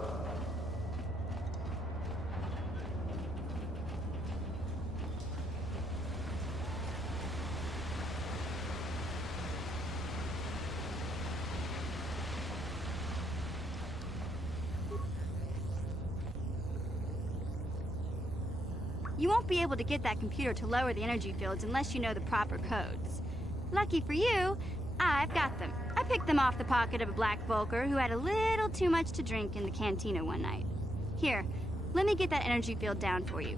You won't be able to get that computer to lower the energy fields unless you know the proper codes. Lucky for you, I've got them. I picked them off the pocket of a black Volker who had a little too much to drink in the cantina one night. Here, let me get that energy field down for you.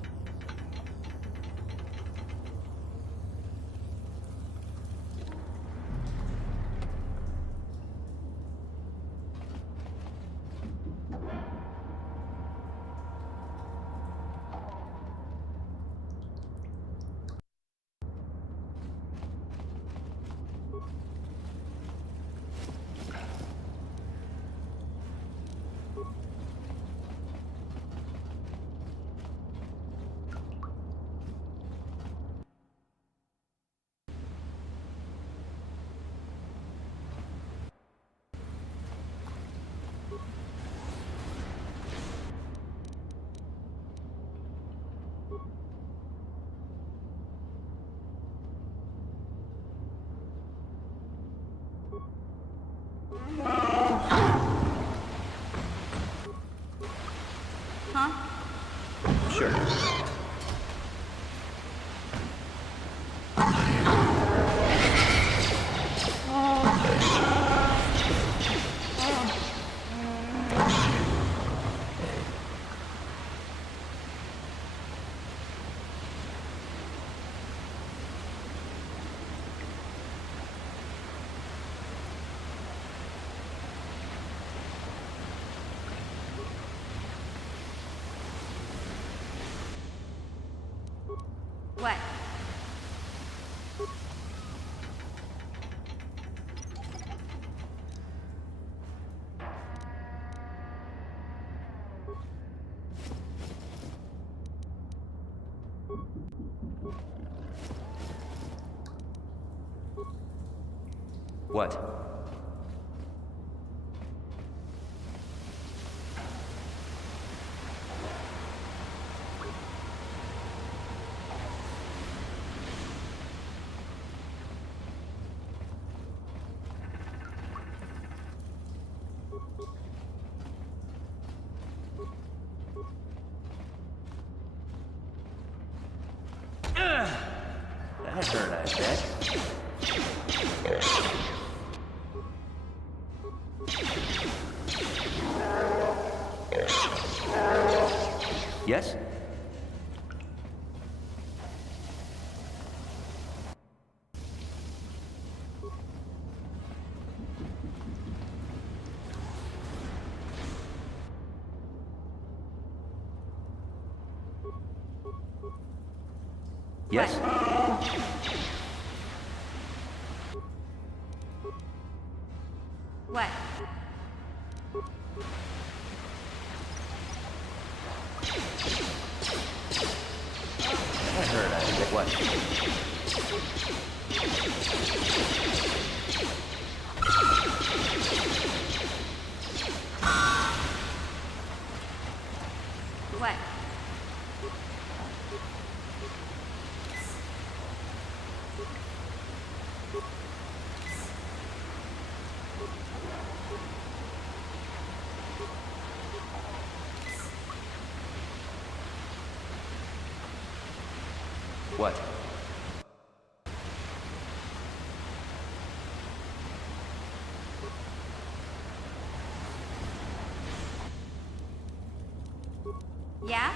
Sure. What? What? That hurt, I bet. Yes? Yes? Say what? What? What? Yeah?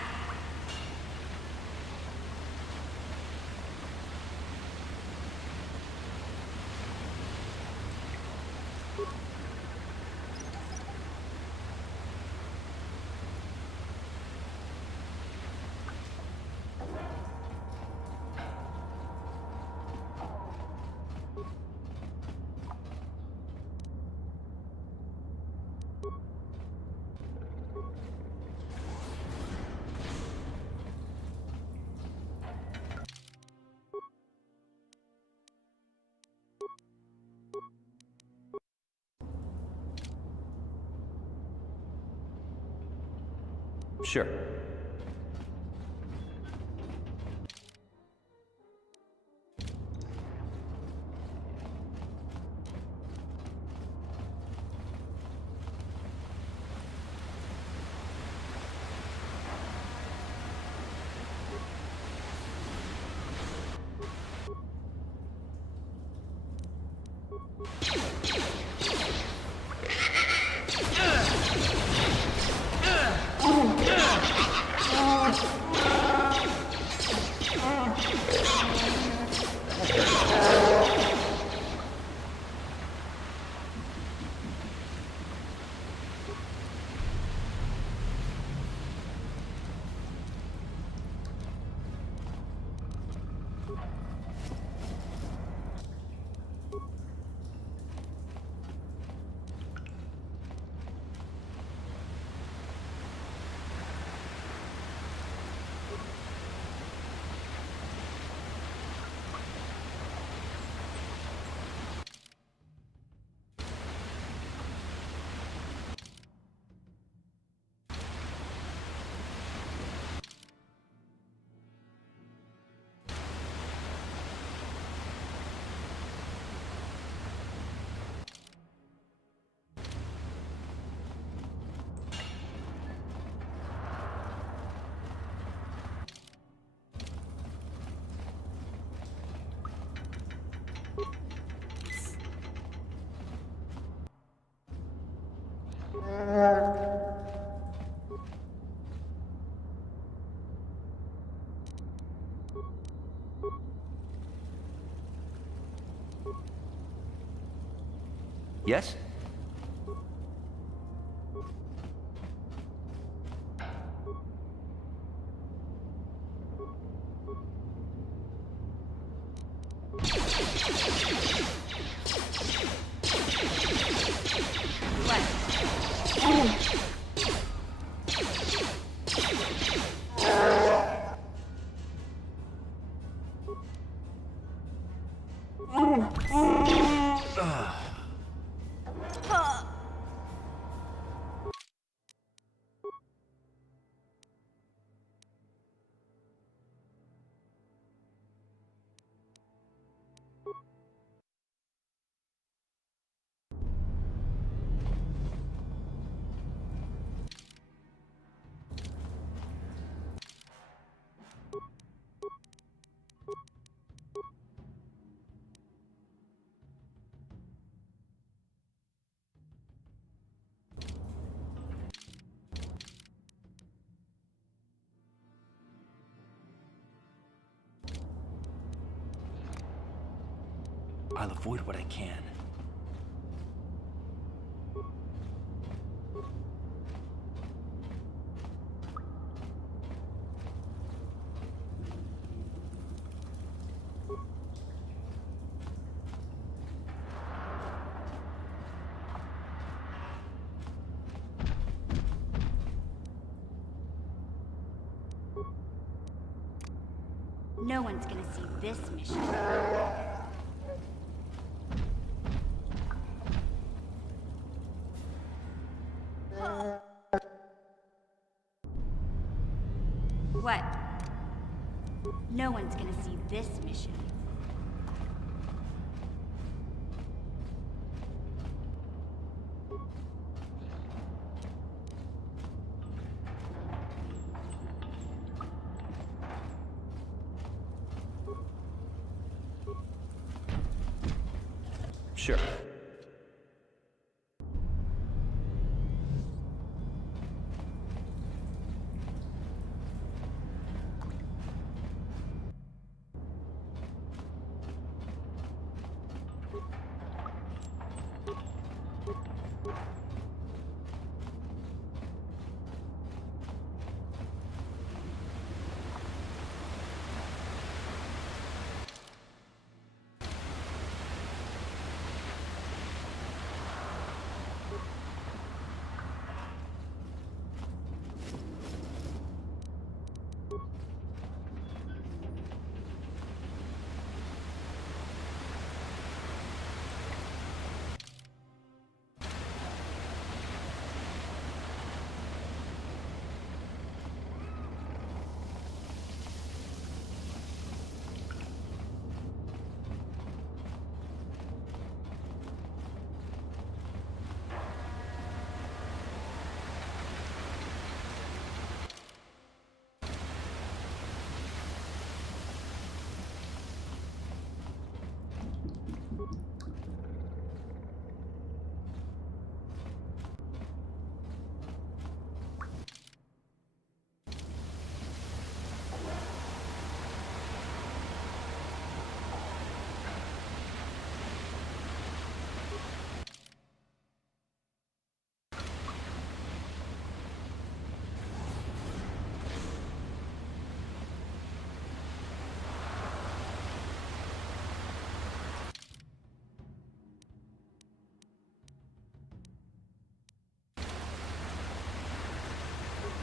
Sure. Yes? I'll avoid what I can. No one's gonna see this mission. What? No one's gonna see this mission. Sure.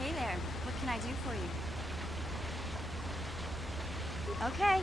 Hey there, what can I do for you? Okay.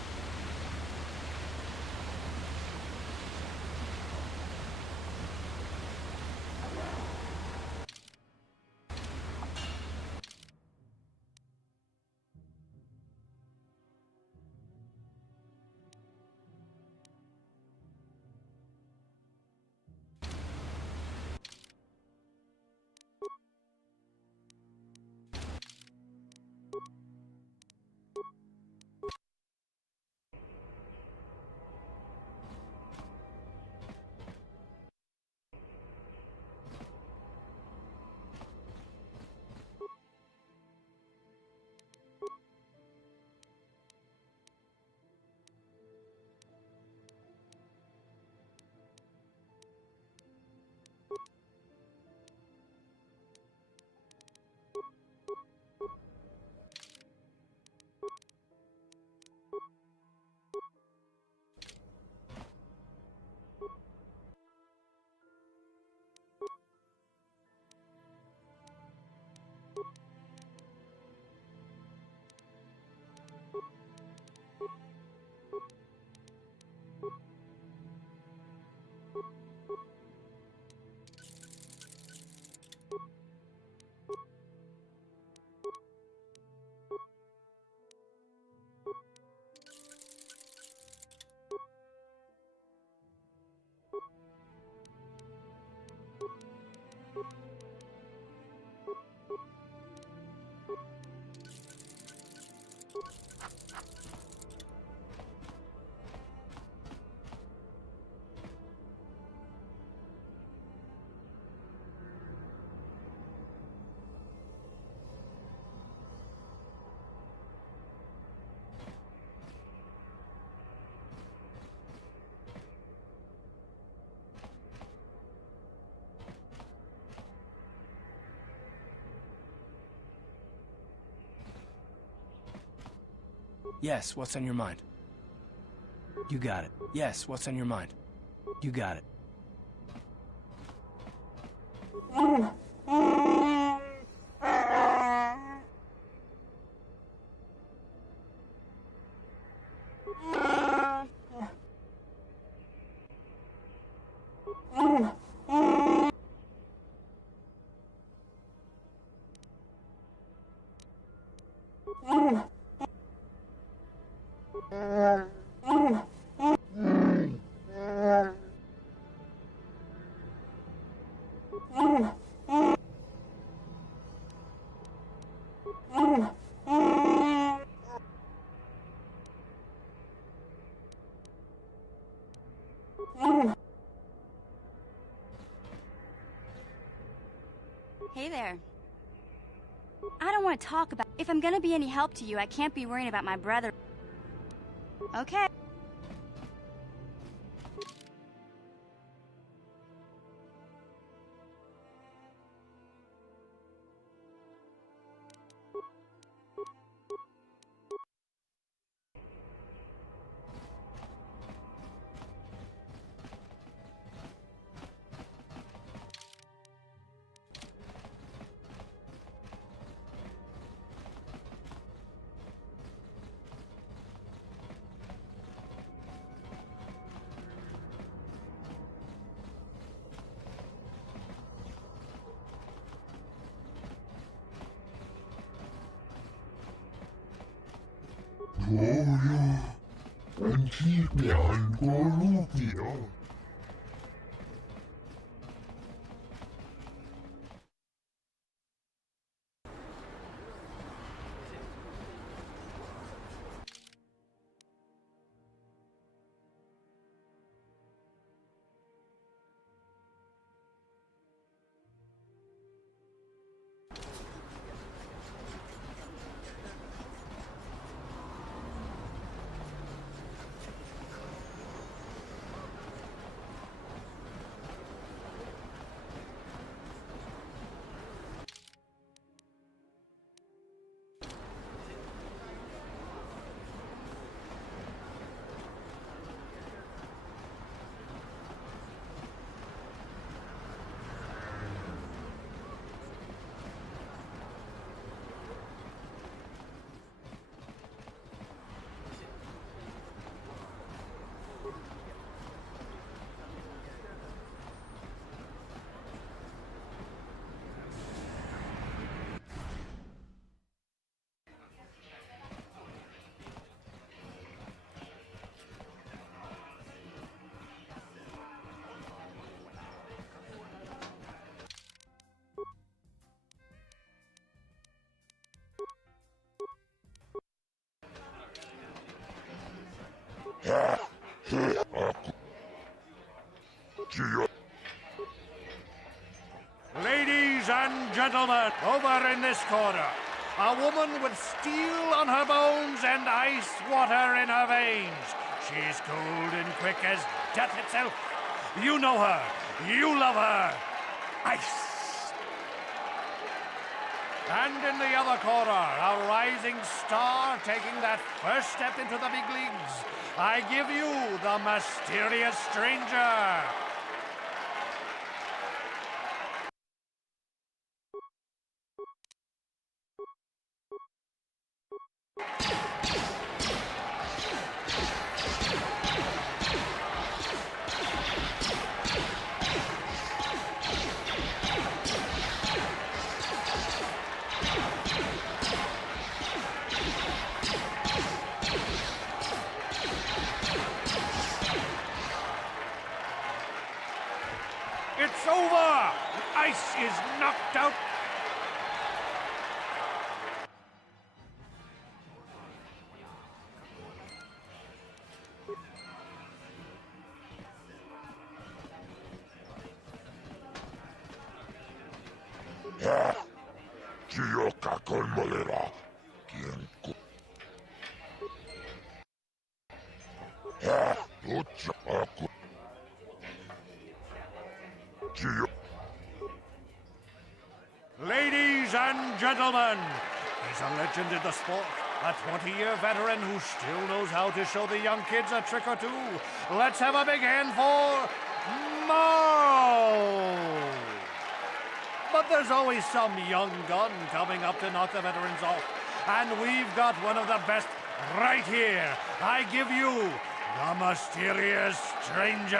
Yes, what's on your mind? You got it. Yes, what's on your mind? You got it. Hey there. I don't want to talk about... If I'm gonna be any help to you, I can't be worrying about my brother. Okay. Gloria, antiche Lupino. Ladies and gentlemen, over in this corner, a woman with steel on her bones and ice water in her veins. She's cold and quick as death itself. You know her. You love her. Ice. And in the other corner, a rising star taking that first step into the big leagues. I give you the mysterious stranger. It's over! Ice is knocked out. Gioca con molera. Ladies and gentlemen, he's a legend in the sport. A 20-year veteran who still knows how to show the young kids a trick or two. Let's have a big hand for Mo! But there's always some young gun coming up to knock the veterans off. And we've got one of the best right here, I give you the mysterious stranger.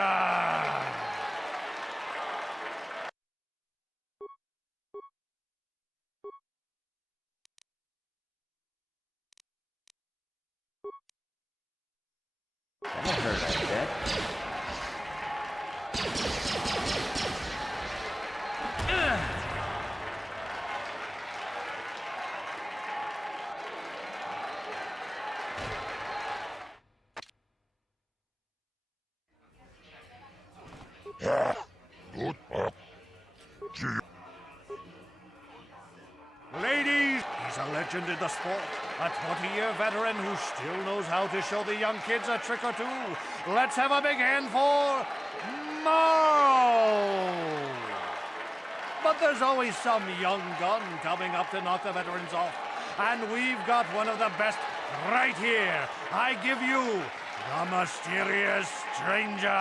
That hurt, I bet. Ladies, he's a legend in the sport. A 20-year veteran who still knows how to show the young kids a trick or two. Let's have a big hand for Morrow! But there's always some young gun coming up to knock the veterans off. And we've got one of the best right here. I give you the mysterious stranger.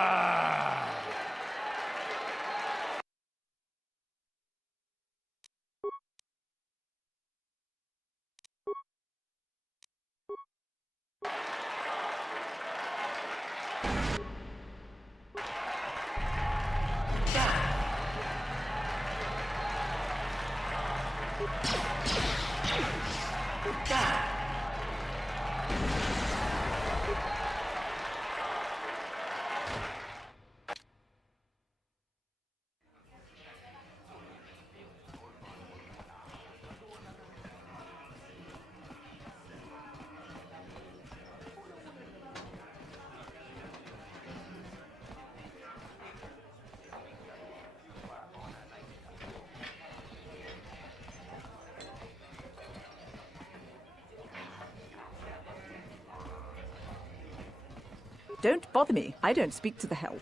Don't bother me. I don't speak to the help.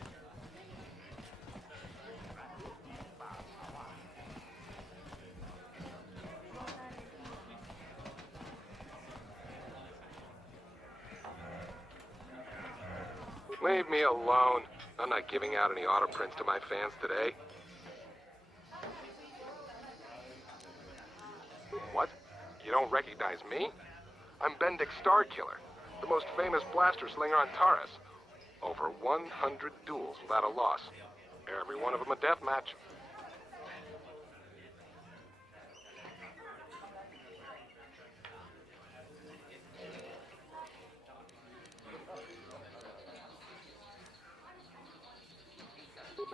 Leave me alone. I'm not giving out any auto prints to my fans today. What? You don't recognize me? I'm Bendick Starkiller, the most famous blaster slinger on Taurus. Over 100 duels without a loss. Every one of them a death match.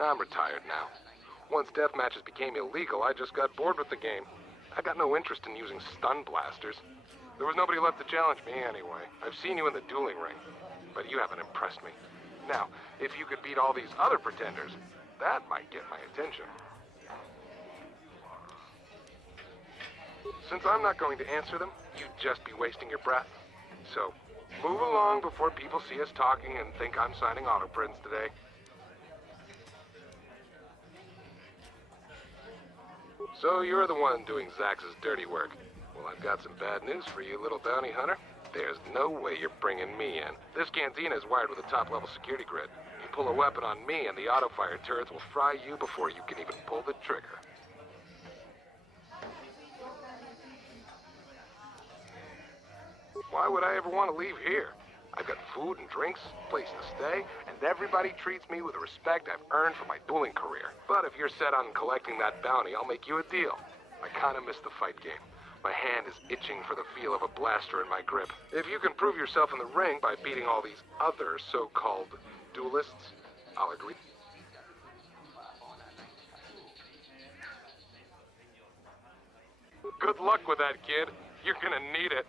I'm retired now. Once death matches became illegal, I just got bored with the game. I got no interest in using stun blasters. There was nobody left to challenge me anyway. I've seen you in the dueling ring, but you haven't impressed me. Now, if you could beat all these other pretenders, that might get my attention. Since I'm not going to answer them, you'd just be wasting your breath. So, move along before people see us talking and think I'm signing auto prints today. So you're the one doing Zax's dirty work. Well, I've got some bad news for you, little bounty hunter. There's no way you're bringing me in. This cantina is wired with a top-level security grid. You pull a weapon on me and the auto-fire turrets will fry you before you can even pull the trigger. Why would I ever want to leave here? I've got food and drinks, place to stay, and everybody treats me with the respect I've earned for my dueling career. But if you're set on collecting that bounty, I'll make you a deal. I kind of miss the fight game. My hand is itching for the feel of a blaster in my grip. If you can prove yourself in the ring by beating all these other so-called duelists, I'll agree. Good luck with that, kid. You're gonna need it.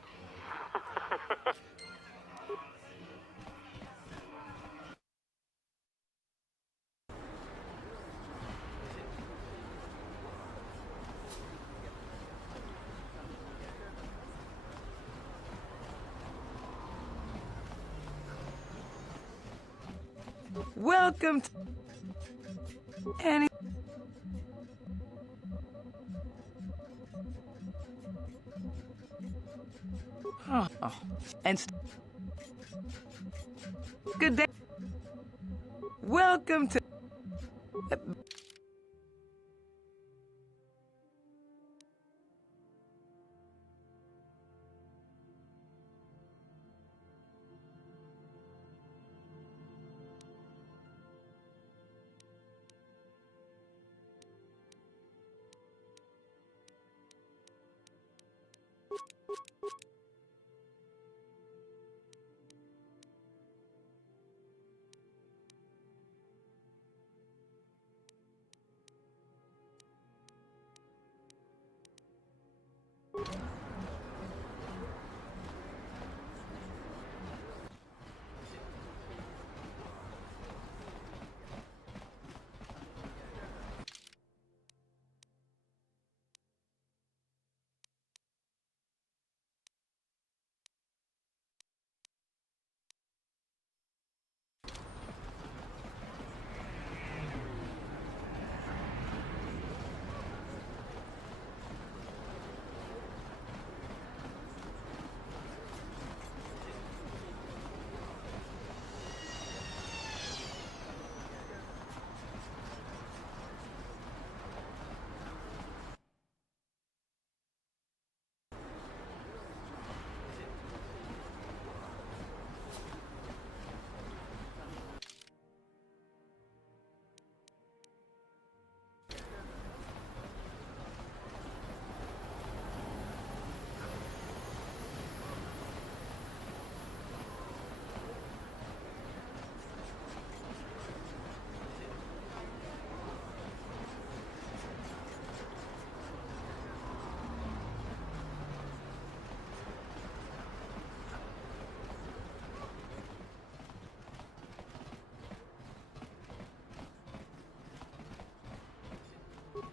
Welcome to any. Oh, and good day. Welcome to.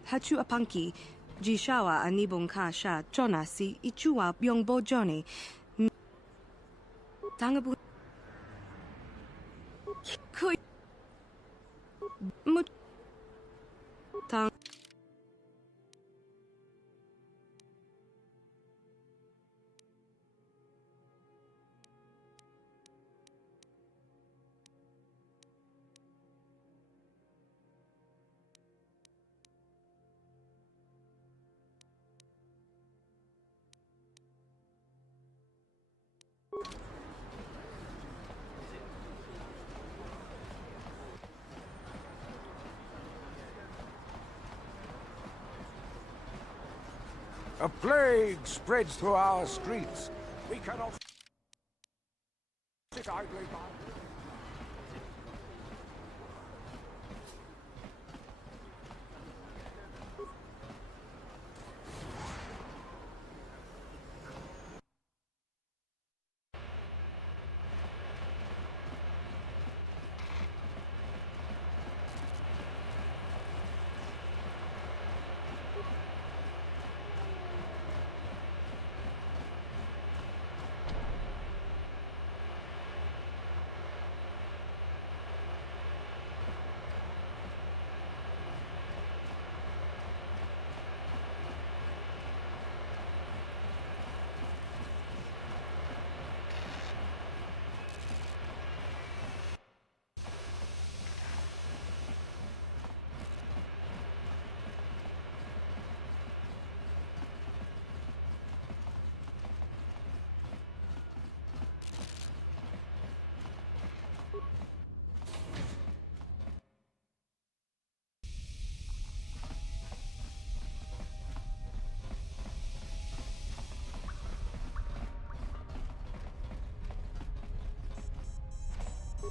Hachu apanki, Jishawa anibong ka sha chona si ichua byong bo Johnny. Tangabu. Kui. Mut. Tang. A plague spreads through our streets. We cannot sit idly by.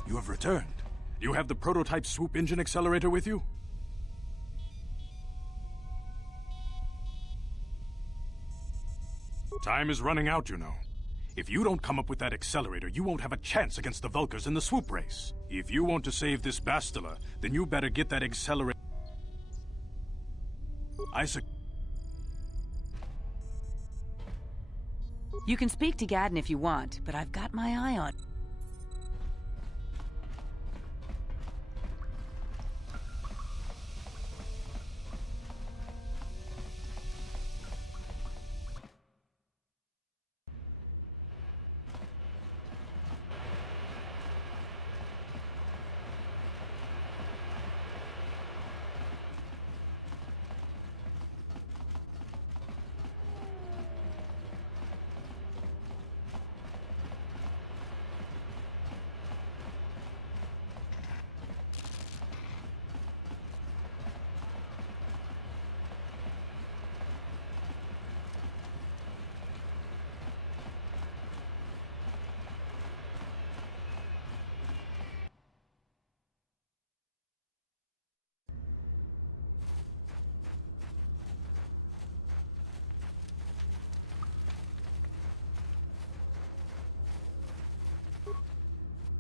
You have returned. You have the prototype swoop engine accelerator with you? Time is running out, you know. If you don't come up with that accelerator, you won't have a chance against the Vulkars in the swoop race. If you want to save this Bastila, then you better get that accelerator. You can speak to Gadden if you want, but I've got my eye on.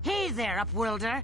Hey there, Upworlder.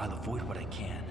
I'll avoid what I can.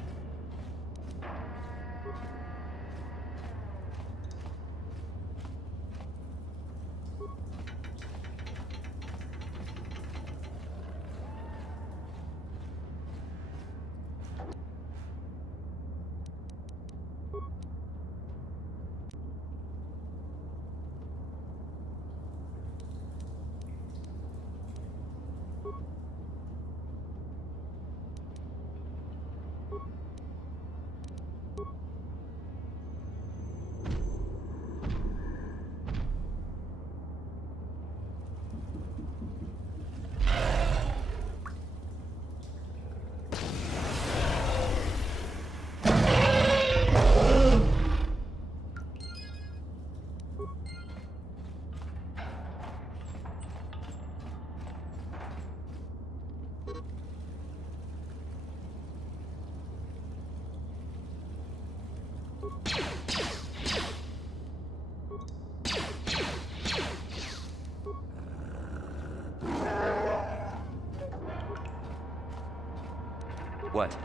What?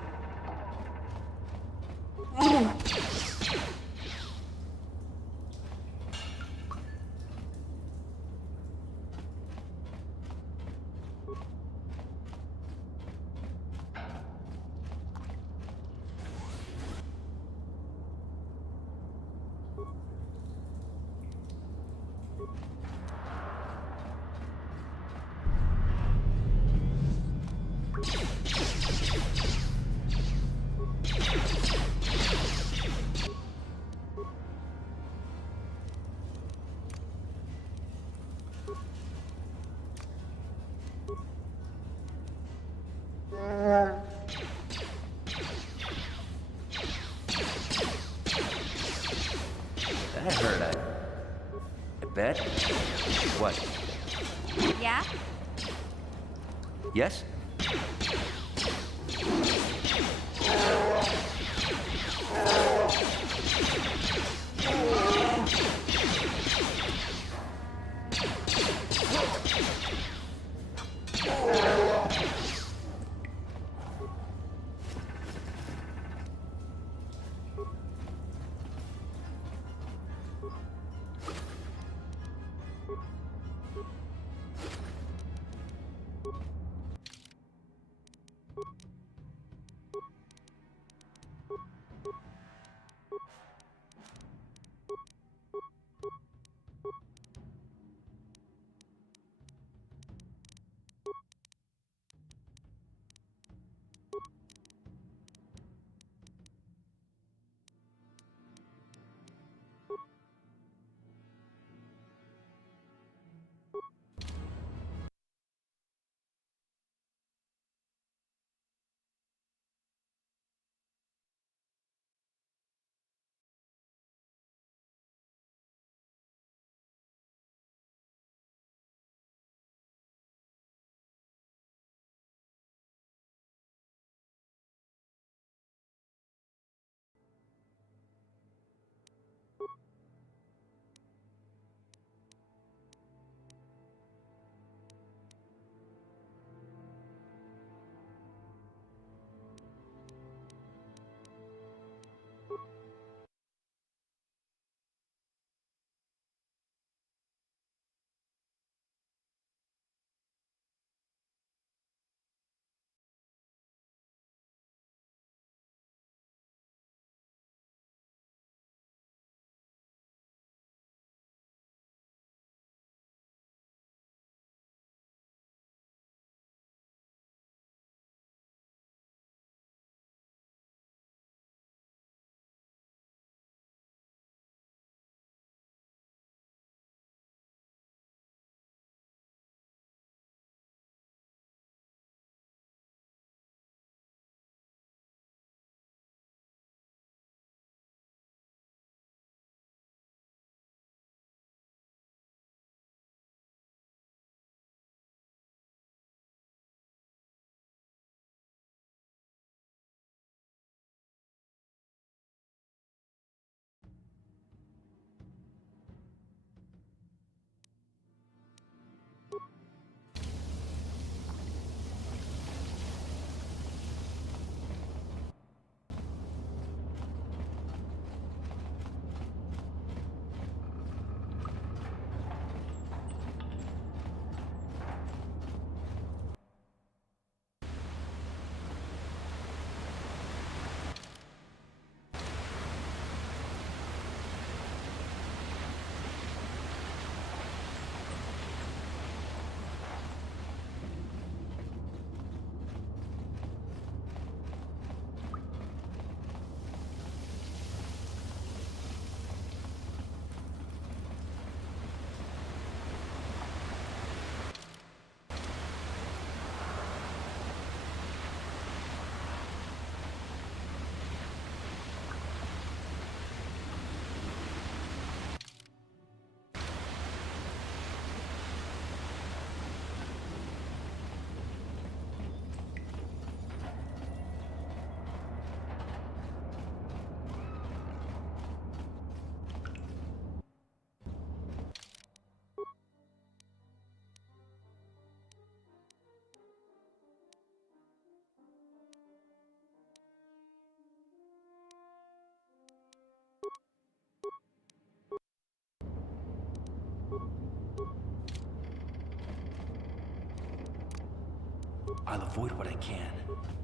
That hurt, I bet. What? Yeah? Yes? I'll avoid what I can.